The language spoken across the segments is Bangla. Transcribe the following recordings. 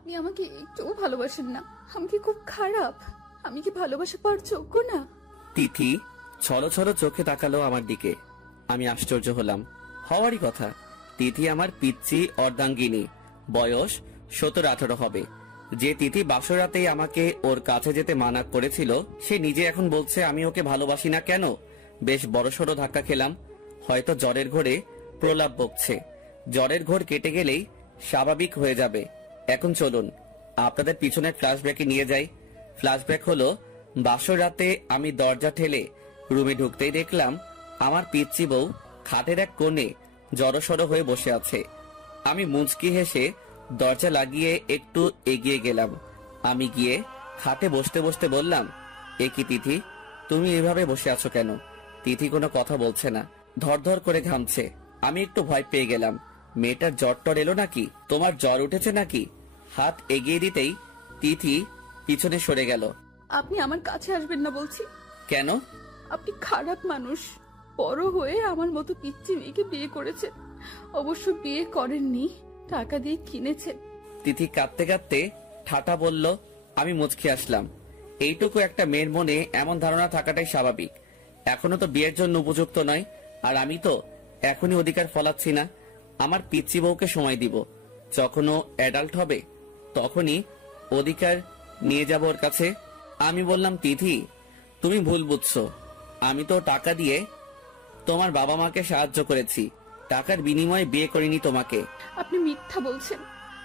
আপনি আমাকে একটুও ভালোবাসেন না। আমি কি খুব খারাপ? আমি কি ভালোবাসা পাওয়ার যোগ্য না? তিথি ছলো ছলো চোখে তাকালো আমার দিকে। আমি আশ্চর্য হলাম। হওয়ারই কথা। তিথি আমার পিচ্চি অর্ধাঙ্গিনী, বয়স 17-18 হবে। যে তিথি বাসরাতেই আমাকে ওর কাছে যেতে মানা করেছিল, সে নিজে এখন বলছে আমি ওকে ভালোবাসি না কেন। বেশ বড়সড় ধাক্কা খেলাম। হয়তো জ্বরের ঘোরে প্রলাপ বকছে। জ্বরের ঘোর কেটে গেলেই স্বাভাবিক হয়ে যাবে। এখন চলুন আপনাদের পিছনের ফ্ল্যাশব্যাকে নিয়ে যাই। ফ্ল্যাশব্যাক হলো, বাসর রাতে আমি দরজা ঠেলে রুমে ঢুকতেই দেখলাম আমার পিচ্চি বউ খাটের এক কোণে জড়সড় হয়ে বসে আছে। আমি মুচকি হেসে দরজা লাগিয়ে একটু এগিয়ে গেলাম। আমি গিয়ে খাটে বসতে বসতে বললাম, এ কি তিথি, তুমি এভাবে বসে আছো কেন? তিথি কোনো কথা বলছে না, ধরধর করে ঘামছে। আমি একটু ভয় পেয়ে গেলাম। মেয়েটার জ্বর টর এলো নাকি? তোমার জ্বর উঠেছে নাকি? হাত এগিয়ে দিতেই তিথি পিছনে সরে গেল। আপনি আমার কাছে আসবেন না বলছি। কেন? আপনি খারাপ মানুষ। বড় হয়ে আমার মতো পিচ্চি মেয়েকে বিয়ে করেছেন। অবশ্য বিয়ে করেননি, টাকা দিয়ে কিনেছেন। তিথি কাঁদতে কাঁদতে ঠাটা বলল। আমি মুচকি আসলাম। এইটুকু একটা মেয়ের মনে এমন ধারণা থাকাটাই স্বাভাবিক। এখনো তো বিয়ের জন্য উপযুক্ত নয়, আর আমি তো এখনই অধিকার ফলাচ্ছি না। আমার পিচ্চি বউকে সময় দিব। যখন ও অ্যাডাল্ট হবে তখনই অধিকার নিয়ে যাব ওর কাছে। আমি বললাম, তিথি তুমি ভুল বুঝছো। আমি তো টাকা দিয়ে তোমার বাবা মাকে সাহায্য করেছি, টাকার বিনিময়ে বিয়ে করিনি তোমাকে। আপনি মিথ্যা বলছেন।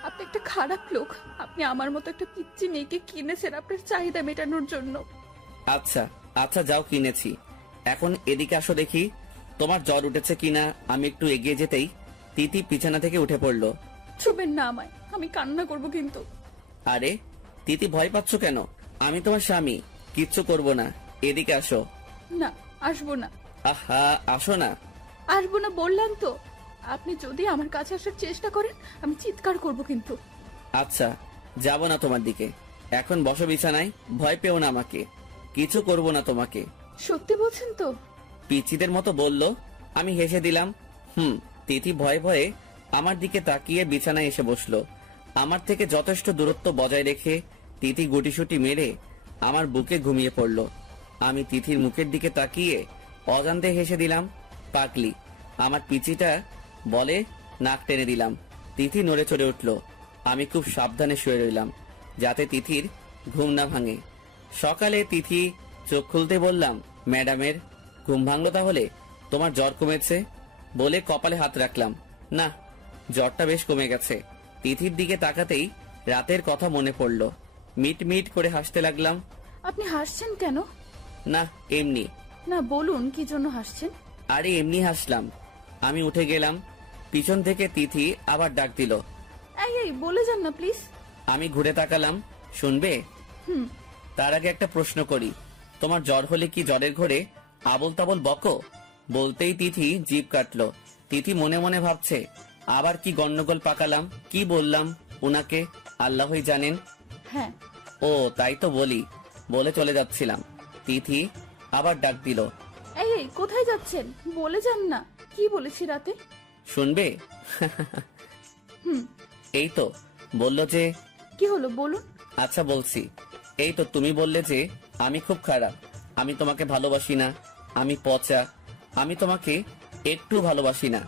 আপনি একটা খারাপ লোক। আপনি আমার মতো একটা পিচ্চি মেয়েকে কিনেছেন আপনার চাহিদা মেটানোর জন্য। আচ্ছা আচ্ছা, যাও কিনেছি। এখন এদিকে আসো দেখি তোমার জ্বর উঠেছে কিনা। আমি একটু এগিয়ে যেতেই তিথি বিছানা থেকে উঠে পড়লো। ছুবেন না আমায়, আমি কান্না করব কিন্তু। আরে তিথি, ভয় পাচ্ছ কেন? আমি তোমার স্বামী, কিচ্ছু করব না। এদিকে আসো। না, আসবো না। আহা, আসো না। আসবো না বললাম তো। আপনি যদি আমার কাছে আসার চেষ্টা করেন আমি চিৎকার করব কিন্তু। আচ্ছা, যাব না তোমার দিকে। এখন বসো বিছানায়। ভয় পেও না আমাকে, কিছু করব না তোমাকে। সত্যি বলছেন তো? পিচ্চিদের মতো বলল। আমি হেসে দিলাম। তিথি ভয়ে ভয়ে আমার দিকে তাকিয়ে বিছানায় এসে বসলো। আমার থেকে যথেষ্ট দূরত্ব বজায় রেখে তিথি গুটিসুটি মেরে আমার বুকে ঘুমিয়ে পড়ল। আমি তিথির মুখের দিকে তাকিয়ে অজান্তে হেসে দিলাম। পাগলি, আমার পিচিটা বলে নাক টেনে দিলাম। তিথি নড়ে চড়ে উঠল। আমি খুব সাবধানে শুয়ে রইলাম যাতে তিথির ঘুম না ভাঙে। সকালে তিথি চোখ খুলতে বললাম, ম্যাডামের ঘুম ভাঙলো তাহলে? তোমার জ্বর কমেছে? বলে কপালে হাত রাখলাম। না, জ্বরটা বেশ কমে গেছে। তিথির দিকে তাকাতেই রাতের কথা মনে পড়ল। মিট মিট করে হাসতে লাগলাম। আপনি হাসছেন কেন? না, এমনি। না, বলুন কি জন্য হাসছেন? আরে এমনি হাসলাম। আমি উঠে গেলাম। পিছন থেকে তিথি আবার ডাক দিল, এই এই বলে যান না প্লিজ। আমি ঘুরে তাকালাম। শুনবে? তার আগে একটা প্রশ্ন করি, তোমার জ্বর হলে কি জ্বরের ঘোরে আবল তাবল বকো? বলতেই তিথি জিভ কাটলো। তিথি মনে মনে ভাবছে, আবার কি গন্ডগোল পাকালাম, কি বললাম উনাকে, আল্লাহই জানেন। হ্যাঁ। ও তাই তো বলি, বলে চলে যাচ্ছিলাম। তিথি আবার ডাক দিল, এই এই কোথায় যাচ্ছেন? বলে যান না। কি বলেছি রাতে? শুনবে? এই তো বললো যে। কি হলো বলুন। আচ্ছা বলছি। এই তো তুমি বললে যে আমি খুব খারাপ, আমি তোমাকে ভালোবাসি না, আমি পচা, আমি তোমাকে একটু ভালোবাসি না,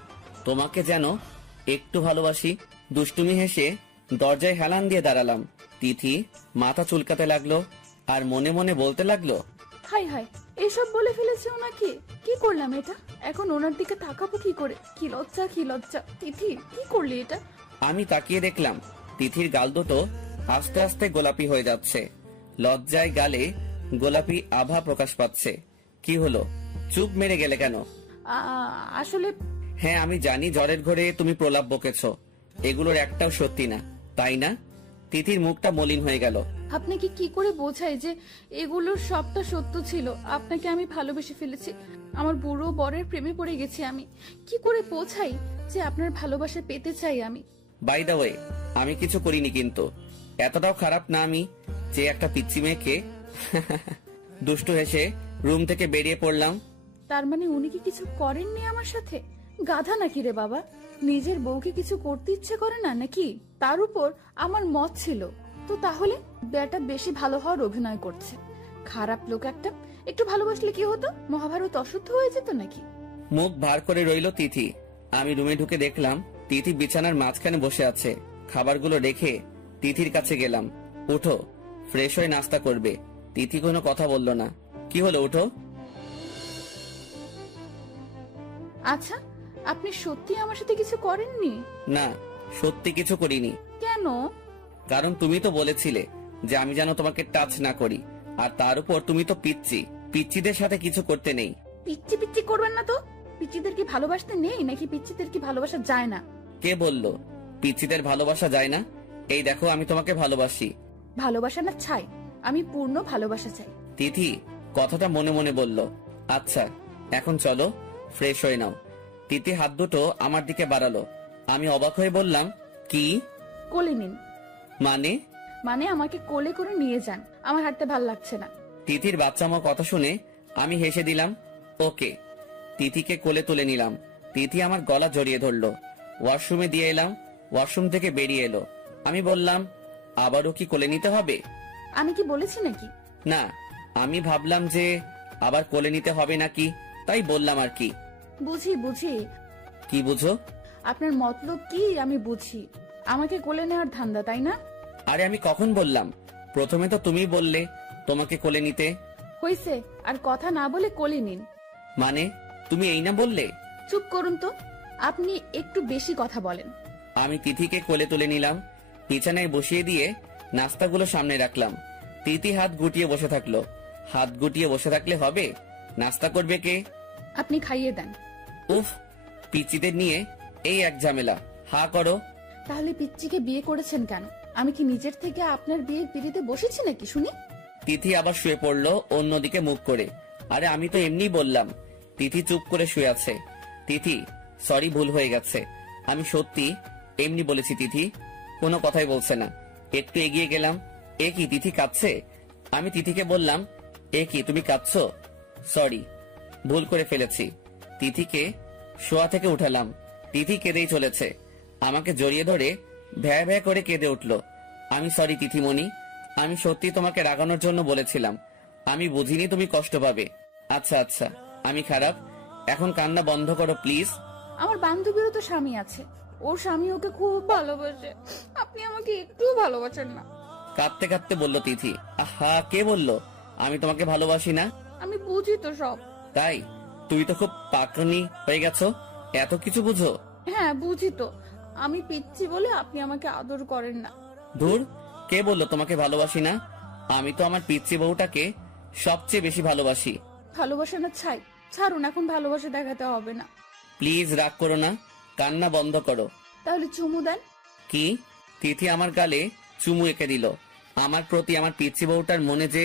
তোমাকে যেন একটু ভালোবাসি। দুষ্টুমি হেসে দরজায় হেলান দিয়ে দাঁড়ালাম। তিথি মাথা চুলকাতে লাগলো আর মনে মনে বলতে লাগলো, হাই হাই, এসব বলে ফেলেছে ওনাকে। কি করলাম এটা? এখন ওনার দিকে তাকাবো কি করে? কি লজ্জা, কি লজ্জা। তিথি, কি করলি এটা? আমি তাকিয়ে দেখলাম তিথির গাল দুটো আস্তে আস্তে গোলাপি হয়ে যাচ্ছে। লজ্জায় গালে গোলাপি আভা প্রকাশ পাচ্ছে। কি হলো, চুপ মেরে গেলে কেন? আসলে। হ্যাঁ আমি জানি জ্বরের ঘরে তুমি প্রলাপ বকেছো, এগুলোর একটাও সত্যি না, তাই না? তিথির মুখটা মলিন হয়ে গেল। আপনাকে কি করে বোঝাই যে এগুলোর সবটা সত্য ছিল? আপনাকে আমি ভালোবেসে ফেলেছি, আমার বুড়ো বরের প্রেমে পড়ে গেছি আমি। কি করে বোঝাই যে আপনার ভালোবাসা পেতে চাই আমি? বাই দা ওয়ে, আমি কিছু করিনি, কিন্তু এতটাও খারাপ না আমি যে একটা পিচ্চি মেয়েকে। দুষ্টু হেসে রুম থেকে বেরিয়ে পড়লাম। তার মানে উনি কি কিছু করেননি আমার সাথে? গাধা নাকি রে বাবা? নিজের বউকে কিছু করতে ইচ্ছে করে না নাকি? তার উপর আমার মত ছিল। তো তাহলে বেটা বেশি ভালো হওয়ার অভিনয় করছে। খারাপ লোক একটা। একটু ভালোবাসলে কি হতো? মহাভারত অশুদ্ধ হয়ে যেত নাকি? মুখ ভার করে রইল তিথি। আমি রুমে ঢুকে দেখলাম তিথি বিছানার মাঝখানে বসে আছে। খাবারগুলো রেখে তিথির কাছে গেলাম। উঠো, ফ্রেশ হয়ে নাস্তা করবে। তিথি কোনো কথা বলল না। কি হলো, উঠো। আচ্ছা, আপনি সত্যি আমার সাথে কিছু করেননি? না, সত্যি কিছু করিনি। কেন? কারণ তুমি তো বলেছিলে যে আমি যেন তোমাকে টাচ না করি, আর তার উপর তুমি তো পিচ্ছি। পিচ্ছিদের সাথে কিছু করতে নেই। পিচ্ছি পিচ্ছি করবেন না তো। পিচ্ছিদের কি ভালোবাসতে নেই নাকি পিচ্ছিদের কি ভালোবাসা যায় না? কে বলল পিচ্ছিদের ভালোবাসা যায় না? এই দেখো, আমি তোমাকে ভালোবাসি। ভালোবাসা না ছাই, আমি পূর্ণ ভালোবাসা চাই। তিথি কথাটা মনে মনে বলল। আচ্ছা, এখন চলো, ফ্রেশ হয়ে নাও। তিথি হাত দুটো আমার দিকে বাড়ালো। আমি অবাক হয়ে বললাম, কি? কোলে নিন। মানে? মানে আমাকে কোলে করে নিয়ে যান, আমার হাঁটতে ভাল লাগছে না। তিথির বাচ্চামো কথা শুনে আমি হেসে দিলাম। ওকে। তিথিকে কোলে তুলে নিলাম। তিথি আমার গলা জড়িয়ে ধরলো। ওয়াশরুমে দিয়ে এলাম। ওয়াশরুম থেকে বেরিয়ে এলো। আমি বললাম, আবারও কি কোলে নিতে হবে? আমি কি বলেছি নাকি? না, আমি ভাবলাম যে আবার কোলে নিতে হবে নাকি, তাই বললাম আর কি। বুঝি বুঝি। কি বুঝো? আপনার মতলব কি আমি বুঝি। আমাকে কোলে নেওয়ার ধান্দা, তাই না? আরে আমি কখন বললাম? প্রথমে তো তুমি বললে তোমাকে কোলে নিতে। হইছে, আর কথা না বলে কোলে নিন। মানে তুমি এই না বললে? চুপ করুন তো, আপনি একটু বেশি কথা বলেন। আমি তিথিকে কোলে তুলে নিলাম। বিছানায় বসিয়ে দিয়ে নাস্তাগুলো সামনে রাখলাম। তিথি হাত গুটিয়ে বসে থাকলো। হাত গুটিয়ে বসে থাকলে হবে? নাস্তা করবে কে? আপনি খাইয়ে দেন। উফ, পিচিদের নিয়ে এই এক ঝামেলা। হা করো। তাহলে পিচ্চিকে বিয়ে করেছেন কেন? আমি কি নিজের থেকে আপনার বিয়ের পিড়িতে বসেছি নাকি শুনি? তিথি আবার শুয়ে পড়লো অন্যদিকে মুখ করে। আরে আমি তো এমনি বললাম। তিথি চুপ করে শুয়ে আছে। তিথি, সরি, ভুল হয়ে গেছে। আমি সত্যি এমনি বলেছি। তিথি কোনো কথাই বলছে না। একটু এগিয়ে গেলাম। এ কি, তিথি কাঁদছে? আমি তিথিকে বললাম, এ কি তুমি কাঁদছো? সরি, ভুল করে ফেলেছি। তিথিকে শোয়া থেকে উঠালাম। তিথি কেঁদেই চলেছে। আমাকে জড়িয়ে ধরে ভ্যা ভ্যা করে কেঁদে উঠলো। আমি সরি তিথিমণি, আমি সত্যি তোমাকে রাগানোর জন্য বলেছিলাম। আমি বুঝিনি তুমি কষ্ট পাবে। আচ্ছা আচ্ছা, আমি খারাপ। এখন কান্না বন্ধ করো প্লিজ। আমার বান্ধবীরও তো স্বামী আছে, ওর স্বামী ওকে খুব ভালোবাসে। আপনি আমাকে একটুও ভালোবাসেন না। কাঁদতে কাঁদতে বলল তিথি। আহা, কে বললো আমি তোমাকে ভালোবাসি না? আমি বুঝি তো সব। তাই? তুমি তো খুব পাকনি হয়ে গেছো, এত কিছু বুঝো। হ্যাঁ বুঝি তো। আমি পিচ্ছি বলে আপনি আমাকে আদর করেন না। ধুর, কে বললো তোমাকে ভালোবাসি না? আমি তো আমার পিচ্চি বউটাকে সবচেয়ে বেশি ভালোবাসি। ভালোবাসা না ছাই, ছাড়ুন, এখন ভালোবাসা দেখাতে হবে না। প্লিজ রাগ করো না, কান্না বন্ধ করো। তাহলে চুমু দেন। কি? তিথি আমার গালে চুমু এঁকে দিল। আমার প্রতি আমার পিচ্চি বউটার মনে যে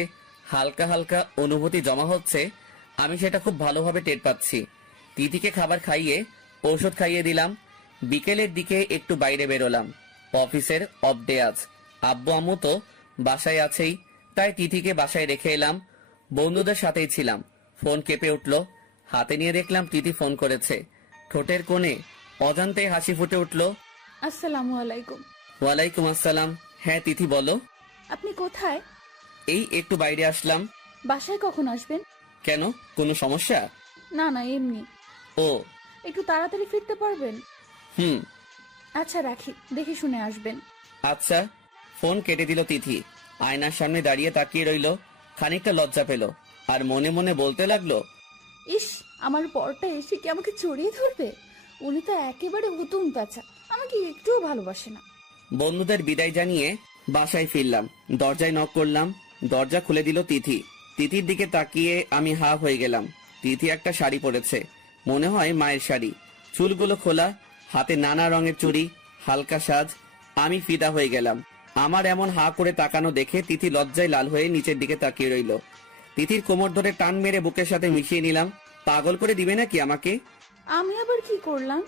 হালকা হালকা অনুভূতি জমা হচ্ছে, আমি সেটা খুব ভালোভাবে টের পাচ্ছি। তিথিকে খাবার খাইয়ে ঔষধ খাইয়ে দিলাম। বিকেলের দিকে একটু বাইরে বেরোলাম। অফিসের অফ ডে আজ। আব্বু আম্মু তো বাসায় আছেই, তাই তিথিকে বাসায় রেখে এলাম। বন্ধুদের সাথেই ছিলাম। ফোন কেঁপে উঠলো। হাতে নিয়ে দেখলাম তিথি ফোন করেছে। ঠোঁটের কোণে অজান্তে হাসি ফুটে উঠলো। আসসালামু আলাইকুম। ওয়ালাইকুম আসসালাম। হ্যাঁ তিথি বলো। আপনি কোথায়? এই একটু বাইরে আসলাম। বাসায় কখন আসবেন? কেন, কোনো সমস্যা? না না, এমনি। ও, একটু তাড়াতাড়ি ফিরতে পারবেন? হুম। আচ্ছা রাখি, দেখে শুনে আসবেন। আচ্ছা। ফোন কেটে দিল তিথি। আয়নার সামনে দাঁড়িয়ে তাকিয়ে রইল। খানিকটা লজ্জা পেল আর মনে মনে বলতে লাগলো, ইস, আমার পরটা এসে কি আমাকে জড়িয়ে ধরবে? উনি তো একেবারে হুতুম প্যাঁচা, আমাকে একটুও ভালোবাসে না। বন্ধুদের বিদায় জানিয়ে বাসায় ফিরলাম। দরজায় নক করলাম। দরজা খুলে দিল তিথি। তিথির দিকে তাকিয়ে আমি হা হয়ে গেলাম। তিথি একটা শাড়ি পরেছে, মনে হয় মায়ের শাড়ি। চুলগুলো খোলা, হাতে নানা রঙের চুড়ি, হালকা সাজ। আমি ফিদা হয়ে গেলাম। আমার এমন হা করে তাকানো দেখে তিথি লজ্জায় লাল হয়ে নিচের দিকে তাকিয়ে রইল। তিথির কোমর ধরে টান মেরে বুকের সাথে মিশিয়ে নিলাম। পাগল করে দিবে নাকি আমাকে? আমি আবার কি করলাম?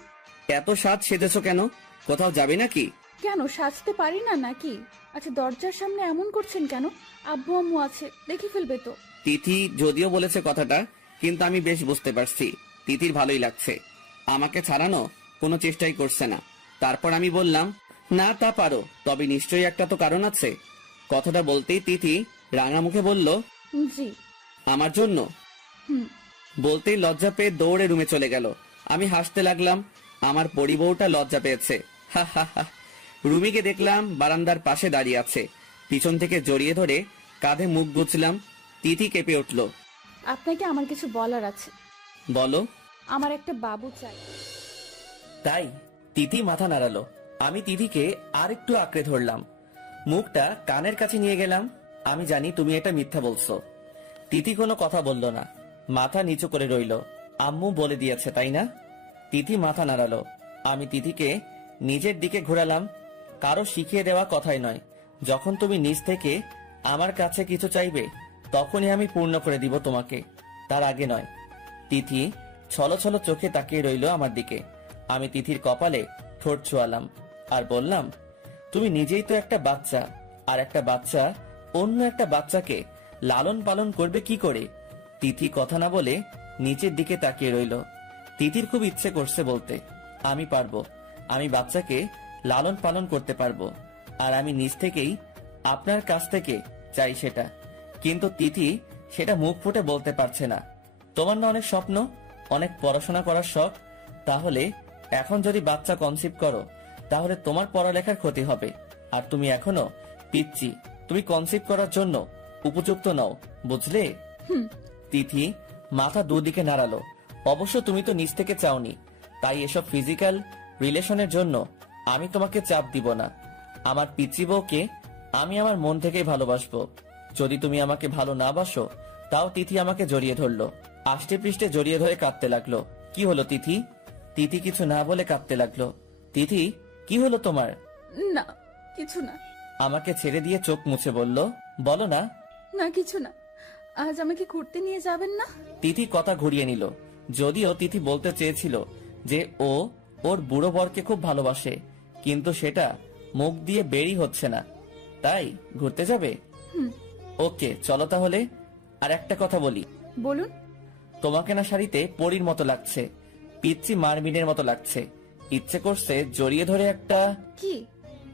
এত সাজ সেজেছো কেন? কোথাও যাবে নাকি? কেন, সাজতে পারি না নাকি? আচ্ছা, দরজার সামনে এমন করছেন কেন? আব্বু আম্মু আছে, দেখে ফেলবে তো। তিথি যদিও বলেছে কথাটা, কিন্তু আমি বেশ বুঝতে পারছি তিথির ভালোই লাগছে। আমাকে ছাড়ানো কোনো চেষ্টাই করছে না। তারপর আমি বললাম, না তা পারো, তবে নিশ্চয়ই একটা তো কারণ আছে। কথাটা বলতেই তিথি রাঙা মুখে বলল, জি। আমার জন্য। হুম। বলতেই লজ্জা পেয়ে দৌড়ে রুমে চলে গেল। আমি হাসতে লাগলাম। আমার পরিবউটা লজ্জা পেয়েছে। হা হা হা। রুমিকে দেখলাম বারান্দার পাশে দাঁড়িয়ে আছে। পিছন থেকে জড়িয়ে ধরে কাঁধে মুখ গুছলাম। তিথি কেঁপে উঠল। আপনাকে আমার কিছু বলার আছে। বলো। আমার একটা বাবু চাই। তাই? তিথি মাথা নাড়ালো। আমি তিথিকে আর একটু আঁকড়ে ধরলাম, মুখটা কানের কাছে নিয়ে গেলাম। আমি জানি তুমি এটা মিথ্যা বলছো। তিথি কোনো কথা বলল না, মাথা নিচু করে রইল। আম্মু বলে দিয়েছে তাই না? তিথি মাথা নাড়ালো। আমি তিথিকে নিজের দিকে ঘোরালাম। কারো শিখিয়ে দেওয়া কথাই নয়, যখন তুমি নিজ থেকে আমার কাছে কিছু চাইবে তখনই আমি পূর্ণ করে দিব তোমাকে, তার আগে নয়। তিথি ছলো ছলো চোখে তাকিয়ে রইল আমার দিকে। আমি তিথির কপালে ঠোঁট ছোঁয়ালাম আর বললাম, তুমি নিজেই তো একটা বাচ্চা, আর একটা বাচ্চা অন্য একটা বাচ্চাকে লালন পালন করবে কি করে? তিথি কথা না বলে নিচের দিকে তাকিয়ে রইল। তিথির খুব ইচ্ছে করছে বলতে, আমি পারবো, আমি বাচ্চাকে লালন পালন করতে পারবো, আর আমি নিজ থেকেই আপনার কাছ থেকে চাই সেটা। কিন্তু তিথি সেটা মুখ ফুটে বলতে পারছে না। তোমার না অনেক স্বপ্ন, অনেক পড়াশোনা করার শখ, তাহলে এখন যদি বাচ্চা কনসিভ করো তাহলে তোমার পড়ালেখার ক্ষতি হবে। আর তুমি এখনো পিচ্চি, তুমি কনসিভ করার জন্য উপযুক্ত নও, বুঝলে? তিথি মাথা দুদিকে নাড়ালো। অবশ্য তুমি তো নিজ থেকে চাওনি, তাই এসব ফিজিক্যাল রিলেশনের জন্য আমি তোমাকে চাপ দিব না। আমার পিচ্চি বউকে আমি আমার মন থেকেই ভালোবাসবো। যদি তুমি আমাকে ভালো না বাসো তাও। তিথি আমাকে জড়িয়ে ধরলো, আষ্টে পৃষ্ঠে জড়িয়ে ধরে কাঁদতে লাগলো। কি হলো তিথি? তিথি কিছু না বলে কাঁদতে লাগলো। তিথি কি হলো তোমার? না, কিছু না। আমাকে ছেড়ে দিয়ে চোখ মুছে বলল, বলো না। না, কিছু না। আজ আমাকে ঘুরতে নিয়ে যাবেন না? তিথি কথা ঘুরিয়ে নিল। যদিও তিথি বলতে চেয়েছিল যে ও ওর বুড়ো বরকে খুব ভালোবাসে, কিন্তু সেটা মুখ দিয়ে বেরই হচ্ছে না। তাই ঘুরতে যাবে? ওকে চলো তাহলে। আর একটা কথা বলি। বলুন। তোমাকে না শাড়িতে পরীর মতো লাগছে, পিচ্চি মারমিনের মতো লাগছে। ইচ্ছে করছে জড়িয়ে ধরে একটা কি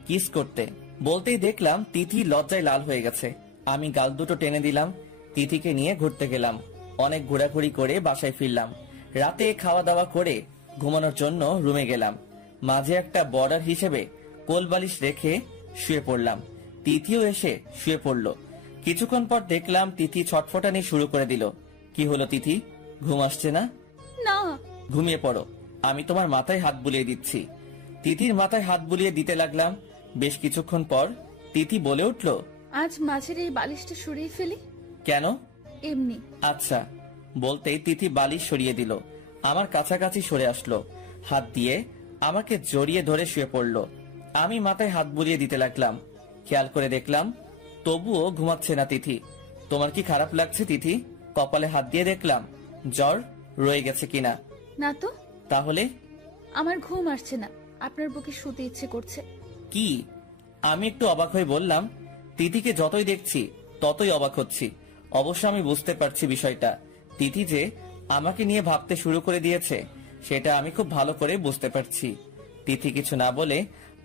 কিস করতে। বলতেই দেখলাম তিথি লজ্জায় লাল হয়ে গেছে। আমি গাল দুটো টেনে দিলাম। তিথিকে নিয়ে ঘুরতে গেলাম। অনেক ঘোরাঘুরি করে বাসায় ফিরলাম। রাতে খাওয়া দাওয়া করে ঘুমানোর জন্য রুমে গেলাম। মাঝে একটা বর্ডার হিসেবে কোলবালিশ রেখে শুয়ে পড়লাম। তিথিও এসে শুয়ে পড়ল। কিছুক্ষণ পর দেখলাম তিথি ছটফটানি শুরু করে দিল। কি হলো তিথি, ঘুম আসছে না? না। ঘুমিয়ে পড়ো, আমি তোমার মাথায় হাত বুলিয়ে দিচ্ছি। তিথির মাথায় হাত বুলিয়ে দিতে লাগলাম। বেশ কিছুক্ষণ পর তিথি বলে উঠল, আজ মাঝের এই বালিশটা সরিয়ে ফেলি। কেন? এমনি। আচ্ছা। বলতেই তিথি বালিশ সরিয়ে দিল, আমার কাছাকাছি সরে আসলো, হাত দিয়ে আমাকে জড়িয়ে ধরে শুয়ে পড়ল। আমি মাথায় হাত বুলিয়ে দিতে লাগলাম। খেয়াল করে দেখলাম তবুও ঘুমাচ্ছে না তিথি। তোমার কি খারাপ লাগছে তিথি? কপালে হাত দিয়ে দেখলাম জ্বর রয়ে গেছে কিনা। না তো। তাহলে? আমার ঘুম আসছে না, আপনার বুকে শুতে ইচ্ছে করছে। কি? আমি একটু অবাক হয়ে বললাম। তিথিকে যতই দেখছি ততই অবাক হচ্ছি। অবশ্য আমি বুঝতে পারছি বিষয়টা। তিথি যে আমাকে নিয়ে ভাবতে শুরু করে দিয়েছে সেটা আমি খুব ভালো করে বুঝতে পারছি। তিথি কিছু না বলে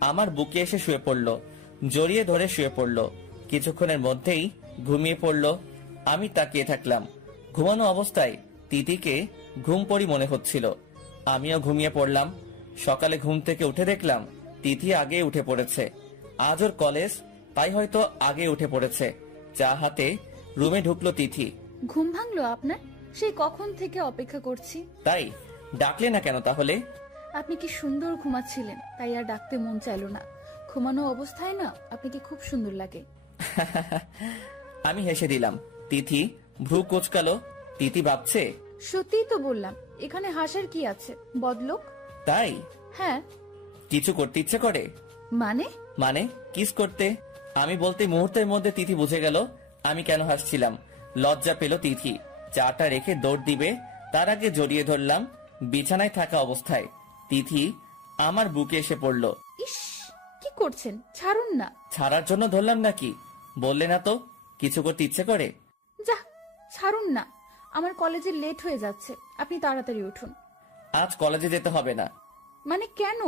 আমার বুকে এসে শুয়ে পড়ল, জড়িয়ে ধরে শুয়ে পড়ল। কিছুক্ষণের মধ্যেই ঘুমিয়ে পড়ল। আমি তাকিয়ে থাকলাম। ঘুমানো অবস্থায় তিথিকে ঘুম পড়ি মনে হচ্ছিল। আমিও ঘুমিয়ে পড়লাম। সকালে ঘুম থেকে উঠে দেখলাম তিথি আগে উঠে পড়েছে। আজ ওর কলেজ, তাই হয়তো আগে উঠে পড়েছে। চা হাতে রুমে ঢুকলো তিথি। ঘুম ভাঙলো আপনার? সেই কখন থেকে অপেক্ষা করছি। তাই ডাকলে না কেন তাহলে? আপনি কি সুন্দর ঘুমাচ্ছিলেন, তাই আর ডাকতে মন চাইলো না। ঘুমানো অবস্থায় না আপনাকে খুব সুন্দর লাগে। আমি হেসে দিলাম। তিথি ভ্রু কোচকালো। তিথি ভাবছে, সত্যিই তো বললাম, এখানে হাসার কি আছে? বদলোক। তাই? হ্যাঁ। কিছু করতে ইচ্ছে করে? মানে? কিস করতে। আমি বলতে মুহূর্তের মধ্যে তিথি বুঝে গেল আমি কেন হাসছিলাম। লজ্জা পেল তিথি। চাটা রেখে দৌড় দিবে তার আগে জড়িয়ে ধরলাম বিছানায় থাকা অবস্থায়। তিথি আমার বুকে এসে পড়ল। ইস, কি করছেন? ছাড়ুন না। ছাড়ার জন্য ধরলাম নাকি? বললে না তো কিছু করতে ইচ্ছে করে। যা, ছাড়ুন না। আমার কলেজে লেট হয়ে যাচ্ছে, আপনি তাড়াতাড়ি উঠুন। আজ কলেজে যেতে হবে না। মানে কেন?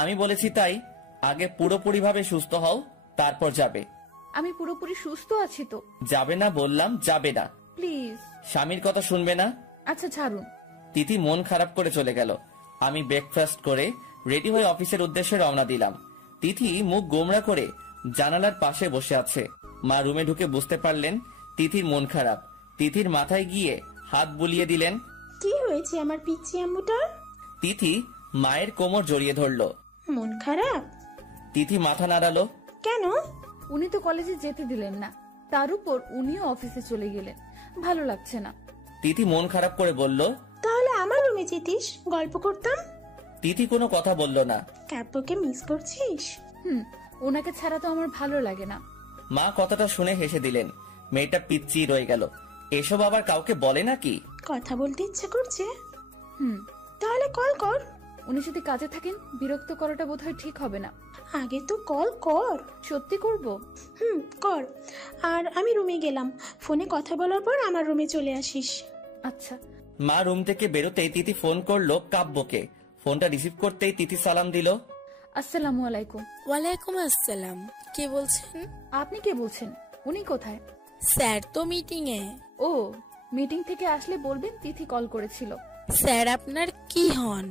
আমি বলেছি তাই। আগে পুরোপুরিভাবে সুস্থ হও, তারপর যাবে। আমি পুরোপুরি সুস্থ আছি তো। যাবে না বললাম, যাবে না। প্লিজ। স্বামীর কথা শুনবে না? আচ্ছা ছাড়ুন। তিথি মন খারাপ করে চলে গেল। আমি ব্রেকফাস্ট করে রেডি হয়ে অফিসের উদ্দেশ্যে রওনা দিলাম। তিথি মুখ গোমড়া করে জানালার পাশে বসে আছে। মা রুমে ঢুকে বুঝতে পারলেন তিথির মন খারাপ। তিথির মাথায় গিয়ে হাত বুলিয়ে দিলেন। কি হয়েছে আমার পিচ্চি আম্মুটার? তিথি মায়ের কোমর জড়িয়ে ধরল। মন খারাপ? তিথি মাথা নাড়ালো। কেন? উনি তো কলেজে যেতে দিলেন না, তার উপর উনিও অফিসে চলে গেলেন, ভালো লাগছে না। তিথি মন খারাপ করে বলল, তাহলে আমার রুমে যেতিস, গল্প করতাম। তিথি কোনো কথা বলল না। কাব্যকে মিস করছিস? ওনাকে ছাড়া তো আমার ভালো লাগে না। মা কথাটা শুনে হেসে দিলেন। মেয়েটা পিচ্চি রয়ে গেল। এসব আবার কাউকে বলে নাকি? কথা বলতে ইচ্ছা করছে? হুম। তাহলে কল কর। উনি যদি কাজে থাকেন বিরক্ত করাটা বোধহয় ঠিক হবে না। আগে তো কল কর। সত্যি করব? কর। আর আমি রুমে গেলাম, ফোনে কথা বলার পর আমার রুমে চলে আসিস। আচ্ছা। মা রুম থেকে বেরোতেই তিথি ফোন করলো কাব্যকে। ফোনটা রিসিভ করতেই তিথি সালাম দিল। আসসালামু আলাইকুম। ওয়ালাইকুম আসসালাম। কে বলছেন? আপনি কে বলছেন? উনি কোথায়? স্যার তো মিটিং এ। ও, মিটিং থেকে আসলে বলবেন তিথি কল করেছিল। স্যার আপনার কি হন?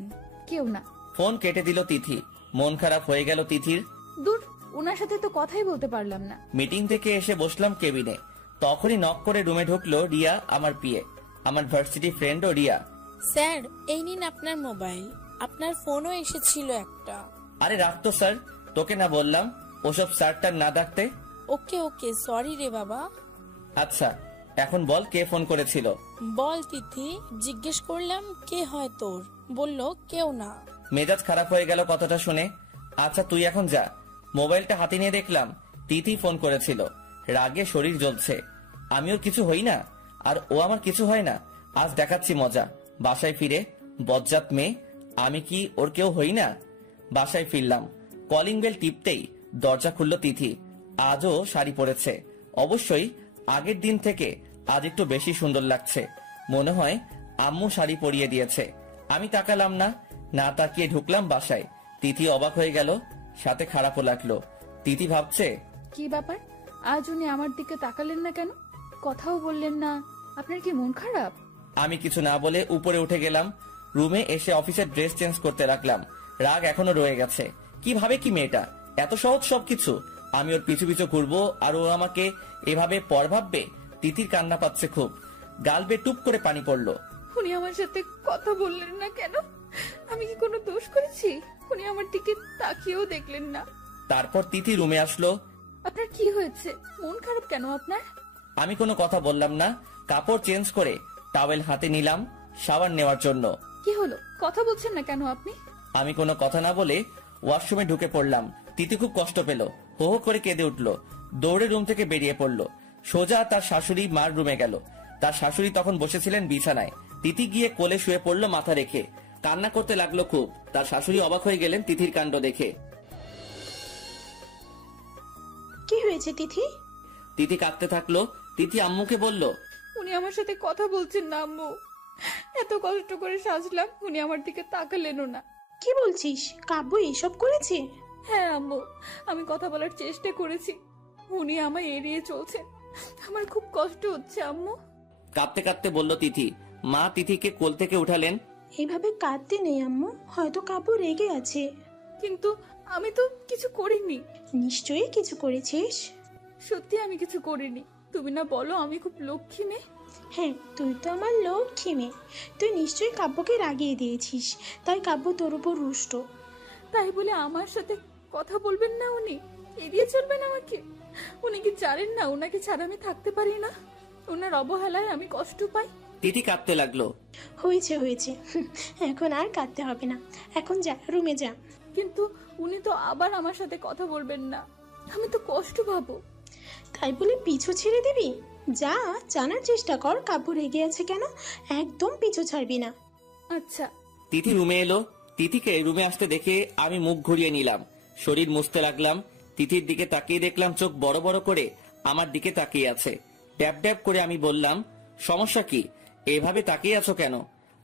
কেউ না। ফোন কেটে দিল তিথি। মন খারাপ হয়ে গেল তিথির। দূর, ওনার সাথে তো কথাই বলতে পারলাম না। মিটিং থেকে এসে বসলাম কেবিনে। তখনই নক করে রুমে ঢুকলো রিয়া, আমার পিএ, আমার ভার্সিটি ফ্রেন্ড ও রিয়া। স্যার এই নিন আপনার মোবাইল, আপনার ফোনও এসেছিল একটা। আরে রাখতো স্যার, তোকে না বললাম ওসব স্যারটার না ডাকতে? ওকে ওকে, সরি রে বাবা। আচ্ছা এখন বল কে ফোন করেছিল? বল তিথি, জিজ্ঞেস করলাম কে হয় তোর, বলল কেউ না। মেজাজ খারাপ হয়ে গেল কথাটা শুনে। আচ্ছা তুই এখন যা। মোবাইলটা হাতে নিয়ে দেখলাম তিথি ফোন করেছিল। রাগে শরীর জ্বলছে। আমি ওর কিছু হই না আর ও আমার কিছু হয় না। আজ দেখাচ্ছি মজা। বাসায় ফিরে বজ্জাত মেয়ে, আমি কি ওর কেউ হই না? বাসায় ফিরলাম। কলিং বেল টিপতেই দরজা খুলল তিথি। আজও শাড়ি পরেছে। অবশ্যই আগের দিন থেকে আজ একটু বেশি সুন্দর লাগছে। মনে হয় আম্মু শাড়ি পরিয়ে দিয়েছে। আমি তাকালাম না, না তাকিয়ে ঢুকলাম বাসায়। তিথি অবাক হয়ে গেল, সাথে খারাপও লাগলো। তিথি ভাবছে, কি ব্যাপার, আজ উনি আমার দিকে তাকালেন না কেন? কথাও বললেন না। আপনার কি মন খারাপ? আমি কিছু না বলে উপরে উঠে গেলাম। রুমে এসে অফিসের ড্রেস চেঞ্জ করতে রাখলাম। রাগ এখনো রয়ে গেছে। কিভাবে কি মেয়েটা এত সহজ সবকিছু? আমি ওর পিছু পিছু ঘুরবো আর ও আমাকে এভাবে পর ভাববে? তিথির কান্না পাচ্ছে খুব। গাল বেয়ে টুপ করে পানি পড়লো। উনি আমার সাথে কথা বললেন না কেন? আমি কি কোনো দোষ করেছি? উনি আমার দিকে তাকিয়েও দেখলেন না। তারপর তিথি রুমে আসলো। আপনার কি হয়েছে? মন খারাপ কেন আপনার? আমি কোনো কথা বললাম না। কাপড় চেঞ্জ করে টাওয়েল হাতে নিলাম শাওয়ার নেওয়ার জন্য। কি হলো, কথা বলছেন না কেন আপনি? আমি কোনো কথা না বলে ওয়াশরুমে ঢুকে পড়লাম। তিথি খুব কষ্ট পেল, হো হো করে কেঁদে উঠলো। দৌড়ে রুম থেকে বেরিয়ে পড়লো। সোজা তার শাশুড়ি মার রুমে গেল। তার শাশুড়ি তখন বসেছিলেন বিছানায়। তিথি গিয়ে কোলে শুয়ে পড়লো মাথা রেখে। কান্না করতে লাগলো খুব। তার শাশুড়ি অবাক হয়ে গেলেন তিথির কাণ্ড দেখে। কি হয়েছে তিথি? তিথি কাঁদতে থাকলো। তিথি আম্মুকে বলল, উনি আমার সাথে কথা বলছেন না আম্মু। এত কষ্ট করে সাজলাম, উনি আমার দিকে তাকালেনও না। কি বলছিস? কাব্য এসব করেছে? হ্যাঁ আম্মু, আমি কথা বলার চেষ্টা করেছি, উনি আমায় এড়িয়ে চলছেন। আমার খুব কষ্ট হচ্ছে আম্মু। কাঁদতে কাঁদতে বলল তিথি। মা তিথিকে কোল থেকে উঠালেন। এইভাবে কাঁদতে নেই আম্মু, হয়তো কাব্য রেগে আছে। কিন্তু আমি তো কিছু করিনি। নিশ্চয়ই কিছু করেছিস। সত্যি আমি কিছু করিনি। তুমি না বলো আমি খুব লক্ষ্মী মেয়ে? হ্যাঁ, তুই তো আমার লক্ষ্মী মেয়ে। তুই নিশ্চয়ই কাব্যকে রাগিয়ে দিয়েছিস, তাই কাব্য তোর উপর রুষ্ট। তাই বলে আমার সাথে কথা বলবেন না উনি? এড়িয়ে চলবেন আমাকে? উনি কি জানেন না ওনাকে ছাড়া আমি থাকতে পারি না? ওনার অবহেলায় আমি কষ্ট পাই। তিথি কাঁদতে লাগলো। হয়েছে হয়েছে, এখন আর কাঁদতে হবে না। এখন যা, রুমে যা। কিন্তু উনি তো আবার আমার সাথে কথা বলবেন না, আমি তো কষ্ট পাবো। তাই বলে পিছু ছেড়ে দিবি? যা, জানার চেষ্টা কর কাব্য রেগে আছে কেন। একদম পিছু ছাড়বি না। আচ্ছা। তিথি রুমে এলো। তিথিকে রুমে আসতে দেখে আমি মুখ ঘুরিয়ে নিলাম, শরীর মুছতে লাগলাম। তিথির দিকে তাকিয়ে দেখলাম চোখ বড় বড় করে আমার দিকে তাকিয়ে আছে। ড্যাব ড্যাব করে আমি বললাম, সমস্যা কি? এভাবে তাকিয়ে আছো কেন?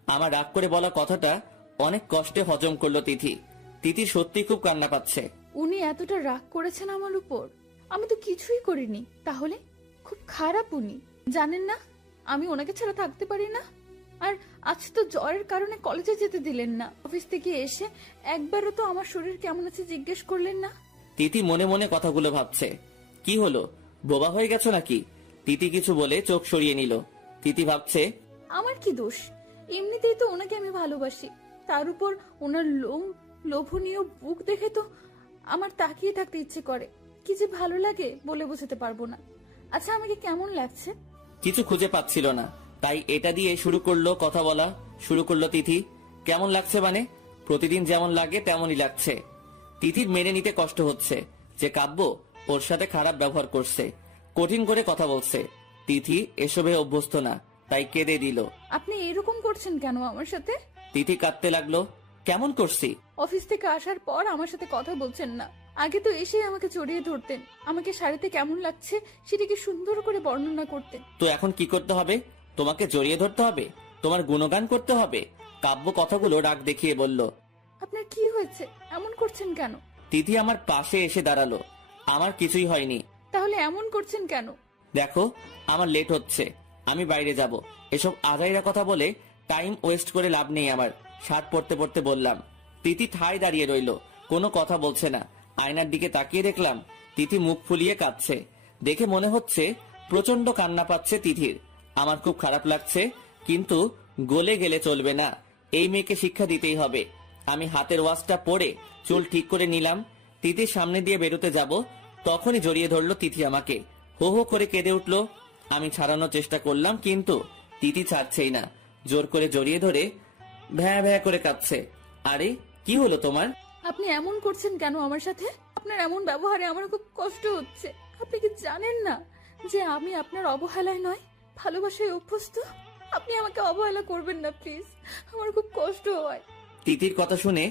আমার রাগ করে বলা কথাটা অনেক কষ্টে হজম করলো তিথি। তিথি সত্যি খুব কান্না পাচ্ছে। উনি এতটা রাগ করেছেন আমার উপর? আমি তো কিছুই করিনি। তাহলে খুব খারাপ উনি, জানেন না আমি ওনাকে ছাড়া থাকতে পারি না। আর আজ তো জ্বরের কারণে কলেজে যেতে দিলেন না। অফিস থেকে এসে একবারও তো আমার শরীর কেমন আছে জিজ্ঞেস করলেন না। তিথি মনে মনে কথাগুলো ভাবছে। কি হলো, বোবা হয়ে গেছো নাকি? তিথি কিছু বলে চোখ সরিয়ে নিল। তিথি ভাবছে, আমার কি দোষ? এমনিতেই তো ওনাকে আমি ভালোবাসি, তার উপর ওনার লোভনীয় বুক দেখে তো আমার তাকিয়ে থাকতে ইচ্ছে করে। কি যে ভালো লাগে বলে বোঝাতে পারবো না। আচ্ছা, আমাকে কেমন লাগছে? কিছু খুঁজে পাচ্ছিল না, তাই এটা দিয়ে শুরু করলো কথা বলা। শুরু করলো তিথি, কেমন লাগছে মানে? প্রতিদিন যেমন লাগে তেমনই লাগছে। তিথির মেনে নিতে কষ্ট হচ্ছে যে কাব্য ওর সাথে খারাপ ব্যবহার করছে, কঠিন করে কথা বলছে। তিথি এসবে অভ্যস্ত না, তাই কেঁদে দিল। আপনি এরকম করছেন কেন আমার সাথে? তিথি কাঁদতে লাগলো। কেমন করছি? অফিস থেকে আসার পর আমার সাথে কথা বলছেন না। আগে তো এসেই আমাকে জড়িয়ে ধরতেন, আমাকে শাড়িতে কেমন লাগছে সেটাকে সুন্দর করে বর্ণনা করতেন। তো এখন কি করতে হবে? তোমাকে জড়িয়ে ধরতে হবে? তোমার গুণগান করতে হবে? কাব্য কথাগুলো রাগ দেখিয়ে বলল। আপনার কি হয়েছে? এমন করছেন কেন? তিথি আমার পাশে এসে দাঁড়ালো। আমার কিছুই হয়নি। তাহলে এমন করছেন কেন? দেখো, আমার লেট হচ্ছে, আমি বাইরে যাব। এসব আজাইরা কথা বলে টাইম ওয়েস্ট করে লাভ নেই আমার। শার্ট পরতে পরতে বললাম। তিথি ঠায় দাঁড়িয়ে রইল, কোনো কথা বলছে না। আয়নার দিকে তাকিয়ে দেখলাম তিথি মুখ ফুলিয়ে কাঁদছে। দেখে মনে হচ্ছে প্রচন্ড কান্না পাচ্ছে তিথির। আমার খুব খারাপ লাগছে, কিন্তু গলে গেলে চলবে না। এই মেয়েকে শিক্ষা দিতেই হবে। আমি হাতের ওয়াচটা পরে চুল ঠিক করে নিলাম। তিথির সামনে দিয়ে বেরোতে যাব, তখনই জড়িয়ে ধরলো তিথি আমাকে। হো হো করে কেঁদে উঠলো। আমি ছাড়ানোর চেষ্টা করলাম, কিন্তু তিথি ছাড়ছেই না। জোর করে জড়িয়ে ধরে ভ্যা ভ্যা করে কাঁদছে। আরে কি হলো তোমার? আপনি এমন করছেন কেন আমার সাথে? আপনার এমন ব্যবহারে আমার খুব কষ্ট হচ্ছে। আপনি কি জানেন না যে আমি আপনার অবহেলায় নয়, ভালোবাসায় অভ্যস্ত? আপনি আমাকে অবহেলা করবেন না প্লিজ, আমার খুব কষ্ট হয়। তিথির কথা শুনে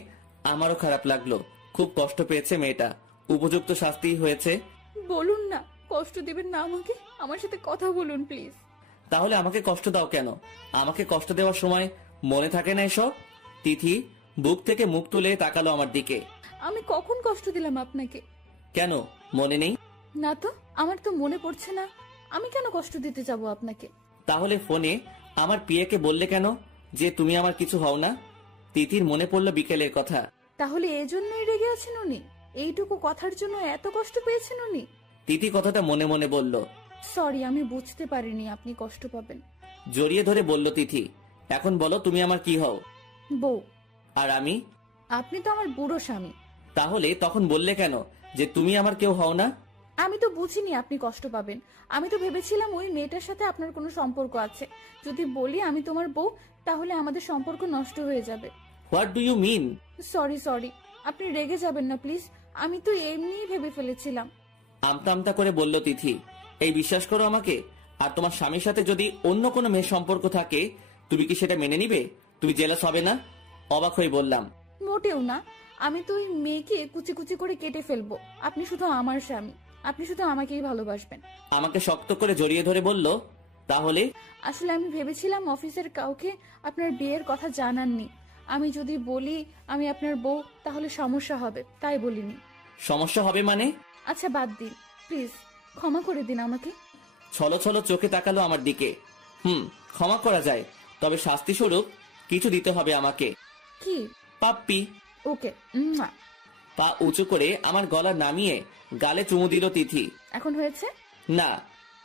আমারও খারাপ লাগলো। খুব কষ্ট পেয়েছে মেয়েটা, উপযুক্ত শাস্তি হয়েছে। বলুন না, কষ্ট দিবেন না আমাকে, আমার সাথে কথা বলুন প্লিজ। তাহলে আমাকে কষ্ট দাও কেন? আমাকে কষ্ট দেওয়ার সময় মনে থাকে না এসব? তিথি বুক থেকে মুখ তুলে তাকালো আমার দিকে। আমি কখন কষ্ট দিলাম আপনাকে? কেন মনে নেই? না তো, আমার তো মনে পড়ছে না। আমি কেন কষ্ট দিতে যাব আপনাকে? তাহলে ফোনে আমার পিয়াকে বললে কেন যে তুমি আমার কিছু হও না? তিথির মনে পড়লো বিকেলের কথা। তাহলে এজন্যই রেগে আছেন উনি? এইটুকু কথার জন্য এত কষ্ট পেয়েছেন উনি? তিথি কথাটা মনে মনে বলল। সরি, আমি বুঝতে পারিনি আপনি কষ্ট পাবেন। জড়িয়ে ধরে বলল তিথি, এখন বলো তুমি আমার কি হও? বউ। আর আমি? আপনি তো আমার বুড়ো স্বামী। তাহলে তখন বললে কেন যে তুমি আমার কেউ হও না? আমি তো বুঝিনি আপনি কষ্ট পাবেন। আমি তো ভেবেছিলাম ওই মেয়েটার সাথে আপনার কোনো সম্পর্ক আছে। যদি বলি আমি তোমার বউ, তাহলে আমাদের সম্পর্ক নষ্ট হয়ে যাবে। What do you mean? Sorry, আপনি রেগে যাবেন না প্লিজ। আমি তো এমনিই ভেবে ফেলেছিলাম। আমতা আমতা করে বলল তিথি, এই বিশ্বাস করো আমাকে? আর তোমার স্বামীর সাথে যদি অন্য কোনো মেয়ের সম্পর্ক থাকে, তুমি কি সেটা মেনে নিবে? তুমি জেলাস হবে না? অবাক হয়ে বললাম। মোটেও না। আমি তো ওই মেয়েকে কুচি কুচি করে কেটে ফেলবো। আপনি শুধু আমার স্বামী, আপনি শুধু আমাকেই ভালোবাসবেন। আমাকে শক্ত করে জড়িয়ে ধরে বলল, তাহলে? আসলে আমি ভেবেছিলাম অফিসের কাউকে আপনার বিয়ের কথা জানাননি। আমি যদি বলি আমি আপনার বউ, তাহলে সমস্যা হবে, তাই বলিনি। সমস্যা হবে মানে? আচ্ছা বাদ দিন প্লিজ, ক্ষমা করে দিন আমাকে। ছলো ছলো চোখে তাকালো আমার দিকে। ক্ষমা করা যায়, তবে শাস্তি স্বরূপ কিছু দিতে হবে আমাকে। কি? পাপ্পি। ওকে। পা উঁচু করে আমার গলা নামিয়ে গালে চুমু দিল তিথি। এখন হয়েছে? না।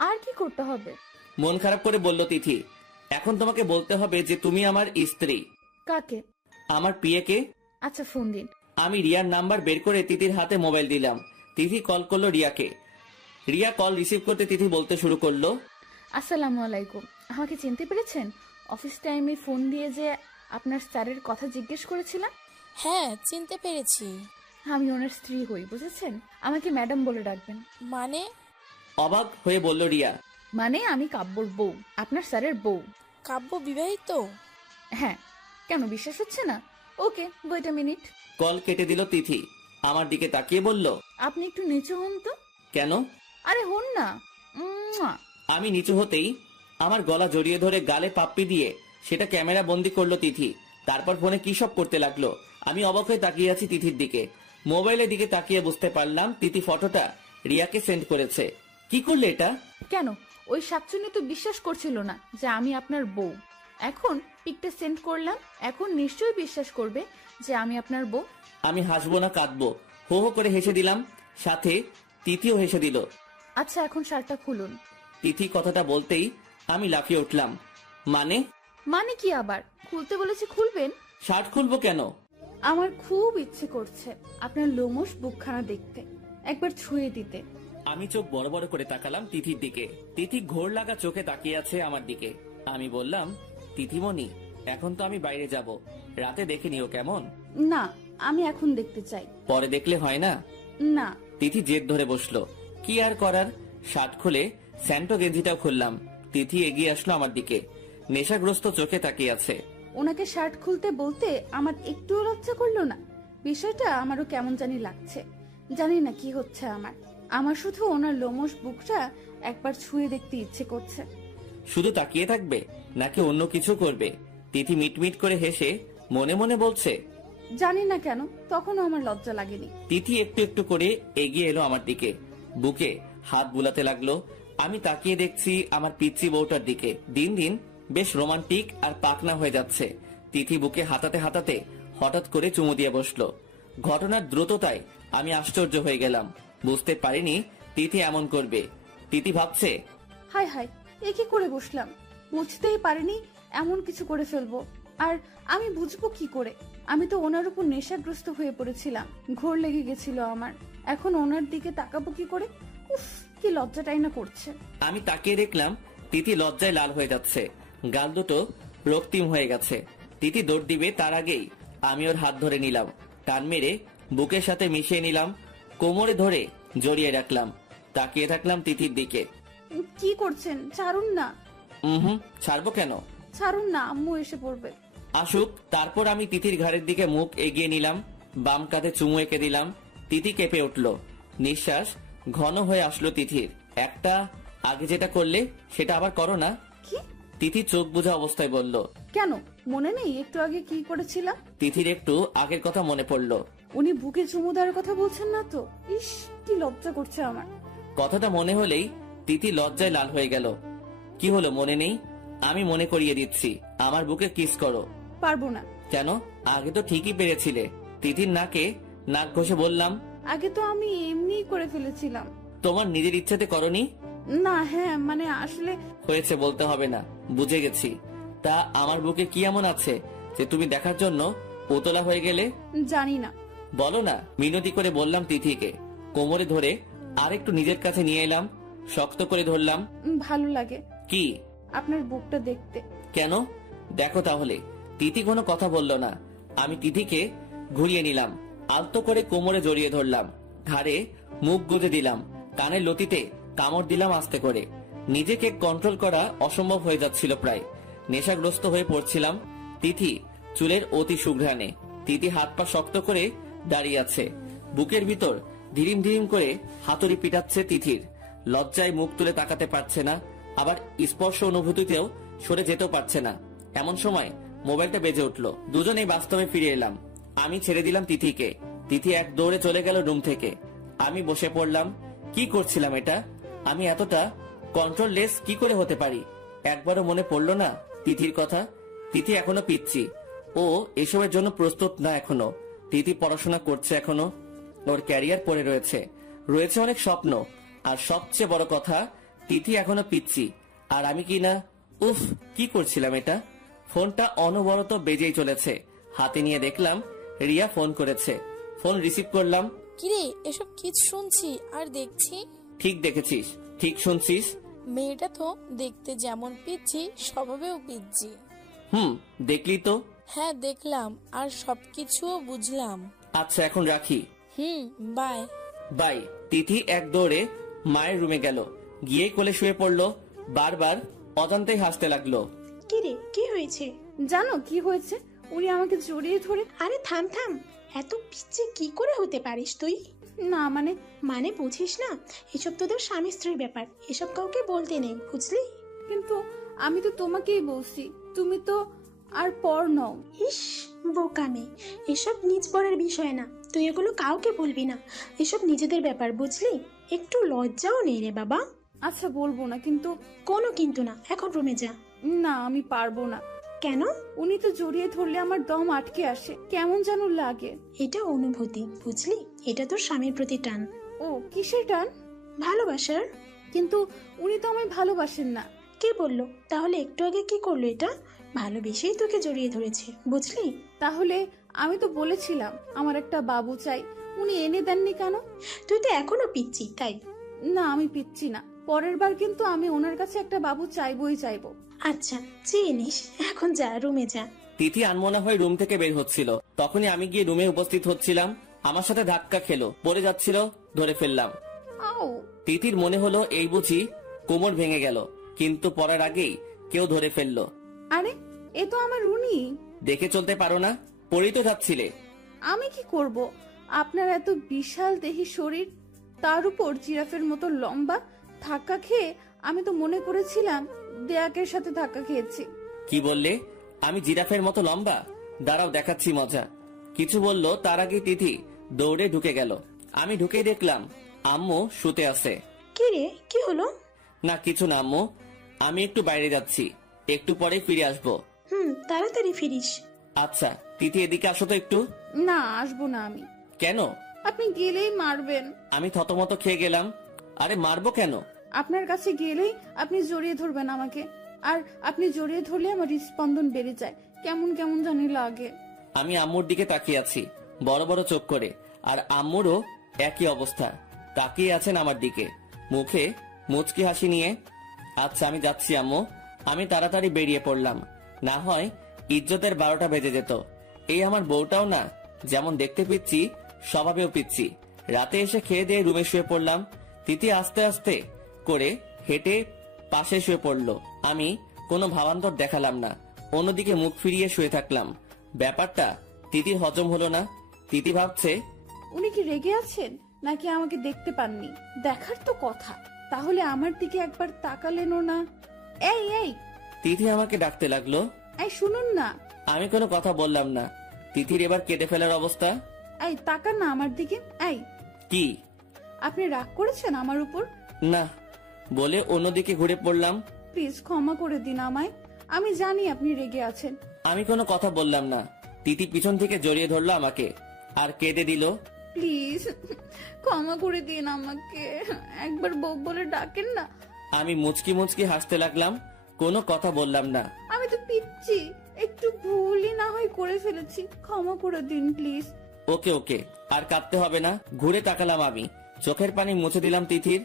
আর কি করতে হবে? মন খারাপ করে বলল তিথি, এখন তোমাকে বলতে হবে যে তুমি আমার স্ত্রী। কাকে? আমার পিয়াকে। আচ্ছা ফোন দিন। আমি রিয়ার নাম্বার বের করে তিথির হাতে মোবাইল দিলাম। তিথি কল করলো রিয়াকে। রিয়া কল রিসিভ করতে তিথি বলতে শুরু করলো, আসসালামু আলাইকুম। আমাকে চিনতে পেরেছেন? অফিস টাইমে ফোন দিয়ে যে আপনার স্যারের কথা জিজ্ঞেস করেছিলাম। হ্যাঁ, চিনতে পেরেছি। আমি ওনার স্ত্রী হই, বুঝেছেন? আমাকে ম্যাডাম বলে ডাকবেন। মানে? অবাক হয়ে বলল রিয়া। মানে আমি কাব্যর বউ, আপনার স্যারের বউ। কাব্য বিবাহিত? হ্যাঁ। কেন বিশ্বাস হচ্ছে না? ওকে, ওয়েট আ মিনিট। কল কেটে দিল তিথি। আমার দিকে তাকিয়ে বলল, আপনি একটু নিচু হন তো। কেন? আরে হন না। মুয়া। আমি নিচু হতেই আমার গলা জড়িয়ে ধরে গালে পাপ্পি দিয়ে সেটা ক্যামেরা বন্দি করলো তিথি। তারপর ফোনে কি সব করতে লাগলো। আমি অবাক হয়ে তাকিয়ে আছি তিথির দিকে। মোবাইলের দিকে তাকিয়ে বুঝতে পারলাম তিথি ফটোটা রিয়াকে সেন্ড করেছে। কি করলে এটা? কেন? ওই শাকচুনি তো বিশ্বাস করছিল না যে আমি আপনার বউ। এখন পিকটা সেন্ড করলাম, এখন নিশ্চয়ই বিশ্বাস করবে যে আমি আপনার বউ। আমি হাসবো না কাঁদবো? হো হো করে হেসে দিলাম, সাথে তিথিও হেসে দিল। আচ্ছা এখন শার্টটা খুলুন। তিথি কথাটা বলতেই আমি লাফিয়ে উঠলাম। মানে? মানে কি আবার? খুলতে বলেছি খুলবেন। শার্ট খুলবো কেন? আমার খুব ইচ্ছে করছে আপনার লোমশ বুকখানা দেখতে, একবার ছুঁয়ে দিতে। আমি চোখ বড় বড় করে তাকালাম তিথির দিকে। তিথি ঘোর লাগা চোখে তাকিয়ে আছে আমার দিকে। আমি বললাম, তিথিমণি, এখন তো আমি বাইরে যাব, রাতে দেখে নিও কেমন? না, আমি এখন দেখতে চাই। পরে দেখলে হয় না? না। তিথি জেদ ধরে বসলো। কি আর করার, শার্ট খুলে স্যান্টো গেঞ্জিটাও খুললাম। তিথি এগিয়ে আসলো আমার দিকে, নেশাগ্রস্ত চোখে তাকিয়ে আছে। ওনাকে শার্ট খুলতে বলতে আমার একটুও লজ্জা করলো না। বিষয়টা আমারও কেমন জানি লাগছে, জানি না কি হচ্ছে আমার শুধু ওনার লোমশ বুকটা একবার ছুঁয়ে দেখতে ইচ্ছে করছে। শুধু তাকিয়ে থাকবে নাকি অন্য কিছু করবে? তিথি মিটমিট করে হেসে মনে মনে বলছে। জানি না কেন তখনও আমার লজ্জা লাগেনি। তিথি একটু একটু করে এগিয়ে এলো আমার দিকে, বুকে হাত বুলাতে লাগলো। আমি তাকিয়ে দেখছি আমার পিচ্চি বউটার দিকে। দিন দিন বেশ রোমান্টিক আর পাকনা হয়ে যাচ্ছে। তিথি বুকে হাতাতে হাতাতে হঠাৎ করে চুমু দিয়ে বসলো। ঘটনার দ্রুততায় আমি আশ্চর্য হয়ে গেলাম, বুঝতে পারিনি তিথি এমন করবে। তিথি ভাবছে, হায় হায়, এ কি করে বসলাম, বুঝতেই পারিনি এমন কিছু করে ফেলবো। আর আমি বুঝবো কি করে? আমি তো ওনার উপর নেশাগ্রস্ত হয়ে পড়েছিলাম, ঘোর লেগে গেছিল আমার। এখন ওনার দিকে তাকাবো কি করে? উফ, কি লজ্জাটাই না করছে। আমি তাকিয়ে দেখলাম তিথি লজ্জায় লাল হয়ে যাচ্ছে, গাল দুটো রক্তিম হয়ে গেছে। তিথি দৌড় দিবে তার আগেই আমি ওর হাত ধরে নিলাম, টান মেরে বুকের সাথে মিশিয়ে নিলাম, কোমরে ধরে জড়িয়ে রাখলাম। তাকিয়ে থাকলাম তিথির দিকে। কি করছেন? ছাড়ুন না। ছাড়বো কেন? ছাড়ুন না, আম্মু এসে পড়বে। আসুক, তারপর আমি তিথির ঘাড়ের দিকে মুখ এগিয়ে নিলাম, বাম কাঁধে চুমু এঁকে দিলাম। তিথি কেঁপে উঠল, নিঃশ্বাস ঘন হয়ে আসলো তিথির। একটা, আগে যেটা করলে সেটা আবার করো না। কি? তিথি চোখ বুঝা অবস্থায় বলল। কেন মনে নেই একটু আগে কি করেছিলাম? তিথির একটু আগের কথা মনে পড়লো। উনি বুকে চুমু দেওয়ার কথা বলছেন না তো? ইস, কি লজ্জা করছে আমার। কথাটা মনে হলেই তিথি লজ্জায় লাল হয়ে গেল। কি হলো, মনে নেই? আমি মনে করিয়ে দিচ্ছি, আমার বুকে কিস করো। পারবো না। কেন? আগে তো ঠিকই পেরেছিলে। তিথির নাকে নাক ঘষে বললাম। আগে তো আমি এমনিই করে ফেলেছিলাম। তোমার নিজের ইচ্ছাতে করনি? না, হ্যাঁ মানে আসলে। হয়েছে, বলতে হবে না, বুঝে গেছি। তা আমার বুকে কি এমন আছে যে তুমি দেখার জন্য উতলা হয়ে গেলে? জানি না। বলো না। মিনতি করে বললাম তিথিকে। কোমরে ধরে আরেকটু নিজের কাছে নিয়ে এলাম, শক্ত করে ধরলাম। ভালো লাগে কি? আপনার বুকটা দেখতে। কেন? দেখো তাহলে। তিথি কোনো কথা বলল না। আমি তিথিকে ঘুরিয়ে নিলাম, আলতো করে কোমরে জড়িয়ে ধরলাম, ঘাড়ে মুখ গুজে দিলাম, কানের লতিতে কামড় দিলাম আস্তে করে। নিজেকে কন্ট্রোল করা অসম্ভব হয়ে যাচ্ছিল প্রায়। নেশাগ্রস্ত হয়ে পড়ছিলাম। তিথি চুলের অতি সুঘ্রাণে। তিথি হাত পা শক্ত করে দাঁড়িয়ে আছে, বুকের ভিতর ধিরিম ধিরিম করে হাতুড়ি পিটাচ্ছে তিথির। লজ্জায় মুখ তুলে তাকাতে পারছে না, আবার স্পর্শ অনুভূতিতেও সরে যেতেও পারছে না। এমন সময় মোবাইলটা বেজে উঠলো। দুজনেই বাস্তবে ফিরে এলাম। আমি ছেড়ে দিলাম তিথিকে। তিথি এক দৌড়ে চলে গেল রুম থেকে। আমি বসে পড়লাম। কি করছিলাম এটা? আমি এতটা কন্ট্রোললেস কি করে হতে পারি? একবারও মনে পড়লো না তিথির কথা। তিথি এখনো পিচ্ছি, ও এসবের জন্য প্রস্তুত না এখনো। তিথি পড়াশোনা করছে এখনো, ওর ক্যারিয়ার পড়ে রয়েছে, রয়েছে অনেক স্বপ্ন। আর সবচেয়ে বড় কথা, তিথি এখনো পিচ্ছি, আর আমি কি না। উফ, কি করছিলাম এটা? ফোনটা অনবরত বেজেই চলেছে। হাতে নিয়ে দেখলাম রিয়া ফোন করেছে। ফোন রিসিভ করলাম। কিরে, এসব কি শুনছি আর দেখছি? ঠিক দেখেছিস, ঠিক শুনছিস। মেয়েটা তো দেখতে যেমন পিচ্ছি, স্বভাবেও পিচ্ছি। দেখলি তো। হ্যাঁ দেখলাম, আর সবকিছুও বুঝলাম। আচ্ছা এখন রাখি। Bye bye. তিথি এক দৌড়ে মায়ের রুমে গেল, গিয়ে কোলে শুয়ে পড়লো। বারবার অজান্তেই হাসতে লাগলো। কি রে, কি হয়েছে? জানো কি হয়েছে? উনি আমাকে জড়িয়ে ধরে। আরে থাম থাম, এত পিচ্ছি কি করে হতে পারিস তুই? না মানে। মানে বুঝিস না, এসব তোদের স্বামী স্ত্রীর ব্যাপার, এসব কাউকে বলতে নেই, বুঝলি? কিন্তু আমি তো তোমাকেই বলছি, তুমি তো আর পর নও। ইস বোকামে, এসব নিজ পরের বিষয় না, তুই এগুলো কাউকে বলবি না, এসব নিজেদের ব্যাপার, বুঝলি? একটু লজ্জাও নেই রে বাবা। আচ্ছা বলবো না, কিন্তু কোনো কিন্তু না, এখন রুমে যা। না আমি পারবো না। কেন? উনি তো জড়িয়ে ধরলে আমার দম আটকে আসে, কেমন যেন লাগে। এটা অনুভূতি, বুঝলি? এটা তোর স্বামীর প্রতি টান। ও কিসের টান? ভালোবাসার। কিন্তু উনি তো আমায় ভালোবাসেন না। কে বললো? তাহলে একটু আগে কি করলো? এটা ভালোবেসেই তোকে জড়িয়ে ধরেছে, বুঝলি? তাহলে আমি তো বলেছিলাম আমার একটা বাবু চাই, উনি এনে দেননি কেন? তুই তো এখনো পিচ্ছি, তাই? না আমি পিচ্ছি না, পরের বার কিন্তু আমি ওনার কাছে একটা বাবু চাইবই চাইবো। আচ্ছা চেয়ে নিস, এখন যা, রুমে যা। তিথি আনমনা হয়ে রুম থেকে বের হচ্ছিল, তখনই আমি গিয়ে রুমে উপস্থিত হচ্ছিলাম। আমার সাথে ধাক্কা খেলো, পড়ে যাচ্ছিল, ধরে ফেললাম। আও! তিথির মনে হলো এই বুঝি কোমর ভেঙে গেল, কিন্তু পড়ার আগেই কেউ ধরে ফেললো। আরে এ তো আমার রুনি। দেখে চলতে পারো না? পড়েই তো যাচ্ছিলে। আমি কি করব? আপনার এত বিশাল দেহি শরীর, তার উপর জিরাফের মতো লম্বা, ধাক্কা খেয়ে আমি তো মনে করেছিলাম দেয়াকের সাথে ধাক্কা খেয়েছি। কি বললে? আমি জিরাফের মতো লম্বা? দাঁড়াও দেখাচ্ছি মজা। কিছু বললো তার আগে তিথি দৌড়ে ঢুকে গেল। আমি ঢুকেই দেখলাম আম্মু শুতে আছে। কি রে, কি হলো? না কিছু না আম্মু, আমি একটু বাইরে যাচ্ছি, একটু পরে ফিরে আসবো। তাড়াতাড়ি ফিরিস। আচ্ছা তিথি এদিকে আসো তো একটু। না আসবো না আমি। কেন? আপনি গেলেই মারবেন। আমি থতমত খেয়ে গেলাম। আরে মারবো কেন? আপনার কাছে গেলেই আপনি জড়িয়ে ধরবেন আমাকে, আর আপনি জড়িয়ে ধরলে আমার হৃদস্পন্দন বেড়ে যায়, কেমন কেমন জানি লাগে। আমি আম্মুর দিকে তাকিয়ে আছি বড় বড় চোখ করে, আর আম্মুরও একই অবস্থা, তাকিয়ে আছেন আমার দিকে, মুখে মুচকি হাসি নিয়ে। আচ্ছা আমি যাচ্ছি আম্মু। আমি তাড়াতাড়ি বেরিয়ে পড়লাম, না হয় ইজ্জতের 12টা বেজে যেত। এই আমার বউটাও না, যেমন দেখতে পিচ্ছি স্বভাবেও পিচ্ছি। রাতে এসে খেয়ে দিয়ে রুমে শুয়ে পড়লাম। তিথি আস্তে আস্তে করে হেঁটে পাশে শুয়ে পড়লো। আমি কোনো ভাবান্তর দেখালাম না, অন্যদিকে মুখ ফিরিয়ে শুয়ে থাকলাম। ব্যাপারটা তিথির হজম হলো না। তিথি ভাবছে উনি কি রেগে আছেন নাকি আমাকে দেখতে পাননি? দেখার তো কথা, তাহলে আমার দিকে একবার তাকালেনও না। এই এই তিথি আমাকে ডাকতে লাগলো। এই শুনুন না। আমি কোনো কথা বললাম না। তিথির এবার কেটে ফেলার অবস্থা। এই তাকান না আমার দিকে। এই কি? আপনি রাগ করেছেন আমার উপর? না বলে অন্যদিকে ঘুরে পড়লাম। প্লিজ ক্ষমা করে দিন আমায়, আমি জানি আপনি রেগে আছেন। আমি কোনো কথা বললাম না। তিথি পিছন থেকে জড়িয়ে ধরলো আমাকে আর কেঁদে দিল। প্লিজ ক্ষমা করে দিন আমাকে, একবার বউ বলে ডাকেন না। আমি মুচকি মুচকি হাসতে লাগলাম, কোনো কথা বললাম না। আমি তো পিচ্ছি, একটু ভুলই না হয় করে ফেলেছি, ক্ষমা করে দিন প্লিজ। ওকে ওকে, আর কাঁদতে হবে না। ঘুরে তাকালাম আমি, চোখের পানি মুছে দিলাম তিথির,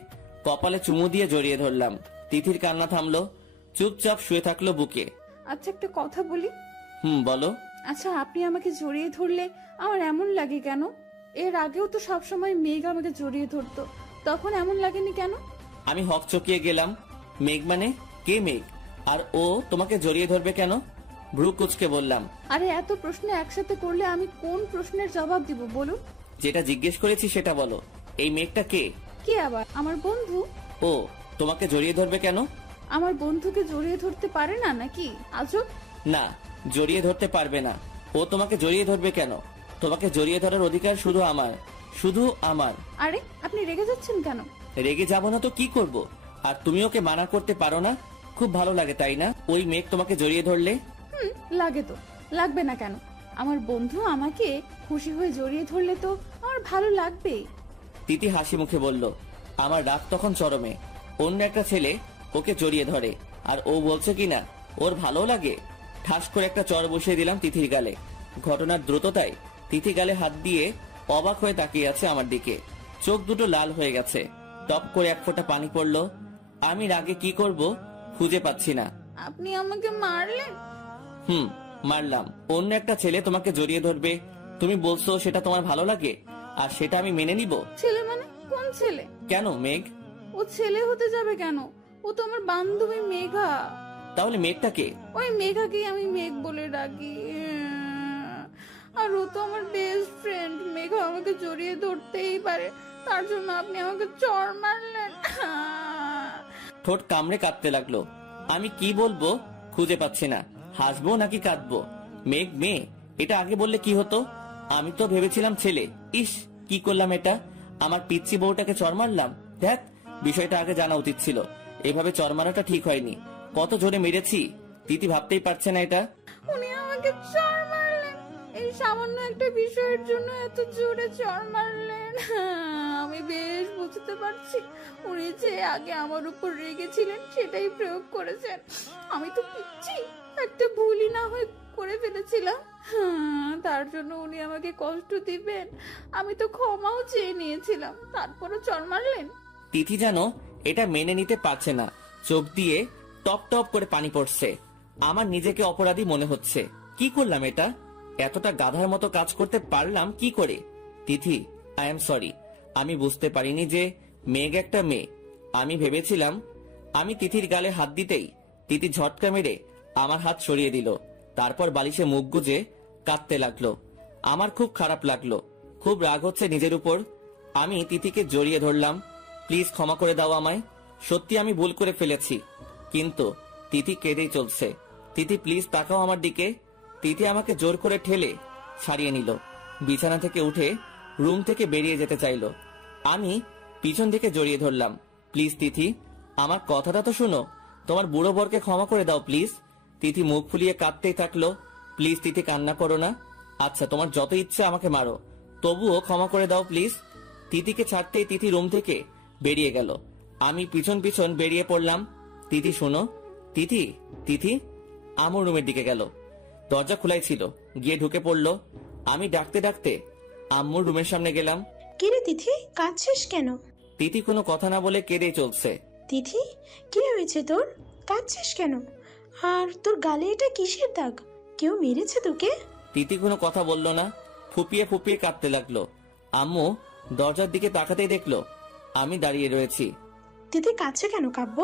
কপালে চুমু দিয়ে জড়িয়ে ধরলাম। তিথির কান্না থামলো, চুপচাপ শুয়ে থাকলো বুকে। আচ্ছা একটা কথা বলি। বলো। আচ্ছা আপনি আমাকে জড়িয়ে ধরলে আমার এমন লাগে কেন? এর আগেও তো সবসময় মেঘ আমাকে জড়িয়ে ধরতো, তখন এমন লাগেনি কেন? আমি হক চকিয়ে গেলাম। মেঘ মানে কে মেঘ? আর ও তোমাকে জড়িয়ে ধরবে কেন? ভ্রু কুচকে বললাম। আরে এত প্রশ্ন একসাথে করলে আমি কোন প্রশ্নের জবাব দিব বলুন? যেটা জিজ্ঞেস করেছি সেটা বলো। এই মেঘটা কে? কে আবার? আমার বন্ধু। ও তোমাকে জড়িয়ে ধরবে কেন? আমার বন্ধুকে জড়িয়ে ধরতে পারে না নাকি? আজব। না, জড়িয়ে ধরতে পারবে না। ও তোমাকে জড়িয়ে ধরবে কেন? তোমাকে জড়িয়ে ধরার অধিকার শুধু আমার, শুধু আমার। আরে আপনি রেগে যাচ্ছেন কেন? রেগে যাবো না তো কি করব? আর তুমি ওকে মানা করতে পারো না? খুব ভালো লাগে তাই না ওই মেঘ তোমাকে জড়িয়ে ধরলে? লাগে তো, লাগবে না কেন? আমার বন্ধু আমাকে খুশি হয়ে জড়িয়ে ধরলে তো আমার ভালো লাগবেই। তিথি হাসি মুখে বলল। আমার রাগ তখন চরমে। অন্য একটা ছেলে ওকে জড়িয়ে ধরে আর ও বলছে কিনা ওর ভালো লাগে। ঠাস করে একটা চড় বসিয়ে দিলাম তিথির গালে। ঘটনার দ্রুততায় তিথি গালে হাত দিয়ে অবাক হয়ে তাকিয়ে আছে আমার দিকে, চোখ দুটো লাল হয়ে গেছে। টপ করে এক ফোঁটা পানি পড়লো। আমি রাগে কি করব খুঁজে পাচ্ছি না। আপনি আমাকে মারলেন? মারলাম। অন্য একটা ছেলে তোমাকে জড়িয়ে ধরবে, তুমি বলছো সেটা তোমার ভালো লাগে, আর সেটা আমি মেনে নিব? ছেলে মানে কোন ছেলে? কেন মেঘ? ও ছেলে হতে যাবে কেন? ও তো আমার বান্ধবী মেঘা। তাহলে মেঘটাকে? ওই মেঘাকেই আমি মেঘ বলে ডাকি। আর ও তো আমার বেস্ট ফ্রেন্ড। মেঘা আমাকে জড়িয়ে ধরতেই পারে, তার জন্য আপনি আমাকে চড় মারলেন। ঠোঁট কামড়ে কাঁদতে লাগলো। আমি কি বলবো খুঁজে পাচ্ছি না, হাসবো নাকি কাঁদবো। মেঘ মেয়ে এটা আগে বললে কি হতো? আমি তো ভেবেছিলাম ছেলে। ইস, কি করলাম এটা? আমার পিচ্চি বউটাকে চড় মারলাম। দেখ, বিষয়টা আগে জানা উচিত ছিল। এভাবে চড় মারাটা ঠিক হয়নি। কত জোরে মেরেছি, তিথি ভাবতেই পারছে না এটা। উনি আমাকে চড় মারলেন, এই সামান্য একটা বিষয়ের জন্য এত জোরে চড় মারলেন। আমি বেশ বুঝতে পারছি উনি যে আগে আমার উপর রেগেছিলেন সেটাই প্রয়োগ করেছেন। আমি তো পিচ্ছি, একটা ভুলই না হয়ে করে ফেলেছিলাম। তার জন্য উনি আমাকে কষ্ট দিবেন, আমি তো ক্ষমাও চেয়ে নিয়েছিলাম, তারপরও চড় মারলেন। তিথি যেন এটা মেনে নিতে পারছে না। চোখ দিয়ে টপ টপ করে পানি পড়ছে। আমার নিজেকে অপরাধী মনে হচ্ছে। কি করলাম এটা? এতটা গাধার মতো কাজ করতে পারলাম কি করে? তিথি, আই এম সরি। আমি বুঝতে পারিনি যে মেঘ একটা মেয়ে। আমি ভেবেছিলাম। আমি তিথির গালে হাত দিতেই তিথি ঝটকা মেরে আমার হাত সরিয়ে দিল। তারপর বালিশে মুখ গুজে কাঁদতে লাগলো। আমার খুব খারাপ লাগলো, খুব রাগ হচ্ছে নিজের উপর। আমি তিথিকে জড়িয়ে ধরলাম। প্লিজ ক্ষমা করে দাও আমায়, সত্যি আমি ভুল করে ফেলেছি। কিন্তু তিথি কেঁদেই চলছে। তিথি প্লিজ তাকাও আমার দিকে। তিথি আমাকে জোর করে ঠেলে ছাড়িয়ে নিল। বিছানা থেকে উঠে রুম থেকে বেরিয়ে যেতে চাইলো। আমি পিছন থেকে জড়িয়ে ধরলাম। প্লিজ তিথি, আমার কথাটা তো শুনো। তোমার বুড়ো বরকে ক্ষমা করে দাও প্লিজ। তিথি মুখ ফুলিয়ে কাঁদতেই থাকলো। প্লিজ তিথি, কান্না করো না। আচ্ছা, তোমার যত ইচ্ছা আমাকে মারো, তবুও ক্ষমা করে দাও প্লিজ। তিথিকে ছাড়তেই তিথি রুম থেকে বেরিয়ে গেল। আমি পিছন পিছন বেরিয়ে পড়লাম। তিথি শোনো। তিথি, তিথি আমার রুমের দিকে গেল। দরজা খোলাই ছিল, গিয়ে ঢুকে পড়লো। আমি ডাকতে ডাকতে আম্মুর রুমের সামনে গেলাম। কি রে তিথি, কাঁদছিস কেন? তিথি কোনো কথা না বলে কেঁদে চলছে। তিথি, কি হয়েছে তোর? কাঁদছিস কেন? আর তোর গালে এটা কিসের দাগ? কেউ মেরেছে তোকে? তিথি কোনো কথা বলল না, ফুপিয়ে ফুপিয়ে কাঁদতে লাগলো। আম্মু দরজার দিকে তাকাতেই দেখলো আমি দাঁড়িয়ে রয়েছি। তিথি কাঁদছে কেন কাব্য?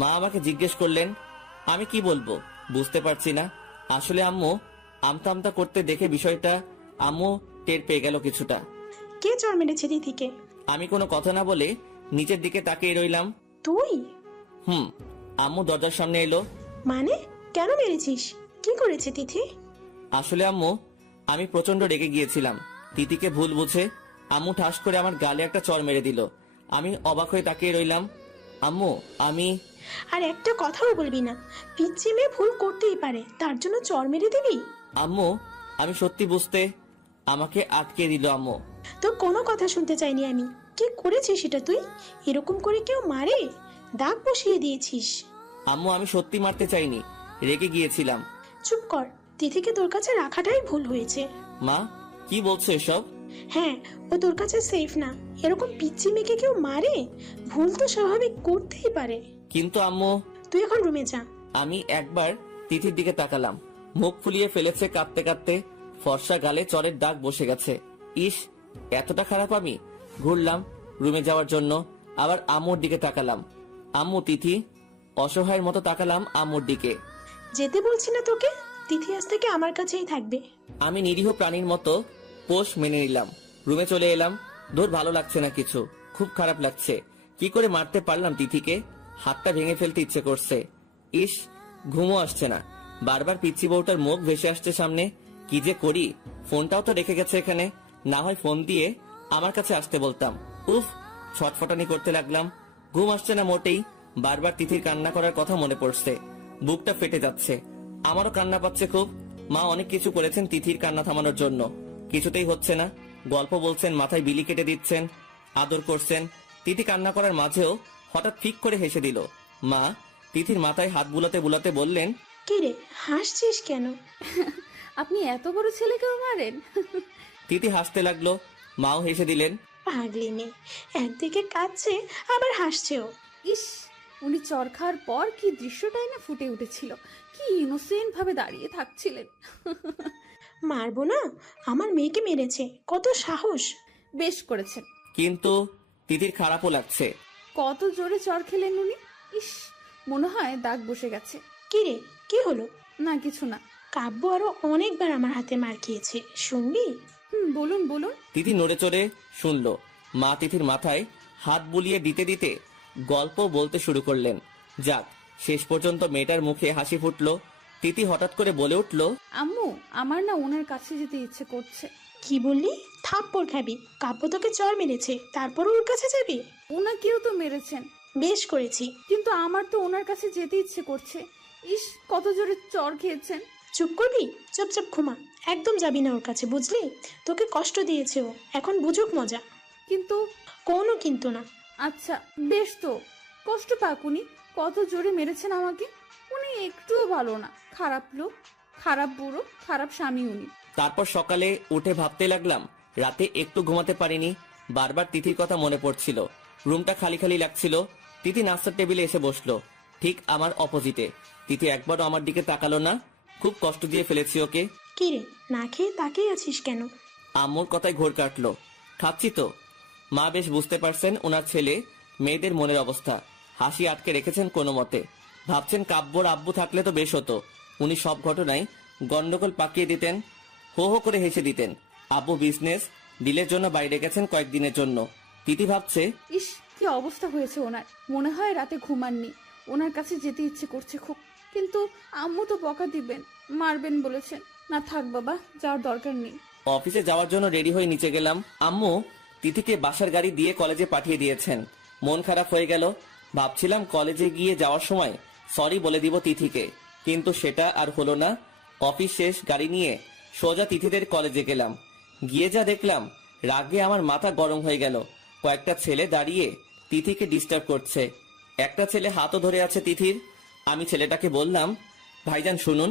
মা আমাকে জিজ্ঞেস করলেন। আমি কি বলবো বুঝতে পারছি না। আসলে আম্মু আমতা আমতা করতে দেখে বিষয়টা আম্মু টের পেয়ে গেল কিছুটা। কে চড় মেরেছে তিথিকে? আমি কোনো কথা না বলে নিচের দিকে তাকিয়ে রইলাম। তুই? আম্মু দরজার সামনে এলো। মানে কেন মেরেছিস? কি করেছে তিথি? আসলে আম্মু, আমি প্রচন্ড রেগে গিয়েছিলাম। তিথিকে ভুল বুঝে আম্মু ঠাস করে আমার গালে একটা চড় মেরে দিল। আমি অবাক হয়ে তাকিয়ে রইলাম। আম্মু, আমি। আর একটা কথাও বলবি না। পিচ্চি মেয়ে ভুল করতেই পারে, তার জন্য চড় মেরে দিবি? আম্মু, আমি সত্যি বুঝতে আমাকে আটকে দিল আম্মু। তোর কোনো কথা শুনতে চাইনি আমি। কি করেছিস সেটা তুই? এরকম করে কেউ মারে? দাগ বসিয়ে দিয়েছিস। আম্মু, আমি সত্যি মারতে চাইনি, রেগে গিয়েছিলাম। চুপ কর, তিথিকে তোর কাছে রাখাটাই ভুল হয়েছে। মা, কি বলছো এসব? হ্যাঁ, ও তোর কাছে সেফ না। এরকম পিচ্চি মেয়েকে কেউ মারে? ভুল তো স্বাভাবিক, করতেই পারে। কিন্তু আম্মু। তুই এখন রুমে যা। আমি একবার তিথির দিকে তাকালাম। মুখ ফুলিয়ে ফেলেছে কাঁদতে কাঁদতে। ফর্সা গালে চরের দাগ বসে গেছে। ইস, এতটা খারাপ আমি? ঘুরলাম রুমে যাওয়ার জন্য, আবার আম্মুর দিকে তাকালাম। আম্মু, তিথি। অসহায়ের মতো তাকালাম আম্মুর দিকে। যেতে বলছি না তোকে? তিথি আজ থেকে আমার কাছেই থাকবে। আমি নিরীহ প্রাণীর মতো পোষ মেনে নিলাম। রুমে চলে এলাম। ধর, ভালো লাগছে না কিছু, খুব খারাপ লাগছে। কি করে মারতে পারলাম তিথিকে? হাতটা ভেঙে ফেলতে ইচ্ছে করছে। ইস, ঘুমও আসছে না। বারবার পিচ্চি বউটার মুখ ভেসে আসছে সামনে। কি যে করি? ফোনটাও তো রেখে গেছে এখানে, না হয় ফোন দিয়ে আমার কাছে আসতে বলতাম। উফ, ছটফটানি করতে লাগলাম। ঘুম আসছে না মোটেই। বারবার তিথির কান্না করার কথা মনে পড়ছে। বুকটা ফেটে যাচ্ছে। আমারও কান্না পাচ্ছে খুব। মা অনেক কিছু করেছেন তিথির কান্না থামানোর জন্য, কিছুতেই হচ্ছে না। গল্প বলছেন, মাথায় বিলি কেটে দিচ্ছেন, আদর করছেন। তিথি কান্না করার মাঝেও হঠাৎ ফিক করে হেসে দিল। মা তিথির মাথায় হাত বুলাতে বুলাতে বললেন, কি রে, হাসছিস কেন? আপনি এত বড় ছেলেকেও মারেন? তিথি হাসতে লাগলো। মাও হেসে দিলেন। পাগলি মেয়ে, একদিকে কাঁদছে আবার হাসছেও। ইস, উনি চর খাওয়ার পর কি দৃশ্যটাই না ফুটে উঠেছিল। কি ইনোসেন্ট ভাবে দাঁড়িয়ে থাকছিলেন। মারবো না? আমার মেয়েকে মেরেছে, কত সাহস! বেশ করেছেন। কিন্তু তিথির খারাপও লাগছে। কত জোরে চর খেলেন উনি। ইস, মনে হয় দাগ বসে গেছে। কি রে, কি হলো? না, কিছু না। কাব্য আরো অনেকবার আমার হাতে মার খেয়েছে, শুনবি? বলুন বলুন। তিথি নড়ে চড়ে শুনলো। মা তিথির মাথায় হাত বুলিয়ে দিতে দিতে গল্প বলতে শুরু করলেন। যাক, শেষ পর্যন্ত মেয়েটার মুখে হাসি ফুটলো। তিথি হঠাৎ করে বলে উঠল, আম্মু, আমার না ওনার কাছে যেতে ইচ্ছে করছে। কি বললি? থাপ্পড় খাবি? কাব্য তোকে চর মেরেছে, তারপরও ওর কাছে যাবি? ওনাকেও তো মেরেছেন, বেশ করেছি। কিন্তু আমার তো ওনার কাছে যেতে ইচ্ছে করছে। ইস, কত জোরে চড় খেয়েছেন। চুপ করবি? চুপচাপ ঘুমা। একদম যাবি না ওর কাছে, বুঝলি? তোকে কষ্ট দিয়েছে ও, এখন বুঝুক মজা। কিন্তু কোনো কিন্তু না। আচ্ছা বেশ, তো কষ্ট পাক উনি। কত জোরে মেরেছেন আমাকে। উনি একটুও ভালো না, খারাপ লোক, খারাপ বুড়ো, খারাপ স্বামী উনি। তারপর সকালে উঠে ভাবতে লাগলাম, রাতে একটু ঘুমাতে পারিনি, বারবার তিথির কথা মনে পড়ছিল। রুমটা খালি খালি লাগছিল। তিথি নাস্তার টেবিলে এসে বসলো, ঠিক আমার অপোজিটে। তিথি একবারও আমার দিকে তাকালো না। খুব কষ্ট দিয়ে ফেলেছি ওকে। কি রে, না খেয়ে তাকিয়ে আছিস কেন? আম্মুর কথায় ঘোর কাটলো। খাচ্ছি তো। মা বেশ বুঝতে পারছেন ওনার ছেলে মেয়েদের মনের অবস্থা। হাসি আটকে রেখেছেন কোনো মতে। ভাবছেন কাব্যর আব্বু থাকলে তো বেশ হতো, উনি সব ঘটনায় গন্ডগোল পাকিয়ে দিতেন, হো হো করে হেসে দিতেন। আব্বু বিজনেস ডিলের জন্য বাইরে গেছেন কয়েকদিনের জন্য। তিথি ভাবছে, ইস, কি অবস্থা হয়েছে ওনার। মনে হয় রাতে ঘুমাননি। ওনার কাছে যেতে ইচ্ছে করছে খুব, কিন্তু আম্মু তো বকা দিবেন, মারবেন বলেছেন। না থাক বাবা, যাওয়ার দরকার নেই। অফিসে যাওয়ার জন্য রেডি হয়ে নিচে গেলাম। আম্মু তিথিকে বাসার গাড়ি দিয়ে কলেজে পাঠিয়ে দিয়েছেন। মন খারাপ হয়ে গেল। ভাবছিলাম কলেজে গিয়ে যাওয়ার সময় সরি বলে দিব তিথিকে, কিন্তু সেটা আর হলো না। অফিস শেষ, গাড়ি নিয়ে সোজা তিথিদের কলেজে গেলাম। গিয়ে যা দেখলাম, রাগে আমার মাথা গরম হয়ে গেল। কয়েকটা ছেলে দাঁড়িয়ে তিথিকে ডিস্টার্ব করছে। একটা ছেলে হাতও ধরে আছে তিথির। আমি ছেলেটাকে বললাম, ভাইজান শুনুন,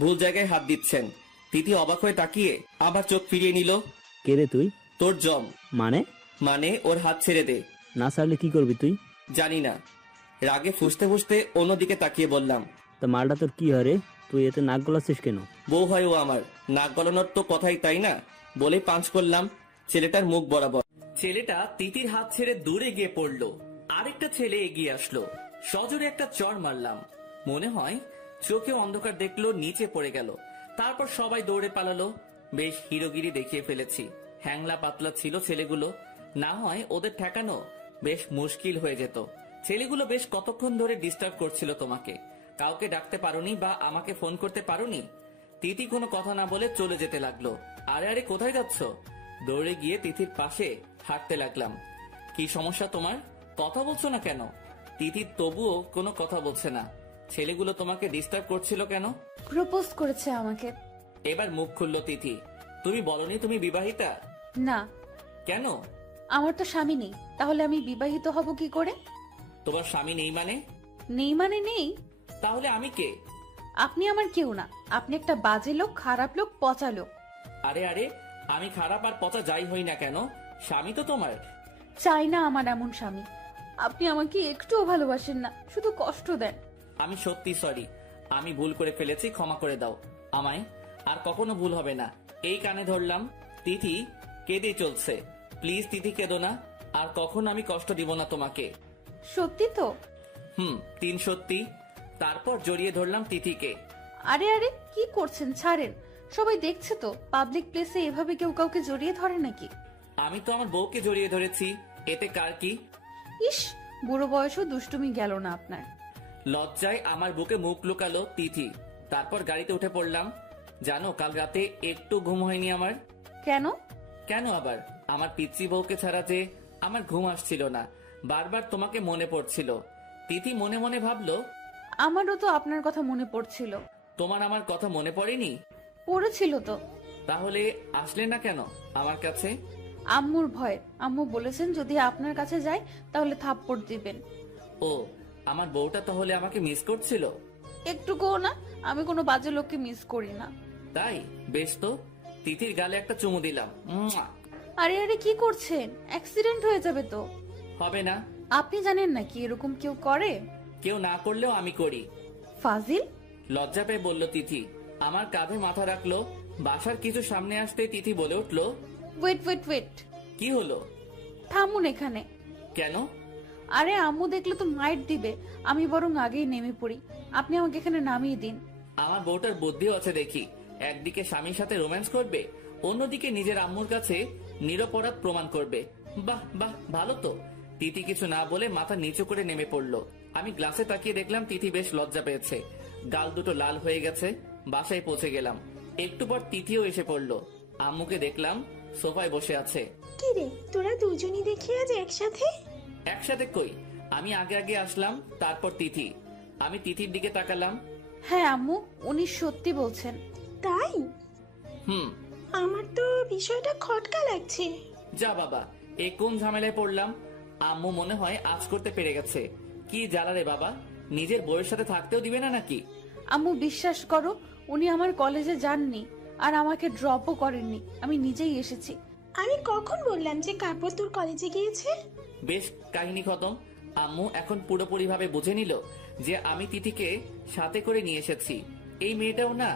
ভুল জায়গায় হাত দিচ্ছেন। তিথি অবাক হয়ে তাকিয়ে আবার চোখ ফিরিয়ে নিল। কে রে তুই? তোর জম। মানে? মানে ওর হাত ছেড়ে দে। না ছাড়লে কি করবি তুই? জানি না। রাগে ফুসতে ফুসতে অন্যদিকে তাকিয়ে বললাম, তা মালটা তোর কি হয় রে? তুই এতে নাক গলাচ্ছিস কেন? বউ হয় ও আমার, নাক গলানোর তো কথাই তাই না, বলে পাঞ্চ করলাম ছেলেটার মুখ বরাবর। ছেলেটা তিতির হাত ছেড়ে দূরে গিয়ে পড়লো। আরেকটা ছেলে এগিয়ে আসলো, সজোরে একটা চড় মারলাম। মনে হয় চোখে অন্ধকার দেখলো, নিচে পড়ে গেল। তারপর সবাই দৌড়ে পালালো। বেশ হিরোগিরি দেখিয়ে ফেলেছি। হ্যাংলা পাতলা ছিল ছেলেগুলো, না হয় ওদের ঠেকানো বেশ মুশকিল হয়ে যেত। ছেলেগুলো বেশ কতক্ষণ ধরে ডিস্টার্ব করছিল তোমাকে। কাউকে ডাকতে পারোনি বা আমাকে ফোন করতে পারোনি? তিথি কোনো কথা না বলে চলে যেতে লাগলো। আরে আরে কোথায় যাচ্ছ? দৌড়ে গিয়ে তিথির পাশে হাঁটতে লাগলাম। কি সমস্যা তোমার? কথা বলছো না কেন? তিথি তবুও কোনো কথা বলছে না। ছেলেগুলো তোমাকে ডিস্টার্ব করছিল কেন? প্রপোজ করেছে আমাকে। এবার মুখ খুললো তিথি। তুমি বলনি তুমি বিবাহিতা? না, কেন? আমার তো স্বামী নেই, তাহলে আমি বিবাহিত হব কি করে? তোমার স্বামী নেই মানে? নেই মানে নেই। তাহলে আমি কে? আপনি আমার কেউ না, আপনি একটা বাজে লোক, খারাপ লোক, পচা লোক। আরে আরে, আমি খারাপ আর পচা যাই হই না কেন, স্বামী তো তোমার। চাই না আমার এমন স্বামী। আপনি আমাকে একটুও ভালোবাসেন না, শুধু কষ্ট দেন। আমি সত্যি সরি, আমি ভুল করে ফেলেছি, ক্ষমা করে দাও আমায়। আর কখনো ভুল হবে না। এই কানে ধরলাম। তিথি কেঁদে চলছে। প্লিজ তিথি কেঁদো না, আর কখনো আমি কষ্ট দিব না তোমাকে। সত্যি তো? 3 সত্যি। তারপর জড়িয়ে ধরলাম তিথিকে। আরে আরে, কি করছেন? ছাড়েন, সবাই দেখছে তো। পাবলিক প্লেসে এভাবে কেউ কাউকে জড়িয়ে ধরে নাকি? আমি তো আমার বউকে জড়িয়ে ধরেছি, এতে কার কি? ইস, বুড়ো বয়সও দুষ্টুমি গেল না আপনার। লজ্জায় আমার বুকে মুখ লুকালো তিথি। তারপর গাড়িতে উঠে পড়লাম। জানো, কাল রাতে একটু ঘুম হয়নি আমার। কেন? কেন আবার? আমার পিচ্চি বউকে ছাড়া যে আমার ঘুম আসছিল না। বারবার তোমাকে মনে পড়ছিল। তিথি মনে মনে ভাবলো, আমারও তো আপনার কথা মনে পড়ছিল। তোমার আমার কথা মনে পড়েনি? পড়েছিল তো। তাহলে আসলে না কেন আমার কাছে? আম্মুর ভয়। আম্মু বলেছেন যদি আপনার কাছে যাই তাহলে থাপ্পড় দিবেন। ও, আমার বউটা তাহলে আমাকে মিস করছিল? একটুকুও না, আমি কোনো বাজে লোককে মিস করি না। তাই? বেশ তো। তিথির গালে একটা চুমু দিলাম। মুয়া। আরে আরে, কি করছেন? অ্যাক্সিডেন্ট হয়ে যাবে তো। হবে না। আপনি জানেন না কি এরকম কেউ করে? কেউ না করলেও আমি করি। ফাজিল। লজ্জা পেয়ে বলল তিথি। আমার কাঁধে মাথা রাখলো। বাসার কিছু সামনে আসতে তিথি বলে উঠলো, ওয়েট ওয়েট ওয়েট। কি হলো? থামুন এখানে। কেন? আরে আম্মু দেখলে তো মাইট দিবে। আমি বরং আগেই নেমে পড়ি, আপনি আমাকে এখানে নামিয়ে দিন। আমার বউটার বুদ্ধিও আছে দেখি। একদিকে স্বামীর সাথে রোম্যান্স করবে, অন্যদিকে নিজের আম্মুর কাছে নিরপরাধ প্রমাণ করবে। বাহ বাহ, ভালো তো। তিথি কিছু না বলে মাথা নিচু করে নেমে পড়লো। আমি গ্লাসে তাকিয়ে দেখলাম তিথি বেশ লজ্জা পেয়েছে, গাল দুটো লাল হয়ে গেছে। বাসায় পৌঁছে গেলাম। একটু পর তিথিও এসে পড়লো। আম্মুকে দেখলাম সোফায় বসে আছে। কি রে, তোরা দুজনই দেখি আজ একসাথে? একসাথে কই, আমি আগে আগে আসলাম, তারপর তিথি। আমি তিথির দিকে তাকালাম। হ্যাঁ আম্মু, উনি সত্যি বলছেন। তাই? হুম। আমার তো বিষয়টা খটকা লাগছে। যা বাবা, এই কোন ঝামেলায় পড়লাম। আম্মু মনে হয় আজ করতে পেরে গেছে। কি জ্বালা রে বাবা, নিজের বউয়ের সাথে থাকতেও দিবে না নাকি? আম্মু বিশ্বাস করো, উনি আমার কলেজে যাননি আর আমাকে ড্রপও করেননি, আমি নিজেই এসেছি। আমি কখন বললাম যে কাপড় তোর কলেজে গিয়েছে? বেশ, কাহিনী খতম। আম্মু এখন পুরোপুরি ভাবে বুঝে নিল যে আমি তিথিকে সাথে করে নিয়ে এসেছি। এই মেয়েটাও না,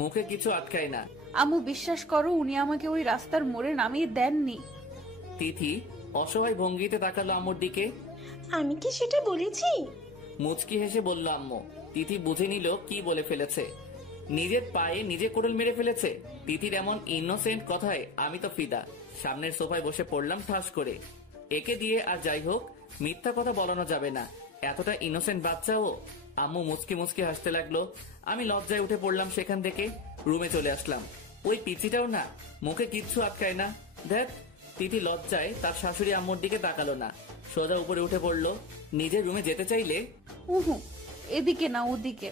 মুখে কিছু আটকায় না। আম্মু বিশ্বাস করো, উনি আমাকে ওই রাস্তার মোড়ে নামিয়ে দেননি। তিথি অসহায় ভঙ্গিতে তাকালো আম্মুর দিকে। আমি কি সেটা বলেছি? মুচকি হেসে বলল আম্মু। তিথি বুঝে নিল কি বলে ফেলেছে। নিজের পায়ে নিজে কোড়ল মেরে ফেলেছে। তিথির এমন ইনোসেন্ট কথায় আমি তো ফিদা। সামনের সোফায় বসে পড়লাম ঠাস করে। একে দিয়ে আর যাই হোক, মিথ্যা কথা বলানো যাবে না। এতটা ইনোসেন্ট বাচ্চা ও। আম্মু মুচকি মুচকি হাসতে লাগলো। আমি লজ্জায় উঠে পড়লাম সেখান থেকে, রুমে চলে আসলাম। ওই পিচিটাও না, মুখে কিচ্ছু আটকায় না। দেখ, তিথি লজ্জায় তার শাশুড়ি আম্মুর দিকে তাকালো না, সোজা উপরে উঠে পড়লো। নিজের রুমে যেতে চাইলে উহু, এদিকে না ওদিকে।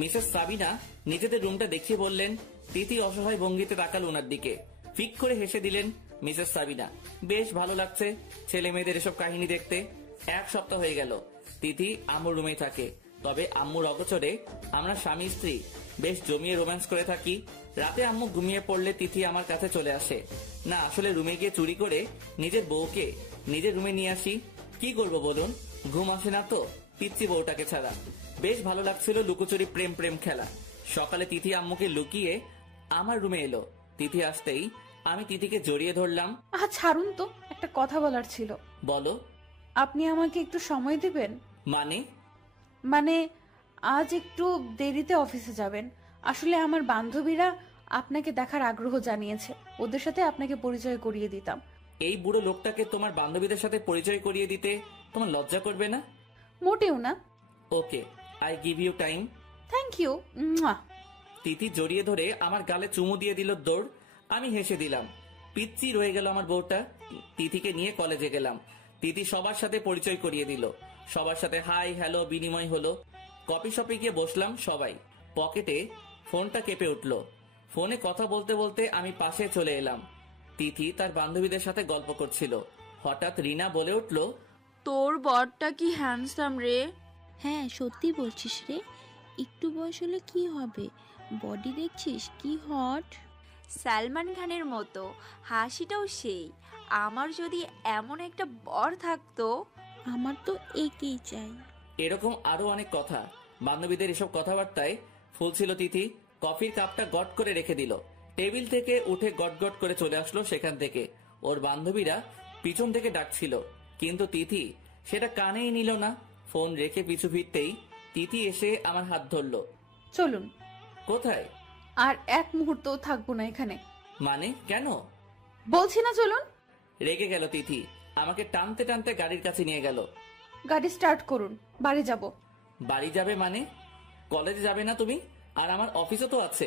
মিসেস সাবিনা নিজেদের রুমটা দেখিয়ে বললেন। তিথি অসহায় ভঙ্গিতে তাকাল ওনার দিকে। ফিক করে হেসে দিলেন মিসেস সাবিনা। বেশ ভালো লাগছে ছেলে মেয়েদের এসব কাহিনী দেখতে। 1 সপ্তাহ হয়ে গেল তিথি আম্মুর রুমেই থাকে। তবে আম্মুর অগোচরে আমরা স্বামী স্ত্রী বেশ জমিয়ে রোম্যান্স করে থাকি। রাতে আম্মু ঘুমিয়ে পড়লে তিথি আমার কাছে চলে আসে। না, আসলে রুমে গিয়ে চুরি করে নিজের বউকে নিজের রুমে নিয়ে আসি। কি করব বলুন, ঘুম আসে না তো পিচ্ছি বউটাকে ছাড়া। বেশ ভালো লাগছিল লুকোচুরি প্রেম প্রেম খেলা। সকালে তিথি আম্মুকে লুকিয়ে আমার রুমে এলো। তিথি আসতেই আমি তিথিকে জড়িয়ে ধরলাম। ছাড়ুন তো, একটা কথা বলার ছিল। বলো। আপনি আমাকে একটু সময় দিবেন? মানে আজ একটু দেরিতে অফিসে যাবেন। আসলে আমার বান্ধবীরা আপনাকে দেখার আগ্রহ জানিয়েছে, ওদের সাথে আপনাকে পরিচয় করিয়ে দিতাম। এই বুড়ো লোকটাকে তোমার বান্ধবীদের সাথে পরিচয় করিয়ে দিতে তোমার লজ্জা করবে না? মোটেও না। Okay, I give you time. Thank you. Tithi জড়িয়ে ধরে আমার গালে চুমু দিয়ে দিল দৌড়। আমি হেসে দিলাম। পিচ্ছি রয়ে গেল আমার বউটা। তিথিকে নিয়ে কলেজে গেলাম। তিথি সবার সাথে পরিচয় করিয়ে দিল। সবার সাথে হাই হ্যালো বিনিময় হলো। কফি শপে গিয়ে বসলাম সবাই। পকেটে ফোনটা কেঁপে উঠলো। ফোনে কথা বলতে বলতে আমি পাশে চলে এলাম। তিথি তার বান্ধবীদের সাথে গল্প করছিল। হঠাৎ রিনা বলে উঠল, তোর বরটা কি হ্যান্ডসাম রে। হ্যাঁ সত্যি বলছিস রে, একটু বয়স হলে কি হবে, বডি দেখছিস কি হট। সালমান খানের মতো, হাসিটাও সেই। আমার যদি এমন একটা বর থাকতো। আমার তো একেই চাই। এরকম আরো অনেক কথা। বান্ধবীদের এসব কথাবার্তায় ফুলছিল তিথি। কফির কাপটা গট করে রেখে দিল। টেবিল থেকে উঠে গট গট করে চলে আসলো সেখান থেকে। ওর বান্ধবীরা পিছন থেকে ডাকছিল, কিন্তু তিথি সেটা কানেই নিল না। ফোন রেখে পিছু ফিরতেই তিথি এসে আমার হাত ধরলো। চলুন। কোথায়? আর এক মুহূর্তও থাকবো না এখানে। মানে কেন? বলছি না চলুন। রেগে গেল তিথি, আমাকে টানতে টানতে গাড়ির কাছে নিয়ে গেল। গাড়ি স্টার্ট করুন, বাড়ি যাব। বাড়ি যাবে মানে? কলেজে যাবে না তুমি? আর আমার অফিসও তো আছে।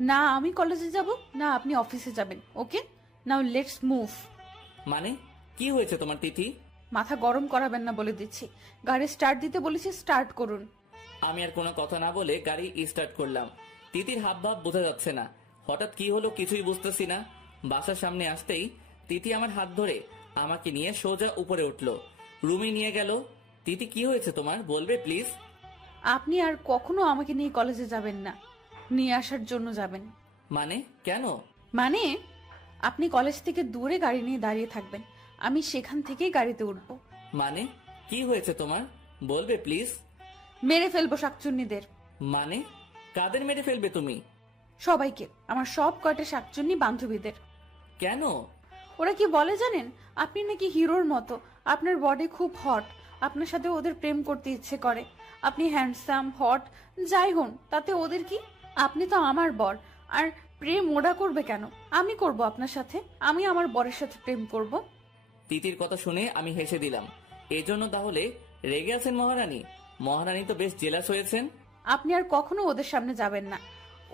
না আমি কলেজে যাব, না আপনি অফিসে যাবেন। ওকে, নাও লেটস মুভ। মানে কি হয়েছে তোমার তিথি? মাথা গরম করাবেন না বলে দিচ্ছি। গাড়ি স্টার্ট দিতে বলেছি, স্টার্ট করুন। আমি আর কোনো কথা না বলে গাড়ি স্টার্ট করলাম। তিথির হাব ভাব বোঝা যাচ্ছে না। হঠাৎ কি হলো কিছুই বুঝতেছি না। বাসার সামনে আসতেই তিথি আমার হাত ধরে আমাকে নিয়ে সোজা উপরে উঠলো, রুমে নিয়ে গেল। তিথি কি হয়েছে তোমার, বলবে প্লিজ? আপনি আর কখনো আমাকে নিয়ে কলেজে যাবেন না, নিয়ে আসার জন্য যাবেন। মানে কেন? মানে আপনি কলেজ থেকে দূরে গাড়ি নিয়ে দাঁড়িয়ে থাকবেন, আমি সেখান থেকেই গাড়িতে উঠব। মানে কি হয়েছে তোমার, বলবে প্লিজ? মেরে ফেলবো শাকচুন্নিদের। মানে কাদের মেরে ফেলবে তুমি? সবাইকে, আমার সব কয়টা শাকচুন্নি বান্ধবীদের। কেন? ওরা কি বলে জানেন, আপনি নাকি হিরোর মতো, আপনার বডি খুব হট, আপনার সাথে ওদের প্রেম করতে ইচ্ছে করে। আপনি হ্যান্ডসাম হট যাই হন, তাতে ওদের কি? আপনি তো আমার বর, আর প্রেম ওরা করবে কেন? আমি করব আপনার সাথে, আমি আমার বরের সাথে প্রেম করব। তিথির কথা শুনে আমি হেসে দিলাম। এজন্য তাহলে রেগে আছেন মহারানী? মহারানী তো বেশ জেলাস হয়েছেন। আপনি আর কখনো ওদের সামনে যাবেন না,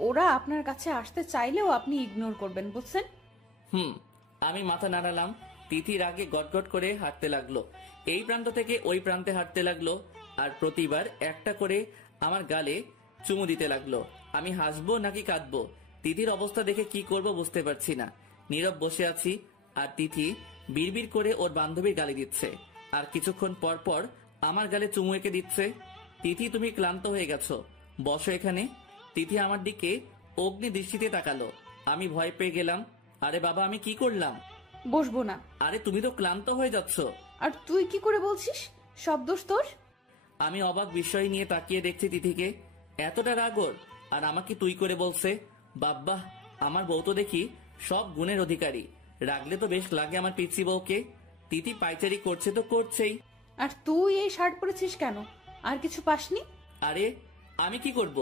ওরা আপনার কাছে আসতে চাইলেও আপনি ইগনোর করবেন, বুঝছেন? আমি মাথা নাড়ালাম। তিথি রাগে গটগট করে হাঁটতে লাগলো, এই প্রান্ত থেকে ওই প্রান্তে হাঁটতে লাগলো, আর প্রতিবার একটা করে আমার গালে চুমু দিতে লাগলো। আমি হাসবো নাকি কাঁদবো? তিথির অবস্থা দেখে কি করব বুঝতে পারছি না। নীরব বসে আছি, আর তিথি বিড়বিড় করে ওর বান্ধবীর গালি দিচ্ছে, আর কিছুক্ষণ পর পর আমার গালে চুমু এঁকে দিচ্ছে। তিথি, তুমি ক্লান্ত হয়ে গেছো, বসো এখানে। তিথি আমার দিকে অগ্নি দৃষ্টিতে তাকালো। আমি ভয় পেয়ে গেলাম। আরে বাবা, আমি কি করলাম? বসবো না। আরে তুমি তো ক্লান্ত হয়ে যাচ্ছ। আর তুই কি করে বলছিস সব দোষ তোর? আমি অবাক বিষয় নিয়ে তাকিয়ে দেখছি তিথিকে, এতটা রাগ ওর, আর আমাকে তুই করে বলছে। বাব্বা, আমার বউ তো দেখি সব গুণের অধিকারী, রাগলে তো বেশ লাগে আমার পিচ্ছি বউকে। তিথি পাইচারি করছে তো করছেই। আর তুই এই শার্ট পরেছিস কেন? আর কিছু পাসনি? আরে আমি কি করব?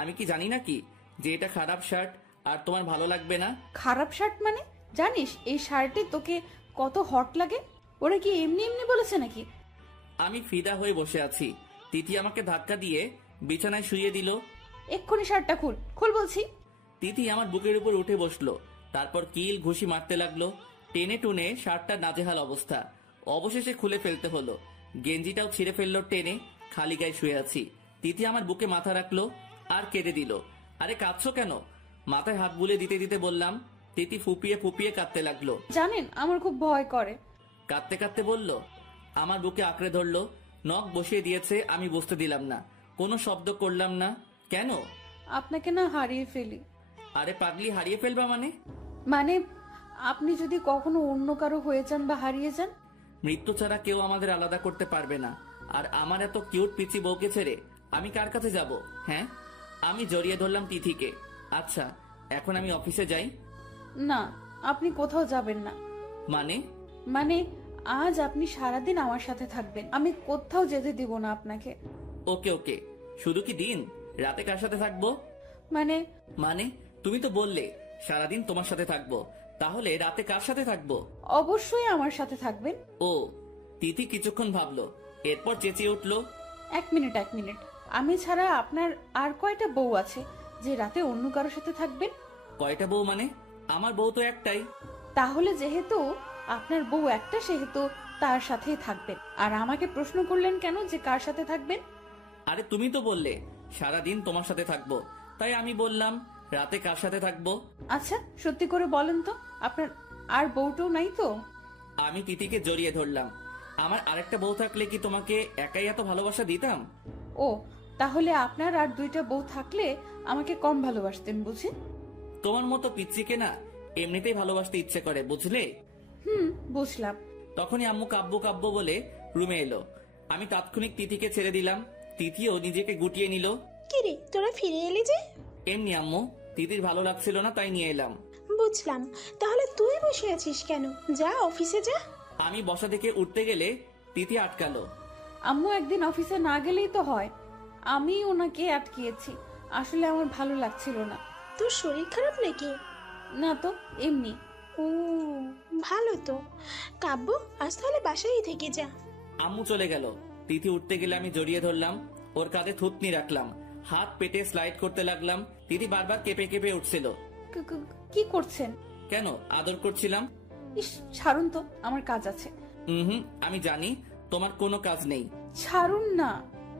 আমি কি জানি নাকি যে এটা খারাপ শার্ট আর তোমার ভালো লাগবে না? খারাপ শার্ট মানে? জানিস এই শার্টে তোকে কত হট লাগে? ওরা কি এমনি এমনি বলেছে নাকি? আমি ফিদা হয়ে বসে আছি। তিথি আমাকে ধাক্কা দিয়ে বিছানায় শুইয়ে দিল। এক্ষুনি শার্টটা খুল, খুল বলছি। তিথি আমার বুকের উপর উঠে বসলো, তারপর কিল ঘুষি মারতে লাগলো। টেনে টুনে শার্টটা নাজেহাল অবস্থা, অবশেষে খুলে ফেলতে হলো। গেঞ্জিটাও ছিঁড়ে ফেললো টেনে। খালি গায়ে শুয়ে আছি। তিথি আমার বুকে মাথা রাখলো আর কেঁদে দিল। আরে কাঁদছো কেন? মাথায় হাত বুলে দিতে দিতে বললাম। তিথি ফুপিয়ে ফুপিয়ে কাঁদতে লাগলো। জানেন আমার খুব ভয় করে। কাঁদতে কাঁদতে বলল, আমার বুকে আঁকড়ে ধরলো, নখ বসিয়ে দিয়েছে। আমি বুঝতে দিলাম না, কোনো শব্দ করলাম না। কেন? আপনাকে না হারিয়ে ফেলি। আরে পাগলি, হারিয়ে ফেলবা মানে? মানে আপনি যদি কখনো অন্য কারো হয়ে যান বা হারিয়ে যান। মৃত্যু ছাড়া কেউ আমাদের আলাদা করতে পারবে না। আর আমার এত কিউট পিচি বউকে ছেড়ে আমি কার কাছে যাব? হ্যাঁ? আমি জড়িয়ে ধরলাম তিথিকে। আচ্ছা, এখন আমি অফিসে যাই? না, আপনি কোথাও যাবেন না। মানে? মানে আজ আপনি সারাদিন আমার সাথে থাকবেন, আমি কোথাও যেতে দিব না আপনাকে। ওকে ওকে, শুধু কি দিন? রাতে কার সাথে থাকবো? মানে মানে তুমি তো বললে সারাদিন তোমার সাথে থাকবো, তাহলে রাতে কার সাথে থাকবো? অবশ্যই আমার সাথে থাকবেন। ও। তিথি কিছুক্ষণ ভাবলো, এরপর চেঁচিয়ে উঠলো, এক মিনিট, এক মিনিট। আমি ছাড়া আপনার আর কয়টা বউ আছে যে রাতে অন্য কারোর সাথে থাকবেন? কয়টা বউ মানে? আমার বউ তো একটাই। তাহলে যেহেতু আপনার বউ একটা, সেহেতু তার সাথেই থাকবেন। আর আমাকে প্রশ্ন করলেন কেন যে কার সাথে থাকবেন? আরে তুমি তো বললে সারাদিন তোমার সাথে থাকবো, তাই আমি বললাম রাতে কার সাথে থাকবো। আচ্ছা সত্যি করে বলেন তো, আপনার আর বউটাও নাই তো? আমি তিথিকে জড়িয়ে ধরলাম। আমার আরেকটা বউ থাকলে কি তোমাকে একাই এত ভালোবাসা দিতাম? ও, তাহলে আপনার আর দুইটা বউ থাকলে আমাকে কম ভালোবাসতেন বুঝি? তোমার মতো পিচ্চিকে না এমনিতেই ভালোবাসতে ইচ্ছে করে, বুঝলে? বুঝলাম। তখনই আম্মু কাব্য কাব্য বলে রুমে এলো। আমি তাৎক্ষণিক তিথিকে ছেড়ে দিলাম। তিথিও নিজেকে গুটিয়ে নিল। কিরে, তোরা ফিরে এলি যে? এমনি আম্মু, তিথির ভালো লাগছিল না তাই নিয়ে এলাম। বুঝলাম। তাহলে তুই বসে আছিস কেন? যা অফিসে যা। আমি বসা থেকে উঠতে গেলে তিথি আটকালো। আম্মু একদিন অফিসে না গেলেই তো হয়, আমি ওনাকে আটকিয়েছি। আসলে আমার ভালো লাগছিল না। তোর শরীর খারাপ নাকি? না তো, এমনি। ও, ভালো তো। কাব্য, আজ তাহলে বাসায় থেকে যা। আম্মু চলে গেল। তিথি উঠতে গেলে আমি জড়িয়ে ধরলাম, ওর কাঁধে থুতনি রাখলাম, হাত পেটে স্লাইড করতে লাগলাম। তিথি বারবার কেঁপে কেঁপে উঠছিল। কি করছেন? কেন? আদর করছিলাম। ইস, ছাড়ুন তো, আমার কাজ আছে। আমি জানি তোমার কোনো কাজ নেই। ছাড়ুন না,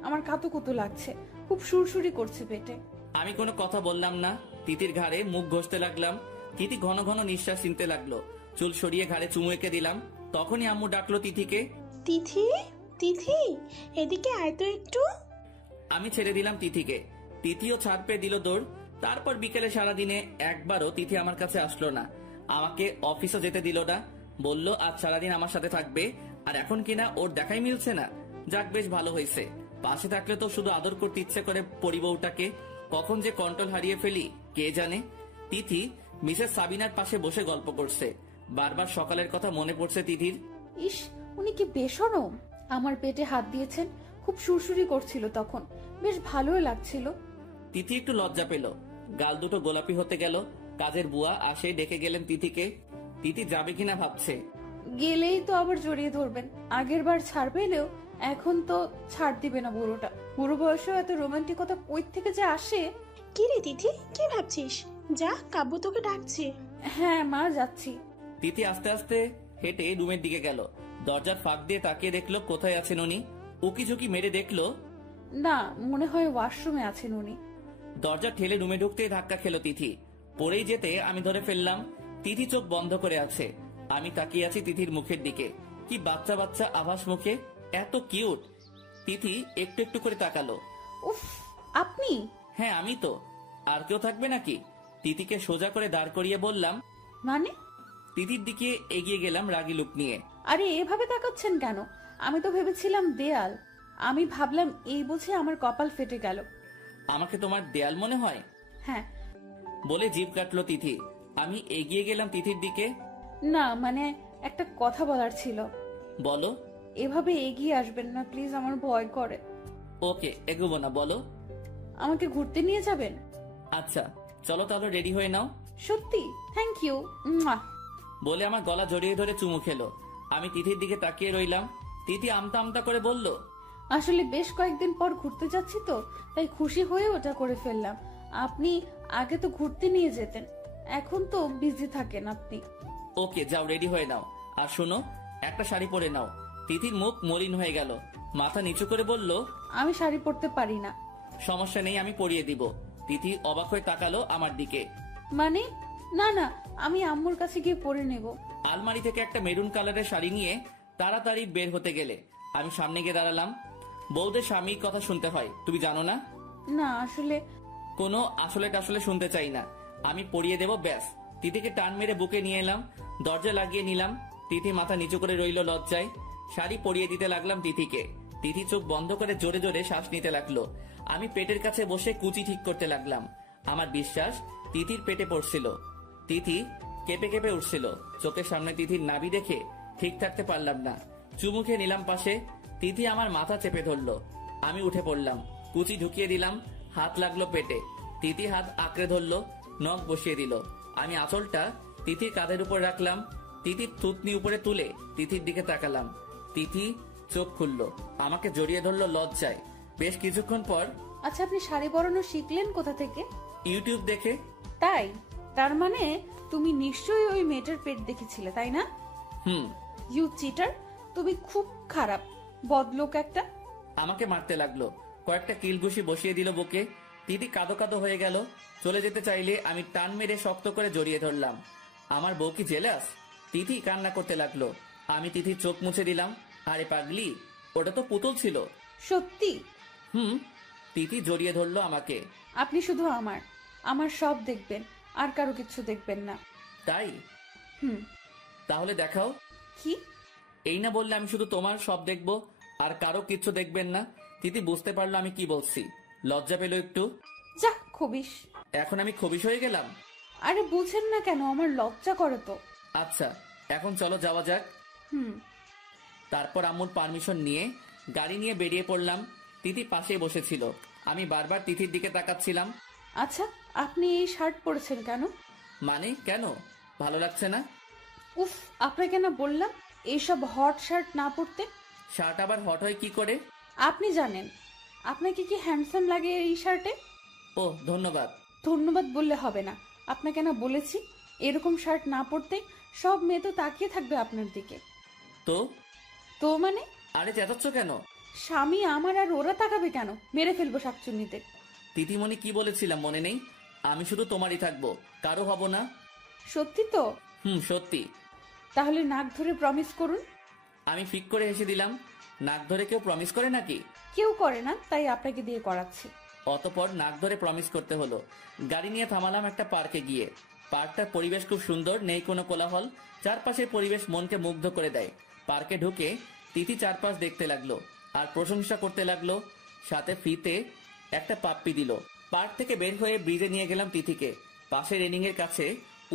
আমার কাতুকুতু লাগছে, খুব সুরসুরি করছে পেটে। আমি কোনো কথা বললাম না। তিথির ঘাড়ে মুখ ঘষতে লাগলাম। তিথি ঘন ঘন নিঃশ্বাস নিতে লাগলো। চুল সরিয়ে ঘাড়ে চুমু এঁকে দিলাম। তখনই আম্মু ডাকলো তিথিকে। তিথি, তিথি, এদিকে আয় তো একটু। আমি ছেড়ে দিলাম তিথিকে। তিথিও ছাড় পেয়ে দিল দৌড়। তারপর বিকেলে সারাদিনে একবারও তিথি আমার কাছে আসলো না, আমাকে অফিসও যেতে দিল না। বলল আজ সারাদিন আমার সাথে থাকবে, আর এখন কিনা ওর দেখাই মিলছে না। যাক, বেশ ভালো হয়েছে। পাশে থাকলে তো শুধু আদর করতে ইচ্ছে করে পরিবউটাকে। কখন যে কন্ট্রোল হারিয়ে ফেলি কে জানে। তিথি মিসেস সাবিনার পাশে বসে গল্প করছে। বারবার সকালের কথা মনে পড়ছে তিথির। ইস, উনি কি বেশরম! আমার পেটে হাত দিয়েছেন, খুব সুরসুরি করছিল তখন, বেশ ভালোই লাগছিল। তিথি একটু লজ্জা পেল, গাল দুটো গোলাপি হতে গেল। কাজের বুয়া আসে ডেকে গেলেন তিথিকে। তিথি যাবে কিনা ভাবছে। গেলেই তো আবার জড়িয়ে ধরবেন। আগের বার ছাড় পেলেও এখন তো ছাড় দিবে না বুড়োটা। বুড়ো বয়সেও এত রোমান্টিকতা কই থেকে যে আসে। কি রে তিথি, কি ভাবছিস? যা, কাব্য তোকে ডাকছে। হ্যাঁ মা, যাচ্ছি। তিথি আস্তে আস্তে হেঁটে রুমের দিকে গেল। দরজার ফাঁক দিয়ে তাকিয়ে দেখলো কোথায় আছেন উনি। উকি ঝুঁকি মেরে দেখলো না, মনে হয় ওয়াশরুমে আছেন উনি। দরজা ঠেলে রুমে ঢুকতেই ধাক্কা খেলো তিথি। পড়েই যেতে আমি ধরে ফেললাম। তিথি চোখ বন্ধ করে আছে। আমি তাকিয়ে আছি তিথির মুখের দিকে। কি বাচ্চা বাচ্চা আভাস মুখে, এত কিউট। তিথি একটু একটু করে তাকালো। উফ, আপনি? হ্যাঁ আমি তো, আর কেউ থাকবে নাকি? তিথিকে সোজা করে দাঁড় করিয়ে বললাম। মানে? তিথির দিকে এগিয়ে গেলাম রাগী লুক নিয়ে। আরে এভাবে তাকাচ্ছেন কেন? আমি তো ভেবেছিলাম দেয়াল। আমি ভাবলাম এই বুঝে আমার কপাল ফেটে গেল। আমাকে তোমার দেয়াল মনে হয়? হ্যাঁ। বলে জিভ কাটলো তিথি। আমি এগিয়ে গেলাম তিথির দিকে। না মানে, একটা কথা বলার ছিল। বলো। এভাবে এগিয়ে আসবেন না প্লিজ, আমার ভয় করে। ওকে, এগোবো না, বলো। আমাকে ঘুরতে নিয়ে যাবেন? আচ্ছা চলো তাহলে, রেডি হয়ে নাও। সত্যি? Thank you. বলে আমার গলা জড়িয়ে ধরে চুমু খেলো। আমি তিথির দিকে তাকিয়ে রইলাম। তিথি আমতা আমতা করে বলল, আসলে বেশ কয়েকদিন পর ঘুরতে যাচ্ছি তো, তাই খুশি হয়ে ওটা করে ফেললাম। আপনি আগে তো ঘুরতে নিয়ে যেতেন, এখন তো বিজি থাকেন আপনি। ওকে যাও, রেডি হয়ে নাও। আর শোনো, একটা শাড়ি পরে নাও। তিথির মুখ মলিন হয়ে গেল। মাথা নিচু করে বলল, আমি শাড়ি পরতে পারি না। সমস্যা নেই, আমি পরিয়ে দিব। তিথি অবাক হয়ে তাকালো আমার দিকে। মানে? না না, আমি আম্মুর কাছে গিয়ে পরে নেব। আলমারি থেকে একটা মেরুন কালারের শাড়ি নিয়ে তাড়াতাড়ি বের হতে গেলে আমি সামনে গিয়ে দাঁড়ালাম। বউদের স্বামীর কথা শুনতে হয়, তুমি জানো না? না আসলে। কোনো আসলে টাসলে শুনতে চাই না, আমি পরিয়ে দেব ব্যাস। তিথিকে টান মেরে বুকে নিয়ে এলাম, দরজা লাগিয়ে নিলাম। তিথি মাথা নিচু করে রইল লজ্জায়। শাড়ি পরিয়ে দিতে লাগলাম তিথিকে। তিথি চোখ বন্ধ করে জোরে জোরে শ্বাস নিতে লাগলো। আমি পেটের কাছে বসে কুচি ঠিক করতে লাগলাম। আমার বিশ্বাস তিথির পেটে পড়ছিল। তিথি কেঁপে কেঁপে উঠছিল। চোখের সামনে তিথির নাভি দেখে ঠিক থাকতে পারলাম না। চুমু খেয়ে নিলাম পাশে। তিথি আমার মাথা চেপে ধরলো। আমি উঠে পড়লাম, কুচি ঢুকিয়ে দিলাম। হাত লাগলো পেটে। তিথি হাত আঁকড়ে ধরলো, নখ বসিয়ে দিল। আমি আঁচলটা তিথির কাঁধের উপর রাখলাম। তিথির থুতনি উপরে তুলে তিথির দিকে তাকালাম। তিথি চোখ খুললো, আমাকে জড়িয়ে ধরলো লজ্জায়। বেশ কিছুক্ষণ পর, আচ্ছা আপনি শাড়ি পরানো শিখলেন কোথা থেকে? ইউটিউব দেখে। তাই? তার মানে তুমি নিশ্চয়ই ওই মেয়েটার পেট দেখেছিলে, তাই না? হুম। ইউ চিটার, তুমি খুব খারাপ বদলোক একটা। আমাকে মারতে লাগলো, কয়েকটা কিলঘুষি বসিয়ে দিল বুকে। তিথি কাঁদো কাঁদো হয়ে গেল। চলে যেতে চাইলে আমি টান মেরে শক্ত করে জড়িয়ে ধরলাম। আমার বউ কি জেলাস? তিথি কান্না করতে লাগলো। আমি তিথির চোখ মুছে দিলাম। আরে পাগলি, ওটা তো পুতুল ছিল। সত্যি? হুম। তিথি জড়িয়ে ধরলো আমাকে। আপনি শুধু আমার সব দেখবেন, আর কারো কিছু দেখবেন না। তাই? হুম। তাহলে দেখাও। কি? এই না বললে আমি শুধু তোমার সব দেখবো, আর কারো কিচ্ছু দেখবেন না? তিথি বুঝতে পারলো আমি কি বলছি। লজ্জা পেল একটু। যা খবিস। এখন আমি খবিশ হয়ে গেলাম? আরে বুঝেন না কেন, আমার লজ্জা করে তো। আচ্ছা এখন চলো যাওয়া যাক। হুম। তারপর আম্মুর পারমিশন নিয়ে গাড়ি নিয়ে বেরিয়ে পড়লাম। তিথি পাশে বসেছিল। আমি বারবার তিথির দিকে তাকাচ্ছিলাম। আচ্ছা আপনি এই শার্ট পরেছেন কেন? মানে কেন, ভালো লাগছে না? উফ, আপনাকে না বললাম এইসব হট শার্ট না পরতে। শার্ট আবার হট হয় কি করে? আপনি জানেন। আপনাকে কি হ্যান্ডসাম লাগে এই শার্টে? ও ধন্যবাদ। ধন্যবাদ বললে হবে না, আপনাকে না বলেছি এরকম শার্ট না পরতে সব মেয়ে তো তাকিয়ে থাকবে আপনার দিকে। তো তো মানে? আরে চেঁচাচ্ছ কেন? স্বামী আমার, আর ওরা তাকাবে কেন? মেরে ফেলবো শাকচুন্নিতে। তিথিমণি কি বলেছিলাম মনে নেই? আমি শুধু তোমারই থাকবো, কারো হব না। সত্যি তো? হুম সত্যি। তাহলে নাক ধরে প্রমিস করুন। আমি ফিক করে হেসে দিলাম। নাক ধরে কেউ প্রমিস করে নাকি? কেউ করে না, তাই আপনাকে দিয়ে করাচ্ছি। অতপর নাক ধরে প্রমিস করতে হলো। গাড়ি নিয়ে থামালাম একটা পার্কে গিয়ে। পার্কটার পরিবেশ খুব সুন্দর, নেই কোনো কোলাহল। চারপাশের পরিবেশ মনকে মুগ্ধ করে দেয়। পার্কে ঢুকে তিথি চারপাশ দেখতে লাগলো আর প্রশংসা করতে লাগলো। সাথে ফ্রিতে একটা পাপ্পি দিল। পার্ক থেকে বের হয়ে ব্রিজে নিয়ে গেলাম তিথিকে। পাশে রেলিং এর কাছে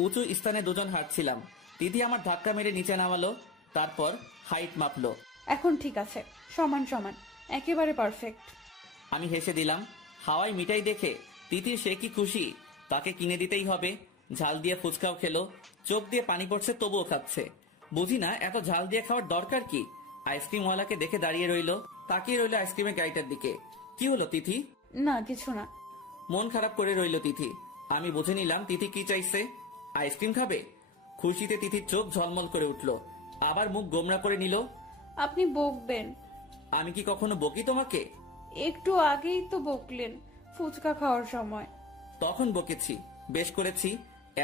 উঁচু স্থানে দুজন হাঁটছিলাম। তিথি আমার ধাক্কা মেরে নিচে নামালো, তারপর হাইট মাপলো। এখন ঠিক আছে, সমান সমান, একেবারে পারফেক্ট। আমি হেসে দিলাম। হাওয়াই মিঠাই দেখে তিথির সে কি খুশি, তাকে কিনে দিতেই হবে। ঝাল দিয়ে ফুচকাও খেলো, চোখ দিয়ে পানি পড়ছে তবুও খাচ্ছে। বুঝি না এত ঝাল দিয়ে খাওয়ার দরকার কি। আইসক্রিমওয়ালাকে দেখে দাঁড়িয়ে রইলো, তাকিয়ে রইলো আইসক্রিমের গাড়িটার দিকে। কি হলো তিথি? না কিছু না। মন খারাপ করে রইল তিথি। আমি বুঝে নিলাম তিথি কি চাইছে। আইসক্রিম খাবে? খুশিতে তিথির চোখ ঝলমল করে উঠল, আবার মুখ গোমরা করে নিল। আপনি বকবেন? আমি কি কখনো বকি তোমাকে? একটু আগেই তো বকলেন ফুচকা খাওয়ার সময়। তখন বকেছি, বেশ করেছি।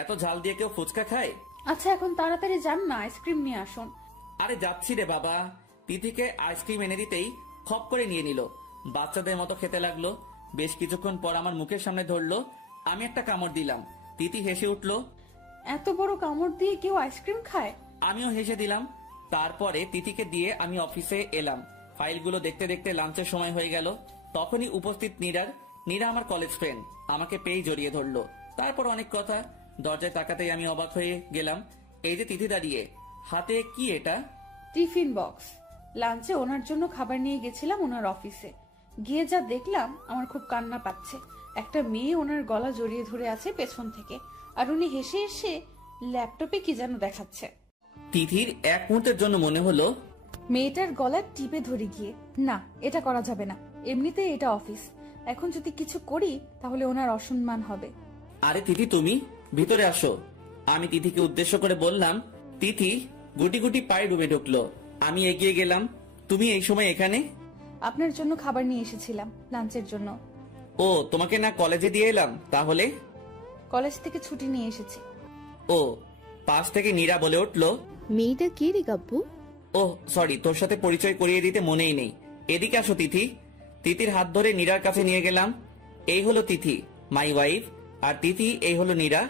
এত ঝাল দিয়ে কেউ ফুচকা খায়? আচ্ছা এখন তাড়াতাড়ি যান না, আইসক্রিম নিয়ে আসুন। আরে যাচ্ছি রে বাবা। তিথিকে আইসক্রিম এনে দিতেই খপ করে নিয়ে নিল, বাচ্চাদের মতো খেতে লাগলো। বেশ কিছুক্ষণ পর আমার মুখের সামনে ধরলো, আমি একটা কামড় দিলাম। তিথি হেসে উঠলো। এত বড় কামড় দিয়ে কেউ আইসক্রিম খায়? আমিও হেসে দিলাম। তারপরে তিথিকে দিয়ে আমি অফিসে এলাম। ফাইলগুলো দেখতে দেখতে লাঞ্চের সময় হয়ে গেল। তখনই উপস্থিত নীরা আমার কলেজ ফ্রেন্ড, আমাকে পেয়ে জড়িয়ে ধরলো। তারপর অনেক কথা। দরজায় তাকাতেই আমি অবাক হয়ে গেলাম। এই যে তিথি দাঁড়িয়ে, হাতে কি এটা? Tiffin box. লাঞ্চে ওনার জন্য খাবার নিয়ে গেছিলাম ওনার অফিসে। গিয়ে যা দেখলাম আমার খুব কান্না পাচ্ছে। একটা মেয়ে ওনার গলা জড়িয়ে ধরে আছে পেছন থেকে, আর উনি হেসে হেসে ল্যাপটপে কি যেন দেখাচ্ছে। তিথির এক মুহূর্তের জন্য মনে হলো মেয়েটার গলা টিপে ধরে গিয়ে, না এটা করা যাবে না, এমনিতেই এটা অফিস, এখন যদি কিছু করি তাহলে ওনার অসম্মান হবে। আরে তিথি তুমি ভিতরে আসো। আমি তিথিকে উদ্দেশ্য করে বললাম। তিথি গুটি গুটি পায়ে ডুবে ঢুকলো। আমি এগিয়ে গেলাম। তুমি এই সময় এখানে? আপনার জন্য খাবার নিয়ে এসেছিলাম লাঞ্চের জন্য। ও, তোমাকে না কলেজে দিয়ে এলাম? তাহলে কলেজ থেকে ছুটি নিয়ে এসেছি। ও, পাশ থেকে নীরা বলে উঠলো, মেয়েটা কে রে কাব্বু? ও সরি, তোর সাথে পরিচয় করিয়ে দিতে মনেই নেই। এদিকে আসো তিথি। তিথির হাত ধরে নীরার কাছে নিয়ে গেলাম। এই হলো তিথি, মাই ওয়াইফ। আর তিথি এই হলো নীরা,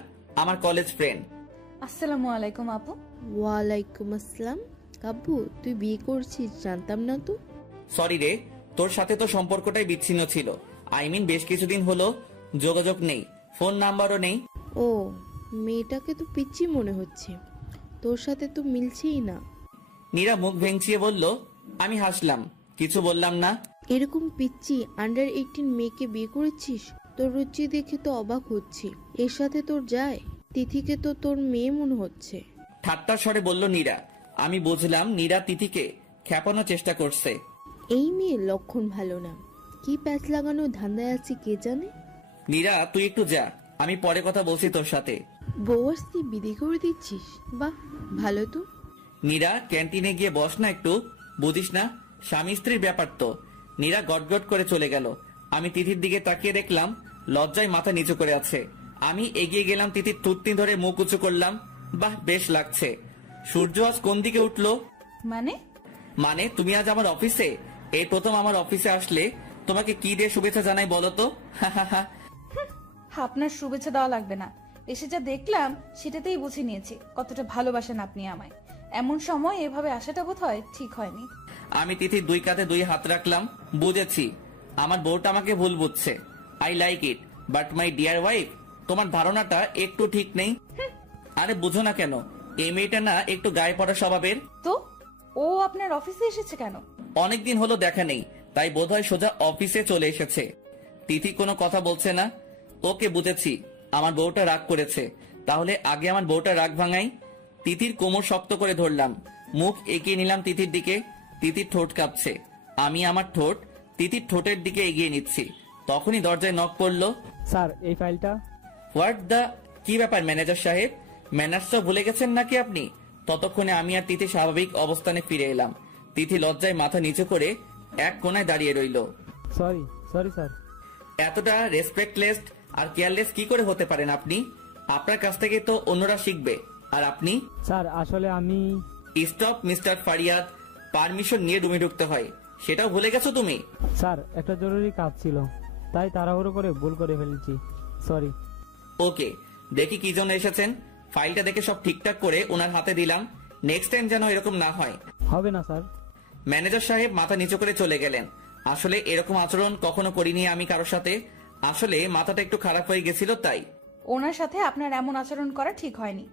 আমার কলেজ ফ্রেন্ড। আসসালামু আলাইকুম আপু। ওয়ালাইকুম আসসালাম। কাব্বু তুই বিয়ে করছিস? জানতাম না তো। সরি রে, তোর সাথে তো সম্পর্কটাই বিচ্ছিন্ন ছিল। আই মিন বেশ কিছুদিন হলো যোগাযোগ নেই, ফোন নাম্বারও নেই। ও, মেয়েটাকে তো পিচ্চি মনে হচ্ছে, তোর সাথে তো মিলছেই না। নীরা মুখ ভেঙচিয়ে বলল। আমি হাসলাম, কিছু বললাম না। এরকম পিচ্চি আন্ডার 18 মেয়েকে বিয়ে করেছিস? তোর রুচি দেখে তো অবাক হচ্ছি। এর সাথে তোর যায়? তিথিকে তো তোর মেয়ে মনে হচ্ছে। ঠাট্টার স্বরে বলল নীরা। আমি বুঝলাম নীরা তিথিকে খেপানোর চেষ্টা করছে। এই মেয়ের লক্ষণ ভালো না, কি প্যাচ লাগানো ধান্দায় আছে কে জানে। নীরা তুই একটু যা, আমি পরে কথা বলছি তোর সাথে। বউ আসতে বিয়ে করে দিচ্ছিস? বাহ, ভালো তো। নীরা ক্যান্টিনে গিয়ে বস না একটু, বুঝিস না স্বামী স্ত্রীর ব্যাপার তো। নীরা গটগট করে চলে গেল। আমি তিথির দিকে তাকিয়ে দেখলাম লজ্জায় মাথা নিচু করে আছে। আমি এগিয়ে গেলাম, তিথির থুতনি ধরে মুখ উঁচু করলাম। বাহ, বেশ লাগছে। সূর্য আজ কোন দিকে উঠলো? মানে তুমি আজ আমার অফিসে? এই প্রথম আমার অফিসে আসলে তোমাকে কি দিয়ে শুভেচ্ছা জানাই বলো তো? আপনার শুভেচ্ছা দেওয়া লাগবে না, এসে যা দেখলাম সেটাতেই বুঝে নিয়েছি কতটা ভালোবাসেন আপনি আমায়। এমন সময় এভাবে আসাটা বোধহয় ঠিক হয়নি। আমি তিথির দুই কাঁধে দুই হাত রাখলাম। বুঝেছি, আমার বউটা আমাকে ভুল বুঝছে। I like it, but my dear wife, তোমার ধারণাটা একটু ঠিক নেই। আরে বুঝো না কেন? এই মেয়েটা না একটু গায়ে পড়া স্বভাবের। তো ও আপনার অফিসে এসেছে কেন? অনেকদিন হলো দেখা নেই, তাই বোধহয় সোজা অফিসে চলে এসেছে। তিথি কোনো কথা বলছে না। ওকে, বুঝেছি, আমার বউটা রাগ করেছে। তাহলে আগে আমার বউটা রাগ ভাঙাই। তিথির কোমর শক্ত করে ধরলাম, মুখ এগিয়ে নিলাম তিথির দিকে। তিথির ঠোঁট কাঁপছে। আমি আমার ঠোঁট তিথির ঠোঁটের দিকে এগিয়ে নিচ্ছি। তখনই দরজায় নক পড়লো। স্যার এই ফাইলটা। হোয়াট দা, কি ব্যাপার ম্যানেজার সাহেব? ম্যানার্সটা ভুলে গেছেন নাকি আপনি? ততক্ষণে আমি আর তিথি স্বাভাবিক অবস্থানে ফিরে এলাম। তিথি লজ্জায় মাথা নিচু করে এক কোণায় দাঁড়িয়ে রইল। Sorry sir. এতটা রেসপেক্টলেস আর কেয়ারলেস কি করে হতে পারেন আপনি? আপনার কাছ থেকে তো অন্যরা শিখবে, আর আপনি? স্যার আসলে আমি। স্টপ মিস্টার ফারিয়াদ, পারমিশন নিয়ে রুমে ঢুকতে হয়, সেটাও ভুলে গেছো তুমি? স্যার একটা জরুরি কাজ ছিল, তাই তাড়াহুড়ো করে ভুল করে ফেলেছি, সরি। ওকে, দেখি কি জন্য এসেছেন। ফাইলটা দেখে সব ঠিকঠাক করে ওনার হাতে দিলাম। নেক্সট টাইম যেন এরকম না হয়। হবে না স্যার। ম্যানেজার সাহেব মাথা নিচু করে চলে গেলেন। আসলে এরকম আচরণ কখনো করিনি আমি কারোর সাথে। আসলে মাথাটা একটু খারাপ হয়ে গেছিল তাই। ওনার সাথে আপনার এমন আচরণ করা ঠিক হয়নি।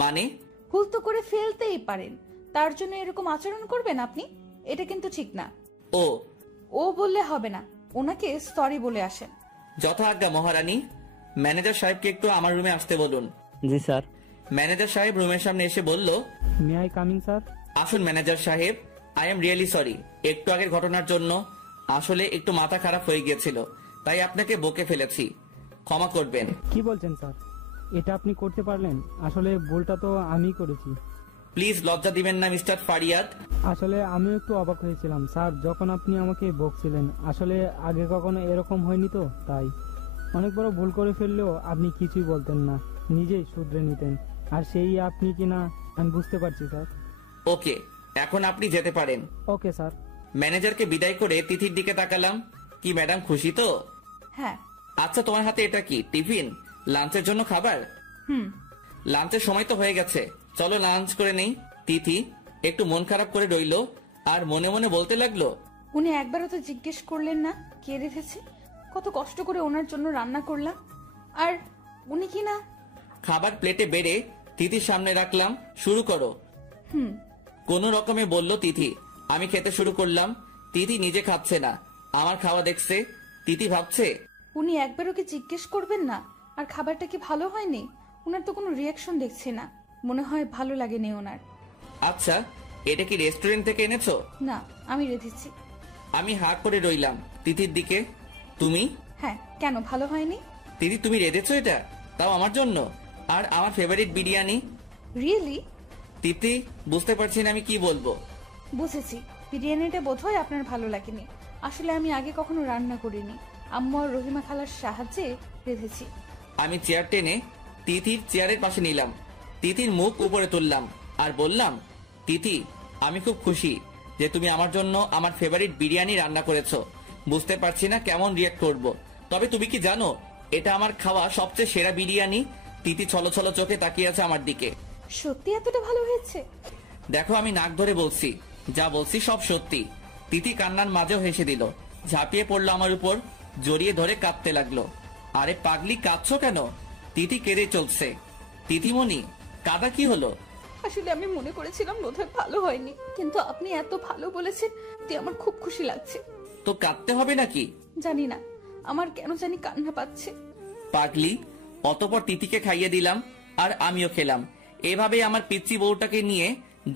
মানে? ভুল তো করে ফেলতেই পারেন, তার জন্য এরকম আচরণ করবেন আপনি? এটা কিন্তু ঠিক না। ও বললে হবে না, ওনাকে সরি বলে আসেন। যথা আজ্ঞা মহারানী। ম্যানেজার সাহেবকে একটু আমার রুমে আসতে বলুন। জি স্যার। ম্যানেজার সাহেব রুমের সামনে এসে বলল, মে আই কামিং স্যার? আসুন ম্যানেজার সাহেব, আই এম রিয়েলি সরি একটু আগের ঘটনার জন্য। আসলে একটু মাথা খারাপ হয়ে গিয়েছিল, তাই আপনাকে বকে ফেলেছি। ক্ষমা করবেন। কি বলছেন স্যার? এটা আপনি করতে পারলেন? আসলে ভুলটা তো আমিই করেছি। প্লিজ লজ্জা দিবেন না মিস্টার ফারিয়াদ। আসলে আমিও একটু অবাক হয়েছিলাম স্যার যখন আপনি আমাকে বকছিলেন। আসলে আগে কখনো এরকম হয়নি তো, তাই। অনেক বড় ভুল করে ফেললেও আপনি কিছুই বলতেন না, নিজেই শুধরে নিতেন। আর সেই আপনি কিনা আমি বুঝতে পারছি স্যার। ওকে, এখন আপনি যেতে পারেন। Okay sir. ম্যানেজারকে বিদায় করে তিথির দিকে তাকালাম। কি ম্যাডাম খুশি তো? হ্যাঁ। আচ্ছা, তোমার হাতে এটা কি? টিফিন? লাঞ্চের জন্য খাবার? হুম। লাঞ্চের সময় তো হয়ে গেছে, চলো লাঞ্চ করে নেই। তিথি একটু মন খারাপ করে রইলো আর মনে মনে বলতে লাগলো, উনি একবারও তো জিজ্ঞেস করলেন না কে রেখেছে, কত কষ্ট করে ওনার জন্য রান্না করলাম, আর উনি কি না। খাবার প্লেটে বেড়ে তিথির সামনে রাখলাম। শুরু করো। হুম। কোনো রকমে বলল তিথি। আমি খেতে শুরু করলাম। তিথি নিজে খাচ্ছে না, আমার খাওয়া দেখছে। তিথি ভাবছে, উনি একবারও কি জিজ্ঞেস করবেন না আর খাবারটা কি ভালো হয়নি? ওনার তো কোনো রিয়াকশন দেখছি না, মনে হয় ভালো লাগেনি ওনার। আচ্ছা এটা কি রেস্টুরেন্ট থেকে এনেছো? না, আমি রেঁধেছি। আমি হাঁ করে রইলাম তিথির দিকে। তুমি? হ্যাঁ, কেন ভালো হয়নি? তিথি তুমি রেঁধেছো এটা, তাও আমার জন্য, আর আমার ফেভারিট বিরিয়ানি। রিয়েলি? তিথি বুঝতে পারছি না আমি কি বলবো। বুঝেছি, বিরিয়ানিটা বোধহয় আপনার ভালো লাগেনি। আসলে আমি আগে কখনো রান্না করিনি, আম্মু আর রহিমা খালার সাহায্যে রেঁধেছি। আমি চেয়ার টেনে তিথির চেয়ারের পাশে নিলাম। তিথির মুখ উপরে তুললাম আর বললাম, তিথি আমি খুব খুশি যে তুমি আমার জন্য আমার ফেভারিট বিরিয়ানি রান্না করেছো। বুঝতে পারছি না কেমন রিয়েক্ট করব, তবে তুমি কি জানো এটা আমার খাওয়া সবচেয়ে সেরা বিরিয়ানি। তিথি ছলছল চোখে তাকিয়ে আছে আমার দিকে। সত্যি এতটা ভালো হয়েছে? দেখো আমি নাক ধরে বলছি, যা বলছি সব সত্যি। তিথি কান্নার মাঝেও হেসে দিল, ঝাঁপিয়ে পড়লো আমার উপর, জড়িয়ে ধরে কাঁদতে লাগলো। আরে পাগলি, কাঁদছো কেন? তিথি কেঁদে চলছে। তিথিমণি কাদা কি হলো? আসলে আমি মনে করেছিলাম বোধহয় ভালো হয়নি, কিন্তু আপনি এত ভালো বলেছেন যে আমার খুব খুশি লাগছে। তো কাঁদতে হবে নাকি? জানি না, আমার কেন জানি কান্না পাচ্ছে। পাগলি। অতপর তিথিকে খাইয়ে দিলাম আর আমিও খেলাম। এভাবে আমার পিচ্চি বউটাকে নিয়ে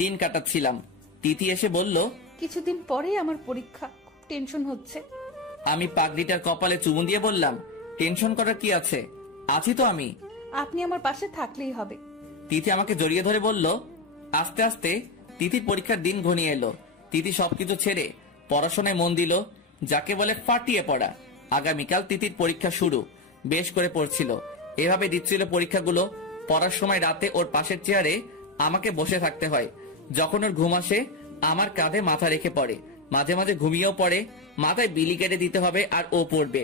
দিন কাটাচ্ছিলাম। তিথি এসে বলল, কিছুদিন পরেই আমার পরীক্ষা, খুব টেনশন হচ্ছে। আমি পাগলিটার কপালে চুমু দিয়ে বললাম, টেনশন করার কি আছে, আছি তো আমি। আপনি আমার পাশে থাকলেই হবে। তিথি আমাকে জড়িয়ে ধরে বলল। আস্তে আস্তে তিথির পরীক্ষার দিন ঘনিয়ে এলো। তিথি সবকিছু ছেড়ে পড়াশোনায় মন দিল, যাকে বলে ফাটিয়ে পড়া। আগামীকাল তিথির পরীক্ষা শুরু। বেশ করে পড়ছিল, এভাবে দিচ্ছিল পরীক্ষাগুলো। পড়ার সময় রাতে ওর পাশের চেয়ারে আমাকে বসে থাকতে হয়। যখন ওর ঘুম আসে আমার কাঁধে মাথা রেখে পড়ে, মাঝে মাঝে ঘুমিয়েও পড়ে। মাথায় বিলি কেটে দিতে হবে আর ও পড়বে।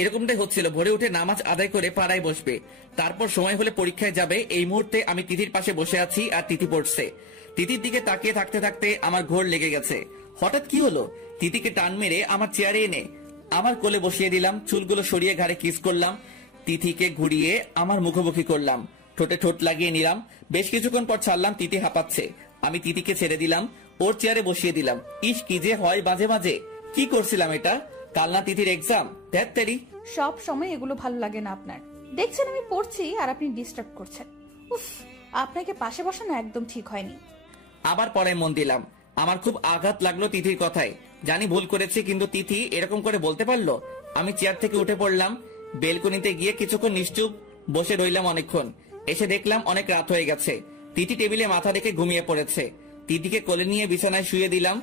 এরকমটাই হচ্ছিল। ভোরে উঠে নামাজ আদায় করে পাড়ায় বসবে, তারপর সময় হলে পরীক্ষায় যাবে। এই মুহূর্তে আমি তিথির পাশে বসে আছি আর তিথি পড়ছে। তিথির দিকে তাকিয়ে থাকতে থাকতে আমার ঘোর লেগে গেছে। হঠাৎ কি হলো, তিথিকে টান মেরে আমার চেয়ারে এনে আমার কোলে বসিয়ে দিলাম। চুলগুলো সরিয়ে ঘাড়ে কিস করলাম। তিথিকে ঘুরিয়ে আমার মুখোমুখি করলাম, ঠোঁটে ঠোঁট লাগিয়ে নিলাম। বেশ কিছুক্ষণ পর ছাড়লাম, তিথি হাঁপাচ্ছে। আমি তিথিকে ছেড়ে দিলাম, ওর চেয়ারে বসিয়ে দিলাম। ইস কি যে হয় মাঝে মাঝে। কি করছিলাম এটা? কাল না তিথির এক্সাম? ধ্যাত তেরি। সব সময় এগুলো ভালো লাগে না আপনার। দেখছেন আমি পড়ছি আর আপনি ডিস্টার্ব করছেন। উফ, আপনাকে পাশে বসানো একদম ঠিক হয়নি। আবার পড়ায় মন দিলাম। আমার খুব আঘাত লাগলো তিথির কথায়। জানি ভুল করেছি, কিন্তু তিথি এরকম করে বলতে পারলো। আমি চেয়ার থেকে উঠে পড়লাম। বেলকনিতে গিয়ে কিছুক্ষণ নিশ্চুপ বসে রইলাম অনেকক্ষণ। এসে দেখলাম অনেক রাত হয়ে গেছে। তিথি টেবিলে মাথা রেখে ঘুমিয়ে পড়েছে। তিথিকে কোলে নিয়ে বিছানায় শুয়ে দিলাম।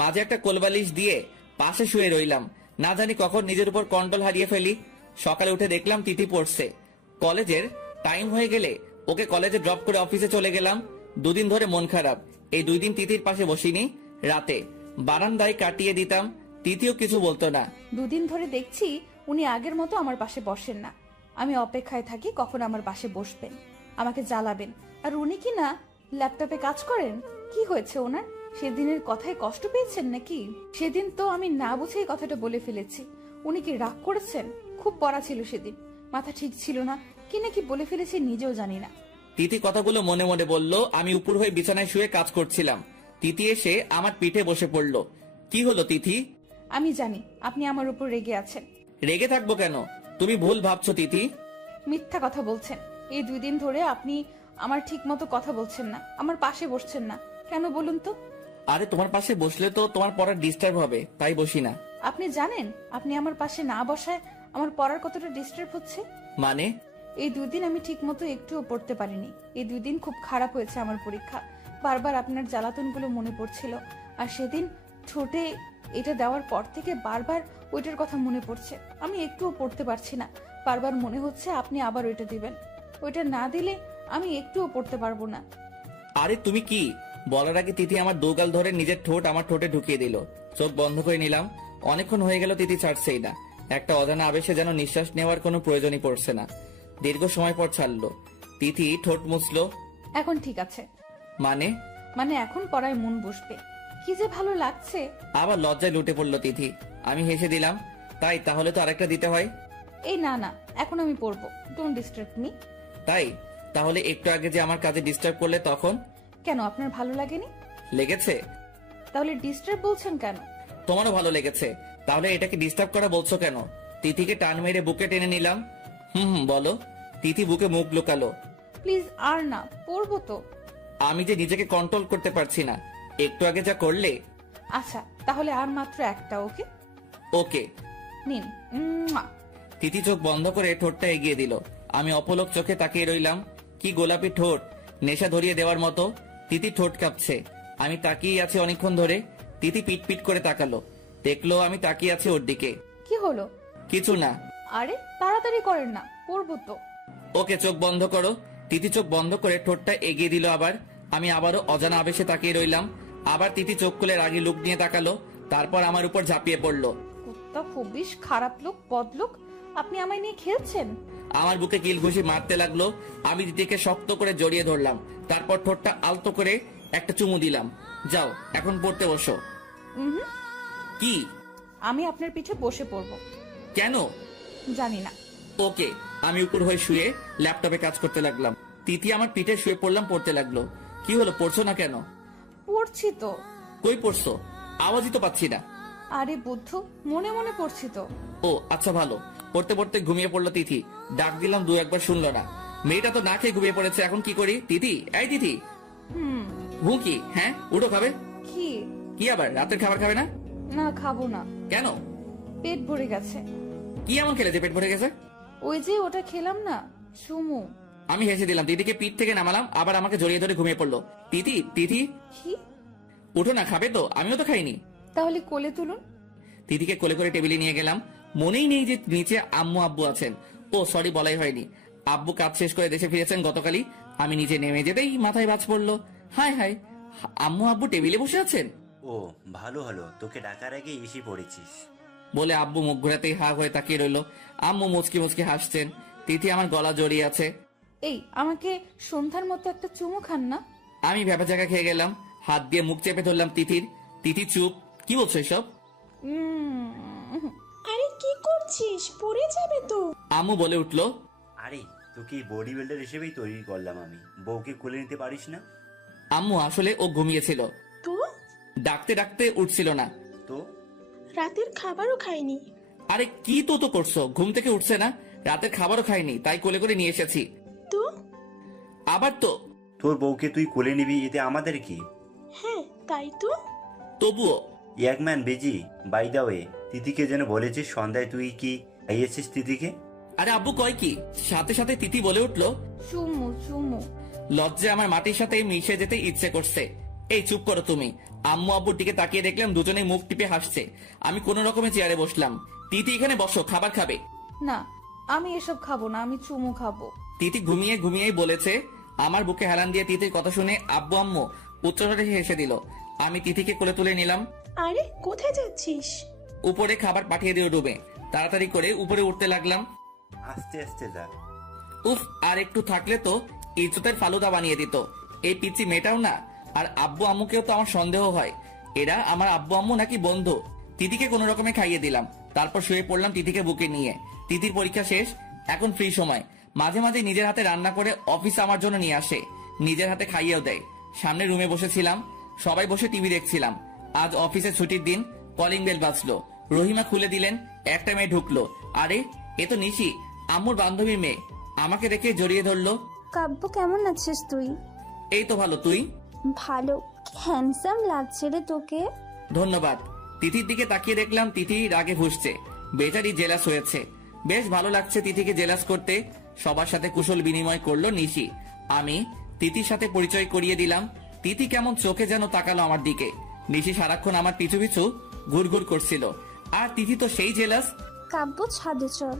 মাঝে একটা কোলবালিশ দিয়ে পাশে শুয়ে রইলাম। না জানি কখন নিজের উপর কন্ট্রোল হারিয়ে ফেলি। সকালে উঠে দেখলাম তিথি পড়ছে। কলেজের টাইম হয়ে গেলে ওকে কলেজে ড্রপ করে অফিসে চলে গেলাম। দুদিন ধরে মন খারাপ। এই 2 দিন তিথির পাশে বসিনি। রাতে বারান্দায় কাটিয়ে দিতাম, তিথিও কিছু বলতো না। 2 দিন ধরে দেখছি উনি আগের মতো আমার পাশে বসেন না। আমি অপেক্ষায় থাকি কখন আমার পাশে বসবেন, আমাকে জ্বালাবেন। আর উনি কি না ল্যাপটপে কাজ করেন। কি হয়েছে ওনার? সেদিনের কথায় কষ্ট পেয়েছেন নাকি? সেদিন তো আমি না বুঝেই কথাটা বলে ফেলেছি। উনি কি রাগ করেছেন? খুব পড়া ছিল সেদিন, মাথা ঠিক ছিল না, কি নাকি বলে ফেলেছি নিজেও জানি না। তিথি কথাগুলো মনে মনে বলল। আমি উপর হয়ে বিছানায় শুয়ে কাজ করছিলাম। তিথি এসে আমার পিঠে বসে পড়লো। কি হলো তিথি? আমি জানি আপনি আমার উপর রেগে আছেন। রেগে থাকবো কেন? তুমি ভুল ভাবছো তিথি। মিথ্যা কথা বলছেন। এই 2 দিন ধরে আপনি আমার ঠিক মতো কথা বলছেন না, আমার পাশে বসছেন না। কেন বলুন তো? আরে তোমার পাশে বসলে তো তোমার পড়া ডিস্টার্ব হবে, তাই বসি না। আপনি জানেন আপনি আমার পাশে না বসায় আমার পড়ার কতটা ডিস্টার্ব হচ্ছে? মানে? এই 2 দিন আমি ঠিক মতো একটুও পড়তে পারিনি। এই 2 দিন খুব খারাপ হয়েছে আমার পরীক্ষা। বারবার আপনার জ্বালাতনগুলো মনে পড়ছিল। আর সেদিন ঠোঁটে এটা দেওয়ার পর থেকে বারবার ওইটার কথা মনে পড়ছে। আমি একটুও পড়তে পারছি না। বারবার মনে হচ্ছে আপনি আবার ওইটা দিবেন। ওইটা না দিলে আমি একটুও পড়তে পারবো না। আরে তুমি কি? বলার আগে তিথি আমার দোগাল ধরে নিজের ঠোঁট আমার ঠোঁটে ঢুকিয়ে দিল। চোখ বন্ধ করে নিলাম। অনেকক্ষণ হয়ে গেল তিথি ছাড়ছেই না। একটা অজানা আবেশে যেন নিঃশ্বাস নেওয়ার কোনো প্রয়োজনই পড়ছে না। দীর্ঘ সময় পর ছাড়লো। তিথি ঠোঁট মুছলো। এখন ঠিক আছে। মানে এখন পড়ায় মন বসবে। কি যে ভালো লাগছে। আবার লজ্জায় লুটে পড়লো তিথি। আমি হেসে দিলাম। তাই? তাহলে তো আরেকটা দিতে হয়। এই না, এখন আমি পড়বো। Don't disturb me. তাই? তাহলে একটু আগে যে আমার কাজে ডিস্টার্ব করলে তখন? কেন, আপনার ভালো লাগেনি? লেগেছে। তাহলে ডিস্টার্ব বলছেন কেন? তোমারও ভালো লেগেছে, তাহলে এটাকে ডিস্টার্ব করা বলছো কেন? তিথিকে টান মেরে বুকে টেনে নিলাম। বলো। তিথি বুকে মুখ লুকালো। প্লিজ আর না, পড়বো তো। আমি যে নিজেকে কন্ট্রোল করতে পারছি না। একটু আগে যা করলে। আচ্ছা, তাহলে আর মাত্র একটা। ওকে ওকে নিন। তিথি চোখ বন্ধ করে ঠোঁটটা এগিয়ে দিল। আমি অপলক চোখে তাকিয়ে রইলাম। কি গোলাপি ঠোঁট, নেশা ধরিয়ে দেওয়ার মতো। তিথি ঠোঁট কাঁপছে। আমি তাকিয়ে আছি অনেকক্ষণ ধরে। তিথি পিট পিট করে তাকালো। দেখলো আমি তাকিয়ে আছি ওর দিকে। কি হলো? কিছু না। আরে তাড়াতাড়ি করেন না, পড়বো তো। ওকে, চোখ বন্ধ করো। তিথি চোখ বন্ধ করে ঠোঁটটা এগিয়ে দিল আবার। আমি আবারও অজানা আবেশে তাকিয়ে রইলাম। আবার তিথি চোখ খুলে রাগী লুক নিয়ে তাকালো। তারপর আমার উপর ঝাঁপিয়ে পড়লো। কুত্তা, খুবই খারাপ লোক, বদলোক। আপনি আমায় নিয়ে খেলছেন? আমার বুকে কিল ঘুষি মারতে লাগলো। আমি তিথিকে শক্ত করে জড়িয়ে ধরলাম। তারপর ঠোঁটটা আলতো করে একটা চুমু দিলাম। যাও, এখন পড়তে বসো। কি? আমি আপনার পিঠে বসে পড়বো। কেন? জানি না। ওকে। আমি উপর হয়ে শুয়ে ল্যাপটপে কাজ করতে লাগলাম। তিথি আমার পিঠে শুয়ে পড়তে লাগলো। কি হলো, পড়ছো না কেন? পড়ছি তো। কই পড়ছো? আওয়াজই তো পাচ্ছি না। আরে বুদ্ধ, মনে মনে পড়ছি তো। ও আচ্ছা, ভালো। পড়তে পড়তে ঘুমিয়ে পড়লো তিথি। ডাক দিলাম, 2-1 শুনলো না। মেয়েটা তো না খেয়ে ঘুমিয়ে পড়েছে। এখন কি করি? তিথি, এই তিথি। ঘুম কি? হ্যাঁ, উঠো, খাবে। কি? কি আবার রাতের খাবার খাবে না? না, খাবো না। কেন? পেট ভরে গেছে। কি এমন খেলে যে পেট ভরে গেছে? ওই যে ওটা খেলাম না, সুমু। আমি হেসে দিলাম। দিদিকে পিঠ থেকে নামালাম। আবার আমাকে জড়িয়ে ধরে ঘুমিয়ে পড়লো। তিথি, তিথি কি? উঠো না, খাবে তো? আমিও তো খাইনি। তাহলে কোলে তুলুন। তিথিকে কোলে করে টেবিলে নিয়ে গেলাম। মনেই নেই যে নিচে আম্মু আব্বু আছেন। ও সরি, বলাই হয়নি। আব্বু কাজ শেষ করে দেশে ফিরেছেন গতকালই। আমি নিচে নেমে যেতেই মাথায় বাজ পড়লো। হাই হাই, আম্মু আব্বু টেবিলে বসে আছেন। ও ভালো হলো, তোকে ডাকার আগে এসে পড়েছিস বলে আব্বু মুখ ঘোরাতেই হা হয়ে তাকিয়ে রইলো। আম্মু মুচকি মুচকি হাসছেন। তিথি আমার গলা জড়িয়ে আছে। এই, আমাকে সন্ধ্যার মতো একটা চুমু খান না। আমি ভেপা জায়গা খেয়ে গেলাম। হাত দিয়ে মুখ চেপে ধরলাম তিথির। তিথি চুপ। কি বলছো এসব? আরে কি করছিস, পড়ে যাবে তো। আম্মু বলে উঠলো, আরে তোকে বডি বিল্ডার হিসেবেই তৈরি করলাম আমি, বউকে কোলে নিতে পারিস না? আম্মু আসলে ও ঘুমিয়েছিল। তো ডাকতে ডাকতে উঠছিল না। তো রাতের খাবারও খাইনি। আরে কি তো করছো? ঘুম থেকে উঠছে না, রাতের খাবারও খাইনি, তাই কোলে করে নিয়ে এসেছি। তো আবার তো? তোর বউকে তুই কোলে নিবি, এতে আমাদের কি? হ্যাঁ, তাই তো। তবুও ইয়াকম্যান বেজি, বাই দা ওয়ে, তিথিকে যেন বলেছিস সন্ধ্যায় তুই কি খাইয়েছিস তিথিকে? আরে আব্বু কয় কি? সাথে সাথে তিথি বলে উঠলো, চুমু চুমু। লজ্জা আমার মাটির সাথে মিশে যেতে ইচ্ছে করছে। এই চুপ করো তুমি। আম্মু আব্বুর দিকে তাকিয়ে দেখলাম দুজনেই মুখ টিপে হাসছে। আমি কোন রকমে চেয়ারে বসলাম। তিথি এখানে বসো, খাবার খাবে। না, আমি এসব খাবো না, আমি চুমু খাবো। তিথি ঘুমিয়ে ঘুমিয়েই বলেছে। আমার বুকে হেলান দিয়ে তিথির কথা শুনে আব্বু আম্মু উচ্চস্বরে হেসে দিল। আমি তিথিকে কোলে তুলে নিলাম। আরে কোথায় যাচ্ছিস? উপরে খাবার পাঠিয়ে দিও রুমে। তাড়াতাড়ি করে উপরে উঠতে লাগলাম। আস্তে আস্তে যা। উফ, আর একটু থাকলে তো ইজ্জতের ফালুদা বানিয়ে দিত। এই পিচ্চি মেয়েটাও না। আর আব্বু আম্মুকেও তো আমার সন্দেহ হয়, এরা আমার আব্বু আম্মু নাকি বন্ধু। তিথিকে কোন রকমে খাইয়ে দিলাম। তারপর শুয়ে পড়লাম তিথিকে বুকে নিয়ে। তিথির পরীক্ষা শেষ, এখন ফ্রি সময়। মাঝে মাঝে নিজের হাতে রান্না করে অফিস আমার জন্য নিয়ে আসে, নিজের হাতে খাইয়েও দেয়। সামনে রুমে বসেছিলাম, সবাই বসে টিভি দেখছিলাম। আজ অফিসে ছুটির দিন। কলিং বেল বাজলো। রহিমা খুলে দিলেন। একটা মেয়ে ঢুকলো। আরে এ তো নিশি, আম্মুর বান্ধবীর মেয়ে। আমাকে দেখে জড়িয়ে ধরলো। কাব্য, কেমন আছিস তুই? এই তো ভালো, তুই? ভালো। কি হ্যান্ডসাম লাগছে রে তোকে। ধন্যবাদ। তিথির দিকে তাকিয়ে দেখলাম তিথি রাগে ফুঁসছে। বেচারি জেলাস হয়েছে। বেশ ভালো লাগছে তিথিকে জেলাস করতে। সবার সাথে কুশল বিনিময় করলো নিশি। আমি তিথির সাথে পরিচয় করিয়ে দিলাম। তিথি কেমন চোখে যেন তাকালো আমার দিকে। নিশি সারাক্ষণ আমার পিছু পিছু ঘুরঘুর করছিল, আর তিথি তো সেই জেলাস। কাব্য ছাদে চল।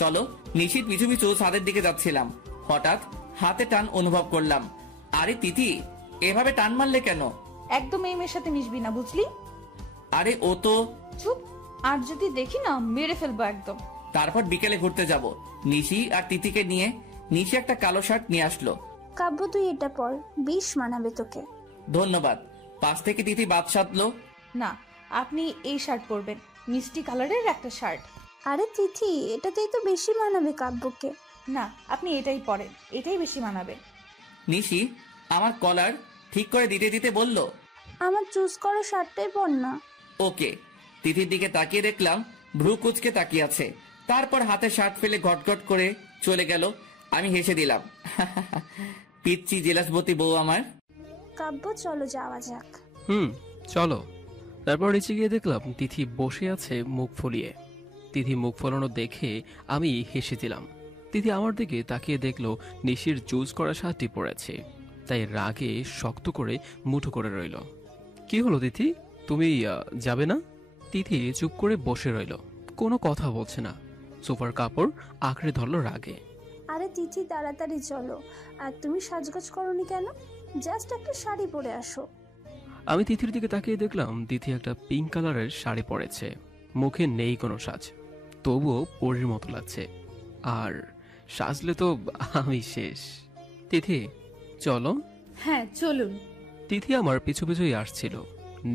চলো। নিশির পিছু পিছু ছাদের দিকে যাচ্ছিলাম, হঠাৎ হাতে টান অনুভব করলাম। আরে তিথি, এভাবে টান মারলে কেন? একদম এই মেয়ের সাথে মিশবি না, বুঝলি? আরে ও তো। চুপ। আর যদি দেখি না, মেরে ফেলবো একদম। তারপর বিকেলে ঘুরতে যাব নিশি আর তিথিকে নিয়ে। নিশি একটা কালো শার্ট নিয়ে আসলো। কাব্য তুই এটা পর, বেশ মানাবে তোকে। ধন্যবাদ। পাশ থেকে তিথি বাদ সাধলো। না, আপনি এই শার্ট পরবেন, মিষ্টি কালারের একটা শার্ট। আরে তিথি, এটাতেই তো বেশি মানাবে কাব্যকে। না, আপনি এটাই পরেন, এটাই বেশি মানাবে। নিশি আমার কলার ঠিক করে দিতে দিতে বলল, আমার চুজ করা শার্টটাই পর না। ওকে। তিথির দিকে তাকিয়ে দেখলাম ভ্রু কুচকে তাকিয়ে আছে। তারপর হাতে শার্ট ফেলে ঘটঘট করে চলে গেল। আমি হেসে দিলাম। পিচ্চি জেলাসবতী বউ আমার। কাব্য চলো যাওয়া যাক। চলো। তারপর নিচে গিয়ে দেখলাম তিথি বসে আছে মুখ ফুলিয়ে। তিথি মুখ ফোলানো দেখে আমি হেসে দিলাম। তিথি আমার দিকে তাকিয়ে দেখলো নিশির চুজ করা শার্টটি পরেছে, তাই রাগে শক্ত করে মুঠো করে রইল। কি হলো তিথি, তুমি যাবে না? তিথি চুপ করে বসে রইল, কোনো কথা বলছে না। সোফার কাপড় আঁকড়ে ধরলো রাগে। আরে তিথি তাড়াতাড়ি চলো। আর তুমি সাজগোজ করনি কেন? জাস্ট একটা শাড়ি পরে আসো। আমি তিথির দিকে তাকিয়ে দেখলাম তিথি একটা পিঙ্ক কালারের শাড়ি পরেছে। মুখে নেই কোনো সাজ, তবুও পরীর মতো লাগছে। আর সাজলে তো আমি শেষ। তিথি চলো। হ্যাঁ চলুন। তিথি আমার পিছু পিছুই আসছিল,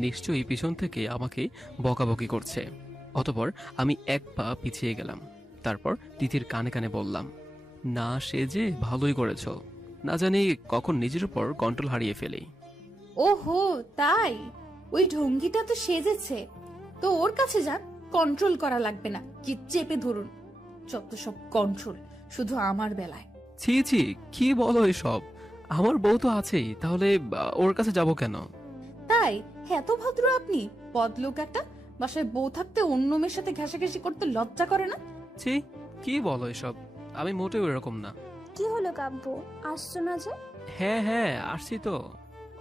নিশ্চয়ই পিছন থেকে আমাকে বকাবকি করছে। অতঃপর আমি এক পা পিছিয়ে গেলাম। তারপর তিথির কানে কানে বললাম, না সেজে ভালোই করেছ, না জানি কখন নিজের উপর কন্ট্রোল হারিয়ে ফেলি। ওহো তাই, ওই ঢঙ্গিটা তো সেজেছে, তো ওর কাছে যান, কন্ট্রোল করা লাগবে না, কি চেপে ধরুন। যত সব কন্ট্রোল শুধু আমার বেলায়। ছি ছি, কি বলো এসব? আমার বউ তো আছেই, তাহলে ওর কাছে যাব কেন? তাই এত ভদ্র আপনি? বদলোক একটা, বাসায় বউ থাকতে অন্য মেয়ের সাথে ঘেঁষাঘেঁষি করতে লজ্জা করে না? ছি, কি বলো এসব? আমি মোটেও এরকম না। কি হলো কাব্য, আসছো না যে? হ্যাঁ আসছি তো।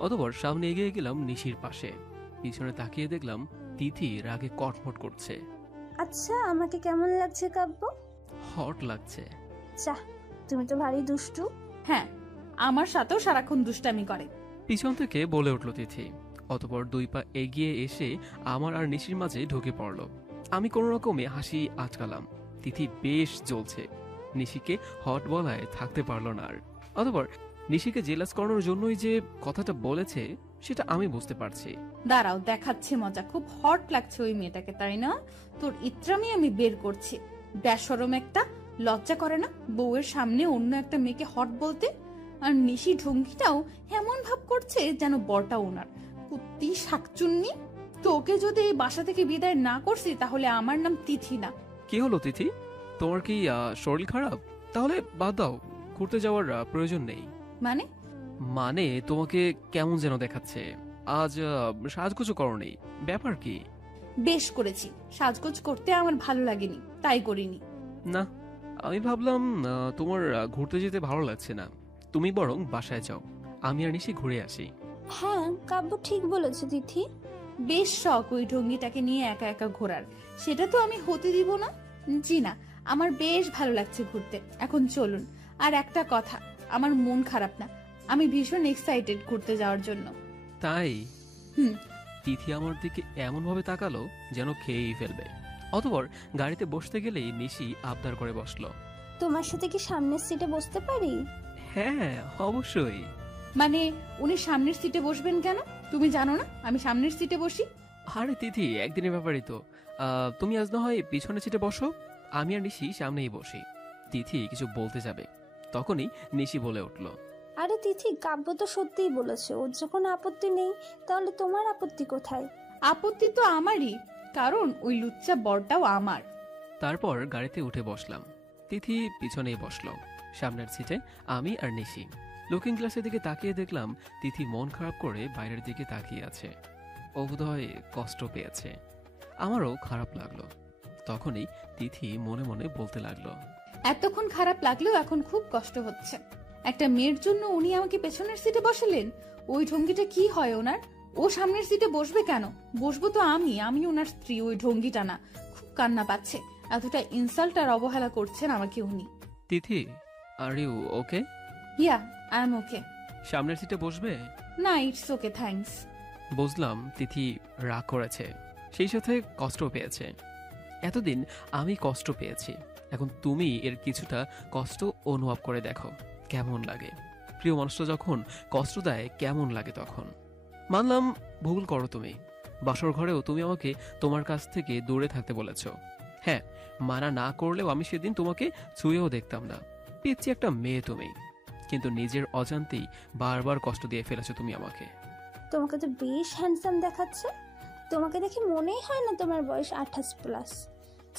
অতঃপর সামনে এগিয়ে গেলাম নিশির পাশে। পিছনে তাকিয়ে দেখলাম তিথি রাগে কটমট করছে। আচ্ছা, আমাকে কেমন লাগছে কাব্য? হট লাগছে। চাহ, তুমি তো ভারী দুষ্টু। হ্যাঁ, আমার সাথেও সারাক্ষণ দুষ্টামি করে। পিছন থেকে বলে উঠল তিথি। অতঃপর দুই পা এগিয়ে এসে আমার আর নিশির মাঝে ঢুকে পড়ল। আমি কোনো রকমে হাসি আটকালাম। তিথি বেশ জ্বলছে, নিশিকে হট বলায় থাকতে পারলো না আর। অতঃপর নিশিকে জেলাস করানোর জন্যই যে কথাটা বলেছে সেটা আমি বুঝতে পারছি। দাঁড়াও, দেখাচ্ছে মজা। খুব হট লাগছে ওই মেয়েটাকে, তাই না? তোর ইত্রামি আমি বের করছি। বেশরম একটা, লজ্জা করে না বউয়ের সামনে অন্য একটা মেয়েকে হট বলতে? আর নিশি ঢঙ্গিটাও এমন ভাব করছে যেন বরটা ওনার। কুত্তি শাকচুন্নি, তোকে যদি এই বাসা থেকে বিদায় না করছি তাহলে আমার নাম তিথি না। কি হলো তিথি, তোমার কি শরীর খারাপ? তাহলে বাদ দাও, ঘুরতে যাওয়ার প্রয়োজন নেই। মানে তোমাকে কেমন যেন দেখাচ্ছে। আজ সাজগোজও করোনি, ব্যাপার কি? বেশ করেছি, সাজগোজ করতে আমার ভালো লাগেনি, তাই করিনি। না, আমি ভাবলাম তোমার ঘুরতে যেতে ভালো লাগছে না, তুমি বরং বাসায় যাও, আমি আর নিশি ঘুরে আসি। হ্যাঁ, কাব্য ঠিক বলেছে তিথি। বেশ শখ ওই ঢঙ্গিটাকে নিয়ে একা একা ঘোরার, সেটা তো আমি হতে দিব না। জি না, আমার বেশ ভালো লাগছে ঘুরতে, এখন চলুন। আর একটা কথা, আমার মন খারাপ না, আমি ভীষণ এক্সাইটেড ঘুরতে যাওয়ার জন্য। তাই? হুম। তিথি আমার দিকে এমন ভাবে তাকালো যেন খেয়েই ফেলবে। অতঃপর গাড়িতে বসতে গেলেই নিশি আবদার করে বসলো। তোমার সাথে কি সামনের সিটে বসতে পারি? হ্যাঁ অবশ্যই। মানে উনি সামনের সিটে বসবেন কেন? তুমি জানো না আমি সামনের সিটে বসি? আরে তিথি, একদিনের ব্যাপারই তো। তুমি আজ না হয় পিছনের সিটে বসো, আমি আর নিশি সামনেই বসি। তিথি কিছু বলতে যাবে, তখনই নিশি বলে উঠল, আরে তিথি, কাব্য তো সত্যিই বলেছে, ওর যখন আপত্তি নেই তাহলে তোমার আপত্তি কোথায়? আপত্তি তো আমারই, কারণ ওই লুচ্চা বরটাও আমার। তারপর গাড়িতে উঠে বসলাম। তিথি পিছনেই বসলো, সামনের সিটে আমি আর নিশি। লুকিং গ্লাসের দিকে তাকিয়ে দেখলাম তিথি মন খারাপ করে বাইরের দিকে তাকিয়ে আছে। ও বোধহয় কষ্ট পেয়েছে। আমারও খারাপ লাগলো। তখনই তিথি মনে মনে বলতে লাগলো, এতক্ষণ খারাপ লাগলেও এখন খুব কষ্ট হচ্ছে। একটা মেয়ের জন্য উনি আমাকে পেছনের সিটে বসালেন। ওই ঢঙ্গিটা কি হয় ওনার? ও সামনের সিটে বসবে কেন? বসবো তো আমি ওনার স্ত্রী। ওই ঢঙ্গিটা না, খুব কান্না পাচ্ছে। এতটা ইনসাল্ট আর অবহেলা করছেন আমাকে উনি। Tithi, are you okay? Yeah, I am okay. সামনের সিটে বসবে? না, ইটস ওকে, থ্যাঙ্কস। বুঝলাম তিথি রাগ করেছে, সেই সাথে কষ্ট পেয়েছে। এতদিন আমি কষ্ট পেয়েছি, এখন তুমি এর কিছুটা কষ্ট অনুভব করে দেখো কেমন লাগে। প্রিয় মানুষটা যখন কষ্ট দেয় কেমন লাগে তখন। মানলাম ভুল করো তুমি, বাসর ঘরেও তুমি আমাকে তোমার কাছ থেকে দূরে থাকতে বলেছ। হ্যাঁ, মানা না করলেও আমি সেদিন তোমাকে ছুঁয়েও দেখতাম না। পিচ্ছি একটা মেয়ে তুমি, কিন্তু নিজের অজান্তেই বারবার কষ্ট দিয়ে ফেলেছো তুমি আমাকে। তোমাকে তো বেশ হ্যান্ডসাম দেখাচ্ছে। তোমাকে দেখে মনেই হয় না তোমার বয়স 28+।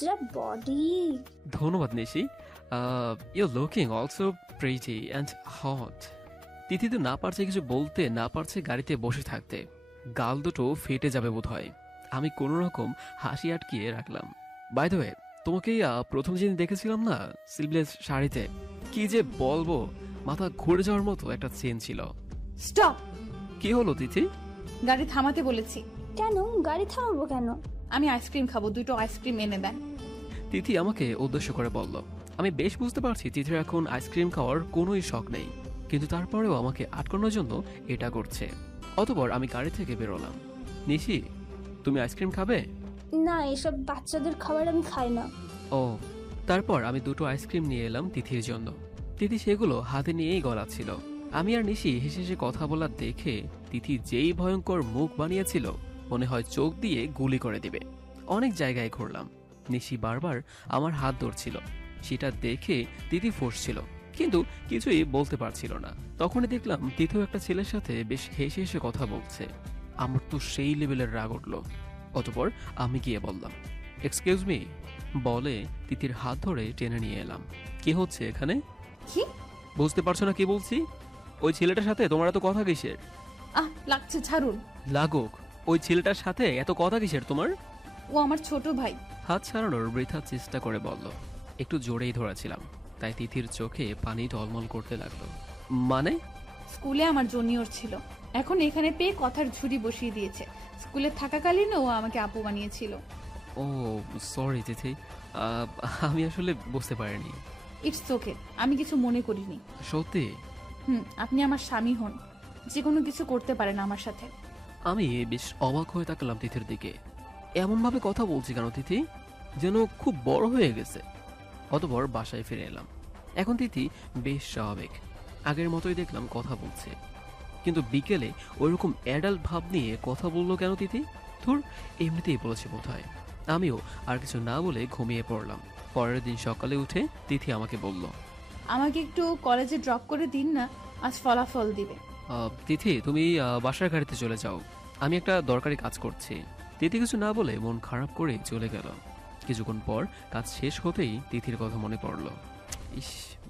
যা বডি! ধন্যবাদ Nishi, you looking also pretty and hot. Tithi তো না পারছে কিছু বলতে, না পারছে গাড়িতে বসে থাকতে। গাল দুটো ফেটে যাবে বোধ হয়। আমি কোনো রকম হাসি আটকিয়ে রাখলাম। বাই দ্য ওয়ে, তোমাকে প্রথম যেদিন দেখেছিলাম না স্লিভলেস শাড়িতে, কি যে বলবো, মাথা ঘুরে যাওয়ার মতো একটা চেন ছিল। স্টপ! কি হলো তিথি? গাড়ি থামাতে বলেছি। কেন গাড়ি থামাবো কেন? আমি আইসক্রিম খাবো, 2টো আইসক্রিম এনে দেন। তিথি আমাকে উদ্দেশ্য করে বলল। আমি বেশ বুঝতে পারছি তিথির এখন আইসক্রিম খাওয়ার কোনোই শখ নেই, কিন্তু তারপরেও আমাকে আটকানোর জন্য এটা করছে। অতঃপর আমি গাড়ি থেকে বেরোলাম। নিশি, তুমি আইসক্রিম খাবে? না, এসব বাচ্চাদের খাবার আমি খাই না। ও, তারপর আমি 2টো আইসক্রিম নিয়ে এলাম তিথির জন্য। তিথি সেগুলো হাতে নিয়েই গলাচ্ছিল। আমি আর নিশি হেসে হেসে কথা বলা দেখে তিথি যেই ভয়ঙ্কর মুখ বানিয়েছিল, মনে হয় চোখ দিয়ে গুলি করে দিবে। অনেক জায়গায় ঘুরলাম, নিশি বারবার আমার হাত ধরছিল। সেটা দেখে তিথি ফসছিল, কিন্তু কিছুই বলতে পারছিল না। তখনই দেখলাম তিথিও একটা ছেলের সাথে বেশ হেসে হেসে কথা বলছে। আমার তো সেই লেভেলের রাগ উঠল। অতঃপর আমি গিয়ে বললাম, এক্সকিউজ মি বলে তিথির হাত ধরে টেনে নিয়ে এলাম। কি হচ্ছে এখানে? কি বুঝতে পারছো না কি বলছি? ওই ছেলেটার সাথে তোমার এত কথা কিসের? লাগছে, ছাড়ুন। লাগুক, ওই ছেলেটার সাথে এত কথা কিসের তোমার? ও আমার ছোট ভাই। হাত ছাড়ানোর বৃথা চেষ্টা করে বলল। একটু জোরেই ধরেছিলাম, তাই তিথির চোখে পানি টলমল করতে লাগলো। মানে? স্কুলে আমার জুনিয়র ছিল, এখন এখানে পেয়ে কথার ঝুড়ি বসিয়ে দিয়েছে। স্কুলে থাকাকালীন ও আমাকে আপু বানিয়েছিল। ও সরি তিথি, আমি আসলে বুঝতে পারিনি। ইটস ওকে, আমি কিছু মনে করিনি। সত্যি? আপনি আমার স্বামী হন, যে কোনো কিছু করতে পারেন আমার সাথে। আমি বেশ অবাক হয়ে তাকালাম তিথির দিকে। এমন ভাবে কথা বলছি কেন তিথি, যেন খুব বড় হয়ে গেছে। অতঃপর বাসায় ফিরে এলাম। এখন তিথি বেশ স্বাভাবিক, আগের মতোই দেখলাম কথা বলছে। কিন্তু বিকেলে ওইরকম অ্যাডাল্ট ভাব নিয়ে কথা বললো কেন তিথি? ধুর, এমনিতেই বলেছে বোধহয়। আমিও আর কিছু না বলে ঘুমিয়ে পড়লাম। পরের দিন সকালে উঠে তিথি আমাকে বলল, আমাকে একটু কলেজে ড্রপ করে দিন না, আজ ফলাফল দিবে। তিথি তুমি বাসার গাড়িতে চলে যাও, আমি একটা দরকারি কাজ করছি। তিথি কিছু না বলে মন খারাপ করে চলে গেল। কিছুক্ষণ পর কাজ শেষ হতেই তিথির কথা মনে পড়ল। ইস,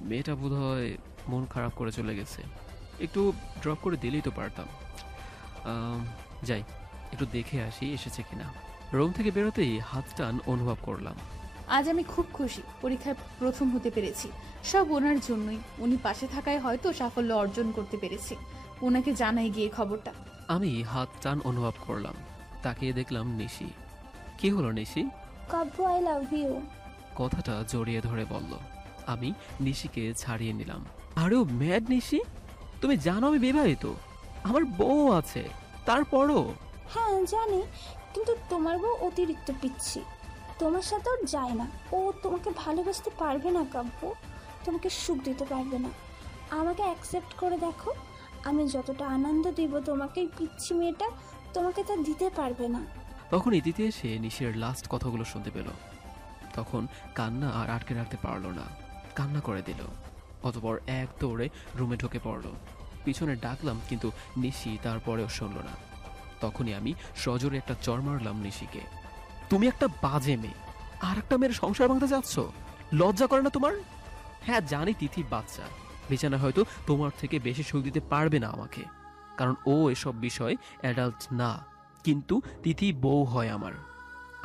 মেয়েটা বোধহয় মন খারাপ করে চলে গেছে, একটু ড্রপ করে দিলেই তো পারতাম। যাই, একটু দেখে আসি এসেছে কিনা। রুম থেকে বেরোতেই হাত টান অনুভব করলাম। আজ আমি খুব খুশি, পরীক্ষায় প্রথম হতে পেরেছি। সব ওনার জন্যই, উনি পাশে থাকায় হয়তো সাফল্য অর্জন করতে পেরেছি। ওনাকে জানাই গিয়ে খবরটা। আমি হাত টান অনুভব করলাম, তাকিয়ে দেখলাম নিশি। কি হলো নিশি? কাব্য, আই লাভ ইউ। কথাটা জড়িয়ে ধরে বলল। আমি নিশিকে ছাড়িয়ে নিলাম। আরে ম্যাড নিশি, তুমি জানো আমি বিবাহিত, আমার বউ আছে, তারপরও? হ্যাঁ জানি, কিন্তু তোমার বউ অতিরিক্ত পিচ্ছি, তোমার সাথে ওর যায় না। ও তোমাকে ভালোবাসতে পারবে না কাব্য, তোমাকে সুখ দিতে পারবে না। আমাকে অ্যাকসেপ্ট করে দেখো, আমি যতটা আনন্দ দিব তোমাকে, পিচ্ছি মেয়েটা তোমাকে তা দিতে পারবে না। তখন ইতিতে এসে নিশির লাস্ট কথাগুলো শুনতে পেল। তখন কান্না আর আটকে রাখতে পারলো না, কান্না করে দিল। অতপর এক দৌড়ে রুমে ঢুকে পড়ল। পিছনে ডাকলাম, কিন্তু নিশি তারপরেও শুনল না। তখনই আমি সজোরে একটা চড় মারলাম নিশিকে। তুমি একটা বাজে মেয়ে, আর একটা মেয়ের সংসার ভাঙতে যাচ্ছ, লজ্জা করে না তোমার? হ্যাঁ জানি তিথি বাচ্চা, বিছানা হয়তো তোমার থেকে বেশি সুখ দিতে পারবে না আমাকে, কারণ ও এসব বিষয় অ্যাডাল্ট না। কিন্তু তিথি বউ হয় আমার,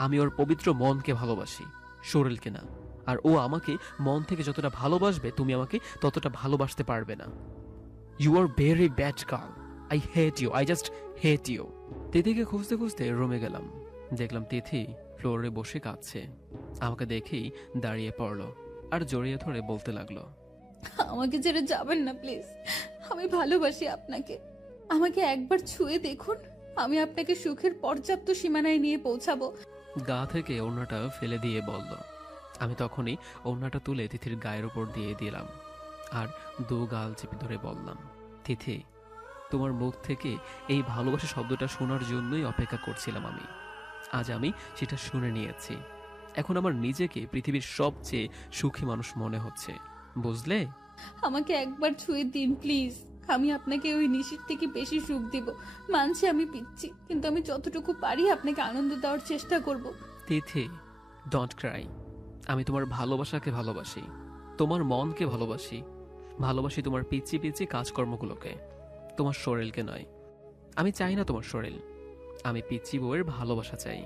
আমি ওর পবিত্র মনকে ভালোবাসি। শরীরকে না। আর ও আমাকে মন থেকে যতটা ভালোবাসবে তুমি আমাকে ততটা ভালোবাসতে পারবে না। You are very bad girl, I hate you, I just hate you. তিথিকে খুঁজতে খুঁজতে রুমে গেলাম, দেখলাম তিথি ফ্লোরে বসে কাঁদছে। আমাকে দেখেই দাঁড়িয়ে পড়লো আর জড়িয়ে ধরে বলতে লাগলো, আমাকে ছেড়ে যাবেন না প্লিজ, আমি ভালোবাসি আপনাকে। আমাকে একবার ছুঁয়ে দেখুন, আমি আপনাকে সুখের পর্যাপ্ত সীমানায় নিয়ে পৌঁছাবো। গা থেকে ওড়নাটা ফেলে দিয়ে বলল। আমি তখনই ওড়নাটা তুলে তিথির গায়ের উপর দিয়ে দিলাম আর দু গাল চেপে ধরে বললাম, তিথি, তোমার মুখ থেকে এই ভালোবাসা শব্দটা শোনার জন্যই অপেক্ষা করছিলাম আমি। আজ আমি সেটা শুনে নিয়েছি। এখন আমার নিজেকে পৃথিবীর সবচেয়ে সুখী মানুষ মনে হচ্ছে, বুঝলে? আমাকে একবার ছুঁয়ে দিন প্লিজ, আমি আপনাকে ওই নিশির থেকে বেশি সুখ দিব। মানছি আমি পিচ্ছি, কিন্তু আমি যতটুকু পারি আপনাকে আনন্দ দেওয়ার চেষ্টা করব। তিথি, ডোন্ট ক্রাই। আমি তোমার ভালোবাসাকে ভালোবাসি, তোমার মনকে ভালোবাসি, ভালোবাসি তোমার পিচ্ছি পিচ্ছি কাজকর্মগুলোকে, তোমার শরীরকে নয়। আমি চাই না তোমার শরীর, আমি পিচ্ছি বউয়ের ভালোবাসা চাই।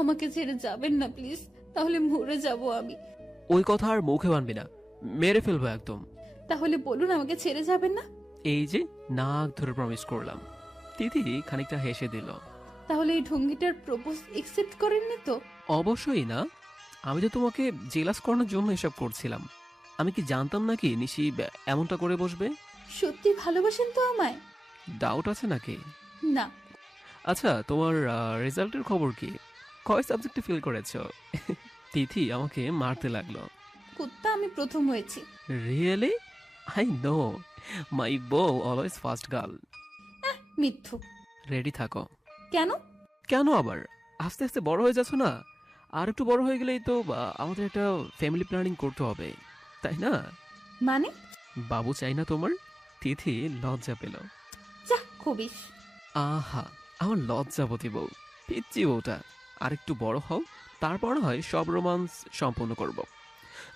আমাকে ছেড়ে যাবেন না প্লিজ, তাহলে মরে যাব আমি। ওই কথা আর মুখে আনবি না, মেরে ফেলবো একদম। তাহলে বলুন আমাকে ছেড়ে যাবেন না। এই যে নাক ধরে প্রমিস করলাম। তিথি খানিকটা হেসে দিল। তাহলে এই ঢঙ্গিটার প্রপোজ একসেপ্ট করেননি তো? অবশ্যই না, আমি তো তোমাকে জেলাস করানোর জন্য এসব করছিলাম। আমি কি জানতাম নাকি নিশি এমনটা করে বসবে? সত্যি ভালোবাসেন তো আমায়? ডাউট আছে নাকি? না। আচ্ছা, তোমার রেজাল্টের খবর কি? কয় সাবজেক্টে ফেল করেছো? তিথি আমাকে মারতে লাগলো। কুত্তা, আমি প্রথম হয়েছি। রিয়েলি? আই নো, মাই বউ অলওয়েজ ফার্স্ট গার্ল। মিথ্যু। রেডি থাকো। কেন? কেন আবার? আস্তে আস্তে বড় হয়ে যাচ্ছ না? আর একটু বড় হয়ে গেলেই তো আমাদের একটা ফ্যামিলি প্ল্যানিং করতে হবে, তাই না? মানে? বাবু চাই না তোমার? তিথি লজ্জা পেল। যা খুবিস। আহা, আমার লজ্জাবতী বউ, পিচ্ছি বউটা। আর একটু বড় হও, তারপর হয় সব রোমান্স সম্পূর্ণ করব।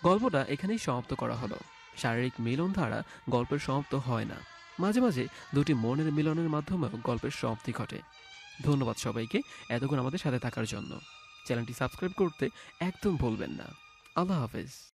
গল্পটা এখানেই সমাপ্ত করা হলো। শারীরিক মিলন দ্বারা গল্পের সমাপ্ত হয় না, মাঝে মাঝে দুটি মনের মিলনের মাধ্যমেও গল্পের সমাপ্তি ঘটে। ধন্যবাদ সবাইকে এতক্ষণ আমাদের সাথে থাকার জন্য। চ্যানেলটি সাবস্ক্রাইব করতে একদম ভুলবেন না। আল্লাহ হাফেজ।